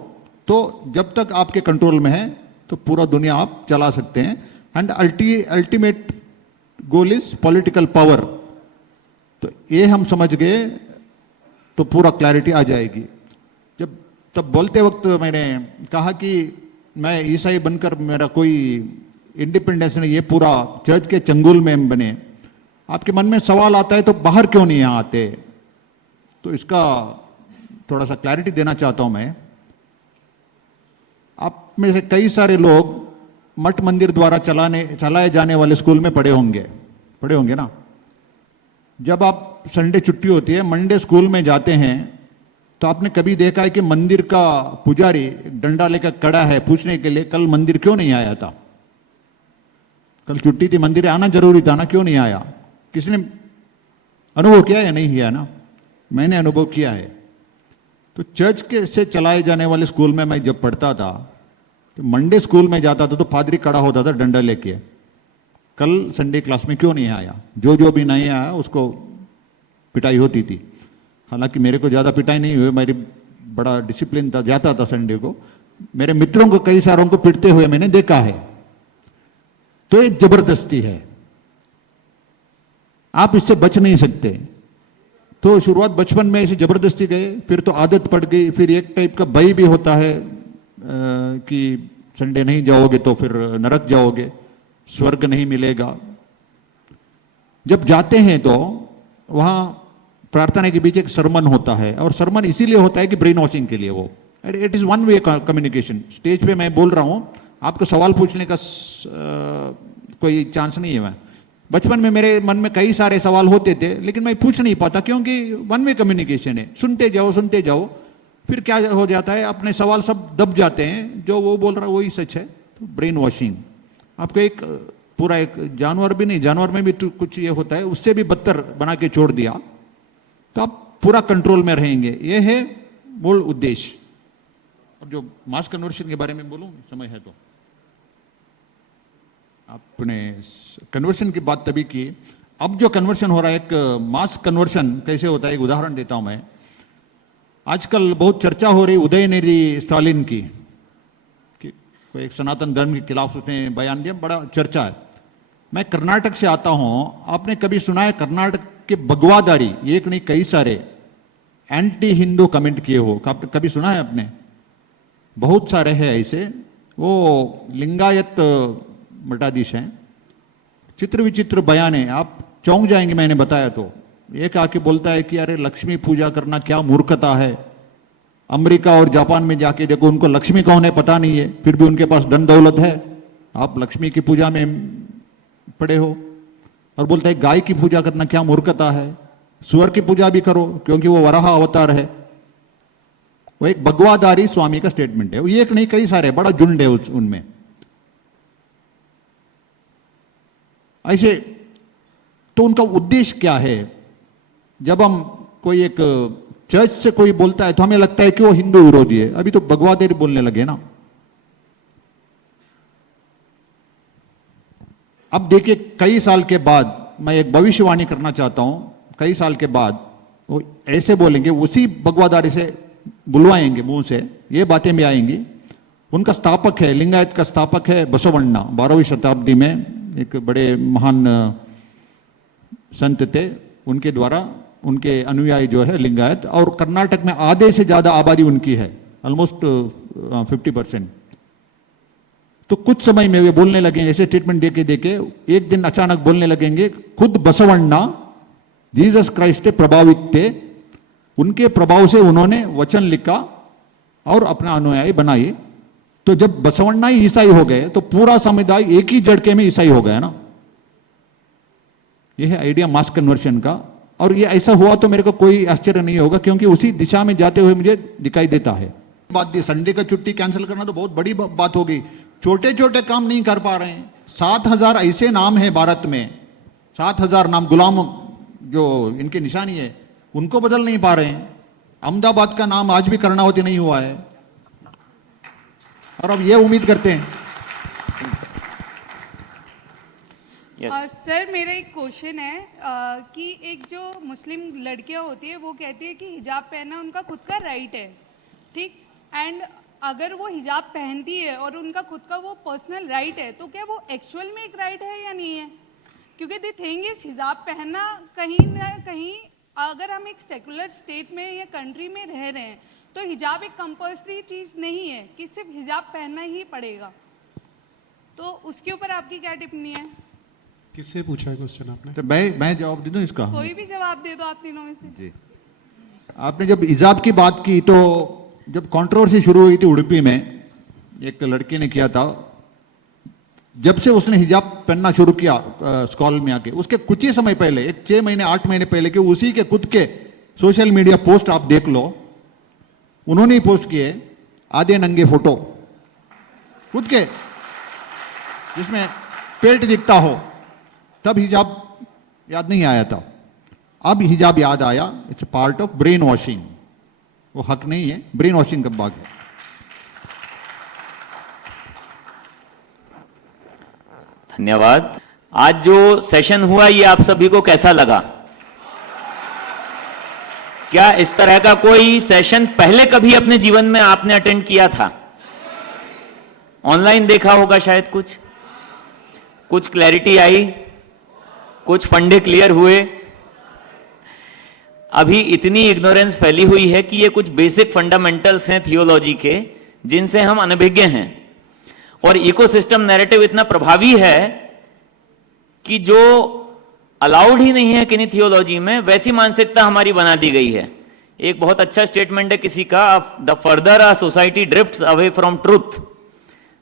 तो जब तक आपके कंट्रोल में है तो पूरा दुनिया आप चला सकते हैं। And ultimate goal is political power. तो ये हम समझ गए तो पूरा क्लैरिटी आ जाएगी। तब बोलते वक्त मैंने कहा कि मैं ईसाई बनकर मेरा कोई इंडिपेंडेंस नहीं, ये पूरा चर्च के चंगुल में हम बने। आपके मन में सवाल आता है तो बाहर क्यों नहीं आते? तो इसका थोड़ा सा क्लैरिटी देना चाहता हूं मैं। आप में से कई सारे लोग मठ मंदिर द्वारा चलाए जाने वाले स्कूल में पढ़े होंगे ना। जब आप संडे छुट्टी होती है, मंडे स्कूल में जाते हैं, तो आपने कभी देखा है कि मंदिर का पुजारी डंडा लेकर खड़ा है पूछने के लिए, कल मंदिर क्यों नहीं आया था? कल छुट्टी थी, मंदिर आना जरूरी था ना, क्यों नहीं आया? किसने अनुभव किया या नहीं किया ना? मैंने अनुभव किया है। तो चर्च के से चलाए जाने वाले स्कूल में मैं जब पढ़ता था, तो मंडे स्कूल में जाता था तो पादरी खड़ा होता था डंडा लेके, कल संडे क्लास में क्यों नहीं आया? जो भी नहीं आया उसको पिटाई होती थी। हालांकि मेरे को ज़्यादा पिटाई नहीं हुई, मेरी बड़ा डिसिप्लिन था, जाता था संडे को। मेरे मित्रों को कई सारों को पिटते हुए मैंने देखा है। तो एक जबरदस्ती है, आप इससे बच नहीं सकते। तो शुरुआत बचपन में ऐसी जबरदस्ती गए, फिर तो आदत पड़ गई, फिर एक टाइप का भय भी होता है कि संडे नहीं जाओगे तो फिर नरक जाओगे, स्वर्ग नहीं मिलेगा। जब जाते हैं तो वहां प्रार्थना के बीच एक सरमन होता है, और सरमन इसीलिए होता है कि ब्रेन वॉशिंग के लिए। वो it is one way communication. Stage पे मैं बोल रहा हूं, आपको सवाल पूछने का कोई चांस नहीं है। मैं बचपन में मेरे मन में कई सारे सवाल होते थे, लेकिन मैं पूछ नहीं पाता, क्योंकि वन वे कम्युनिकेशन है। सुनते जाओ, फिर क्या हो जाता है, अपने सवाल सब दब जाते हैं, जो वो बोल रहा है वही सच है। तो ब्रेन वॉशिंग आपको एक पूरा, एक जानवर भी नहीं, जानवर में भी कुछ ये होता है, उससे भी बदतर बना के छोड़ दिया, तो आप पूरा कंट्रोल में रहेंगे। ये है मूल उद्देश्य। अब जो मास कन्वर्शन के बारे में बोलूं, समय है तो आपने कन्वर्शन की बात तभी की। अब जो कन्वर्शन हो रहा है, एक मास कन्वर्शन कैसे होता है, एक उदाहरण देता हूं मैं। आजकल बहुत चर्चा हो रही उदयनिधि स्टालिन की, कि कोई एक सनातन धर्म के खिलाफ उसने बयान दिया, बड़ा चर्चा है। मैं कर्नाटक से आता हूं। आपने कभी सुना है कर्नाटक के बगवादारी, एक नहीं कई सारे एंटी हिंदू कमेंट किए हो? कभी सुना है आपने? बहुत सारे हैं ऐसे। वो लिंगायत मठाधीश हैं। चित्र विचित्र बयान है, आप चौंक जाएंगे मैंने बताया तो। एक आके बोलता है कि अरे लक्ष्मी पूजा करना क्या मूर्खता है। अमेरिका और जापान में जाके देखो, उनको लक्ष्मी कौन है पता नहीं है, फिर भी उनके पास धन दौलत है। आप लक्ष्मी की पूजा में पड़े हो। और बोलता है गाय की पूजा करना क्या मूर्खता है, सुअर की पूजा भी करो क्योंकि वो वराह अवतार है। वो एक भगवादारी स्वामी का स्टेटमेंट है। वो एक नहीं कई सारे, बड़ा झुंड है उनमें। ऐसे तो उनका उद्देश्य क्या है? जब हम कोई एक चर्च से कोई बोलता है तो हमें लगता है कि वो हिंदू विरोधी है। अभी तो भगवादेव बोलने लगे ना। अब देखिए, कई साल के बाद मैं एक भविष्यवाणी करना चाहता हूं। कई साल के बाद वो ऐसे बोलेंगे, उसी भगवादारी से बुलवाएंगे, मुंह से ये बातें भी आएंगी। उनका स्थापक है, लिंगायत का स्थापक है बसवण्णा, 12वीं शताब्दी में एक बड़े महान संत थे। उनके द्वारा उनके अनुयायी जो है लिंगायत, और कर्नाटक में आधे से ज्यादा आबादी उनकी है, ऑलमोस्ट 50%। तो कुछ समय में वे बोलने लगेंगे, ऐसे ट्रीटमेंट देके देके एक दिन अचानक बोलने लगेंगे, खुद बसवण्णा जीसस क्राइस्ट से प्रभावित थे, उनके प्रभाव से उन्होंने वचन लिखा और अपना अनुयायी बनाए। तो जब बसवण्णा ही ईसाई हो गए तो पूरा समुदाय एक ही झटके में ईसाई हो गया ना। यह है आइडिया मास कन्वर्शन का। और ये ऐसा हुआ तो मेरे को कोई आश्चर्य नहीं होगा, क्योंकि उसी दिशा में जाते हुए मुझे दिखाई देता है। बात संडे का छुट्टी कैंसिल करना तो बहुत बड़ी बात होगी। छोटे छोटे काम नहीं कर पा रहे हैं। 7,000 ऐसे नाम है भारत में, 7,000 नाम गुलाम जो इनकी निशानी है, उनको बदल नहीं पा रहे हैं। अहमदाबाद का नाम आज भी कर्णावती नहीं हुआ है, और अब ये उम्मीद करते हैं। सर मेरा एक क्वेश्चन है कि एक जो मुस्लिम लड़कियां होती है वो कहती है कि हिजाब पहनना उनका खुद का राइट है, ठीक, एंड अगर वो हिजाब पहनती है और उनका खुद का वो पर्सनल राइट है, तो क्या वो एक्चुअल में एक राइट है या नहीं है? क्योंकि द थिंग इज हिजाब पहनना कहीं ना कहीं, अगर हम एक सेकुलर स्टेट में या कंट्री में रह रहे हैं तो हिजाब एक कंपल्सरी चीज़ नहीं है कि सिर्फ हिजाब पहनना ही पड़ेगा। तो उसके ऊपर आपकी क्या टिप्पणी है? किससे पूछा है क्वेश्चन आपने? तो मैं जवाब दे दूं इसका? कोई भी जवाब दे दो आप तीनों में से। जी, आपने जब हिजाब की बात की तो जब कंट्रोवर्सी शुरू हुई थी उड़पी में, एक लड़की ने किया था, जब से उसने हिजाब पहनना शुरू किया स्कॉल में आके, उसके कुछ ही समय पहले, एक 6 महीने 8 महीने पहले के उसी के खुद के सोशल मीडिया पोस्ट आप देख लो, उन्होंने ही पोस्ट किए आधे नंगे फोटो खुद के, जिसमें पेट दिखता हो। तब हिजाब याद नहीं आया था, अब हिजाब याद आया। It's part of brain washing. वो हक नहीं है, ब्रेन वॉशिंग का भाग है। धन्यवाद। आज जो सेशन हुआ ये आप सभी को कैसा लगा? क्या इस तरह का कोई सेशन पहले कभी अपने जीवन में आपने अटेंड किया था? ऑनलाइन देखा होगा शायद, कुछ क्लैरिटी आई, कुछ फंडे क्लियर हुए। अभी इतनी इग्नोरेंस फैली हुई है कि ये कुछ बेसिक फंडामेंटल्स हैं थियोलॉजी के, जिनसे हम अनभिज्ञ हैं। और इकोसिस्टम नैरेटिव इतना प्रभावी है कि जो अलाउड ही नहीं है किन्हीं थियोलॉजी में, वैसी मानसिकता हमारी बना दी गई है। एक बहुत अच्छा स्टेटमेंट है किसी का, the further a society drifts away from truth,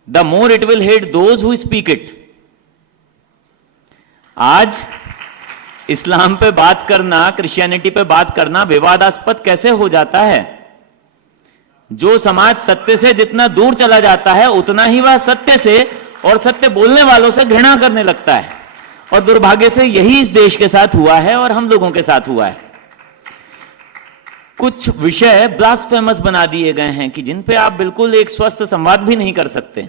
the more it will hate those who speak it. आज इस्लाम पे बात करना, क्रिश्चियनिटी पे बात करना विवादास्पद कैसे हो जाता है? जो समाज सत्य से जितना दूर चला जाता है, उतना ही वह सत्य से और सत्य बोलने वालों से घृणा करने लगता है। और दुर्भाग्य से यही इस देश के साथ हुआ है और हम लोगों के साथ हुआ है। कुछ विषय ब्लास्फेमस बना दिए गए हैं कि जिन पे आप बिल्कुल एक स्वस्थ संवाद भी नहीं कर सकते।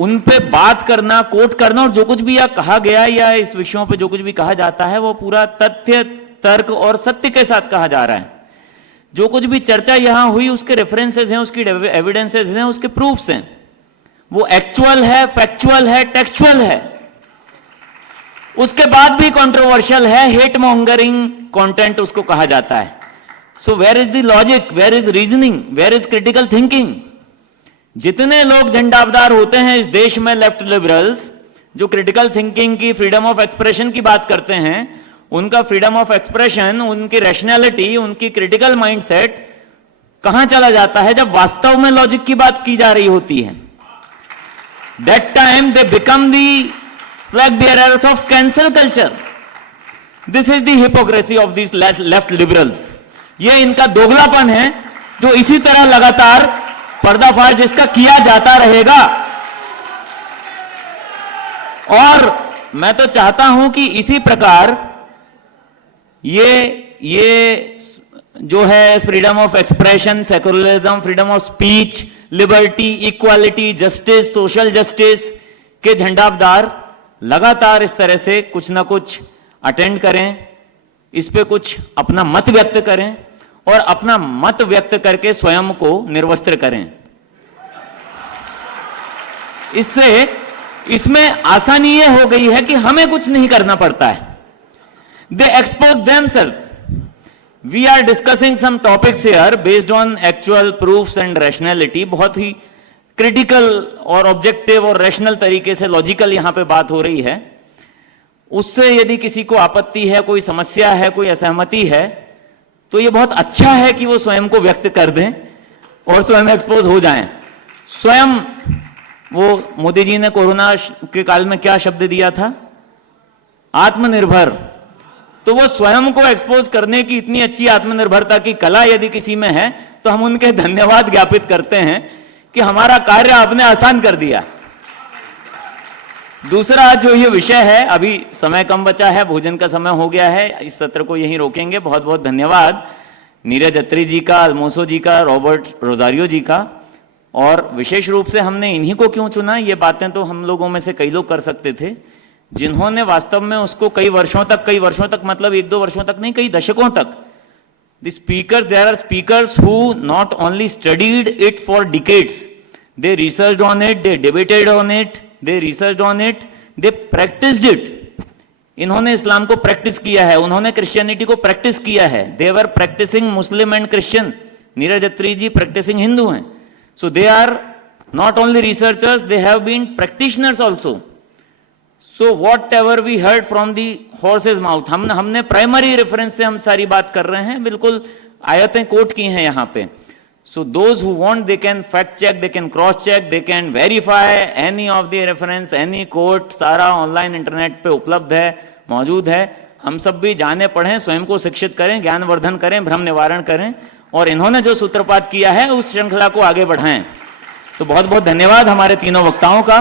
उन पे बात करना, कोट करना, और जो कुछ भी या कहा गया या इस विषयों पे जो कुछ भी कहा जाता है वो पूरा तथ्य, तर्क और सत्य के साथ कहा जा रहा है। जो कुछ भी चर्चा यहां हुई उसके रेफरेंसेस हैं, उसकी एविडेंसेस हैं, उसके प्रूफ्स हैं। वो एक्चुअल है, फैक्चुअल है, टेक्सचुअल है। उसके बाद भी कंट्रोवर्शियल है, हेट मॉन्गरिंग कंटेंट उसको कहा जाता है। So where is the logic, where is reasoning, where is critical thinking? जितने लोग झंडाबदार होते हैं इस देश में, लेफ्ट लिबरल्स, जो क्रिटिकल थिंकिंग की, फ्रीडम ऑफ एक्सप्रेशन की बात करते हैं, उनका फ्रीडम ऑफ एक्सप्रेशन, उनकी रैशनैलिटी, उनकी क्रिटिकल माइंडसेट कहां चला जाता है जब वास्तव में लॉजिक की बात की जा रही होती है? That time they become the flag bearers of cancel culture. This is the hypocrisy of this left liberals. ये इनका दोगलापन है जो इसी तरह लगातार पर्दाफाश जिसका किया जाता रहेगा। और मैं तो चाहता हूं कि इसी प्रकार ये जो है freedom of expression, secularism, freedom of speech, liberty, equality, justice, social justice के झंडाबदार लगातार इस तरह से कुछ ना कुछ अटेंड करें, इस पे कुछ अपना मत व्यक्त करें और अपना मत व्यक्त करके स्वयं को निर्वस्त्र करें। इससे इसमें आसानी यह हो गई है कि हमें कुछ नहीं करना पड़ता है। They expose themselves. We are discussing some topics here based on actual proofs and rationality. बहुत ही क्रिटिकल और ऑब्जेक्टिव और रैशनल तरीके से लॉजिकल यहां पे बात हो रही है। उससे यदि किसी को आपत्ति है, कोई समस्या है, कोई असहमति है, तो यह बहुत अच्छा है कि वो स्वयं को व्यक्त कर दें और स्वयं एक्सपोज हो जाएं। स्वयं वो मोदी जी ने कोरोना के काल में क्या शब्द दिया था? आत्मनिर्भर। तो वो स्वयं को एक्सपोज करने की इतनी अच्छी आत्मनिर्भरता की कला यदि किसी में है तो हम उनके धन्यवाद ज्ञापित करते हैं कि हमारा कार्य आपने आसान कर दिया। दूसरा जो ये विषय है, अभी समय कम बचा है, भोजन का समय हो गया है, इस सत्र को यहीं रोकेंगे। बहुत बहुत धन्यवाद नीरज अत्री जी का, अल्मोसो जी का, रॉबर्ट रोजारियो जी का। और विशेष रूप से हमने इन्हीं को क्यों चुना, ये बातें तो हम लोगों में से कई लोग कर सकते थे, जिन्होंने वास्तव में उसको कई वर्षों तक मतलब 1-2 वर्षों तक नहीं, कई दशकों तक, the speakers, there are speakers who not only studied it for decades, they researched on it, they debated on it, they researched on it, they practiced it. इन्होंने इस्लाम को प्रैक्टिस किया है, उन्होंने क्रिश्चियनिटी को प्रैक्टिस किया है। they were practicing Muslim and Christian. Neeraj Attri ji practicing Hindu हैं। so they are not only researchers, they have been practitioners also. So whatever we heard from the horse's mouth, हमने प्राइमरी रेफरेंस से हम सारी बात कर रहे हैं, बिल्कुल आयतें कोट की हैं यहाँ पे। So those who want, they can fact check, they can cross check, they can verify any of the reference, any quote, सारा ऑनलाइन इंटरनेट पे उपलब्ध है, मौजूद है। हम सब भी जाने पढ़ें, स्वयं को शिक्षित करें, ज्ञानवर्धन करें, भ्रम निवारण करें और इन्होंने जो सूत्रपात किया है उस श्रृंखला को आगे बढ़ाएं। तो बहुत बहुत धन्यवाद हमारे तीनों वक्ताओं का।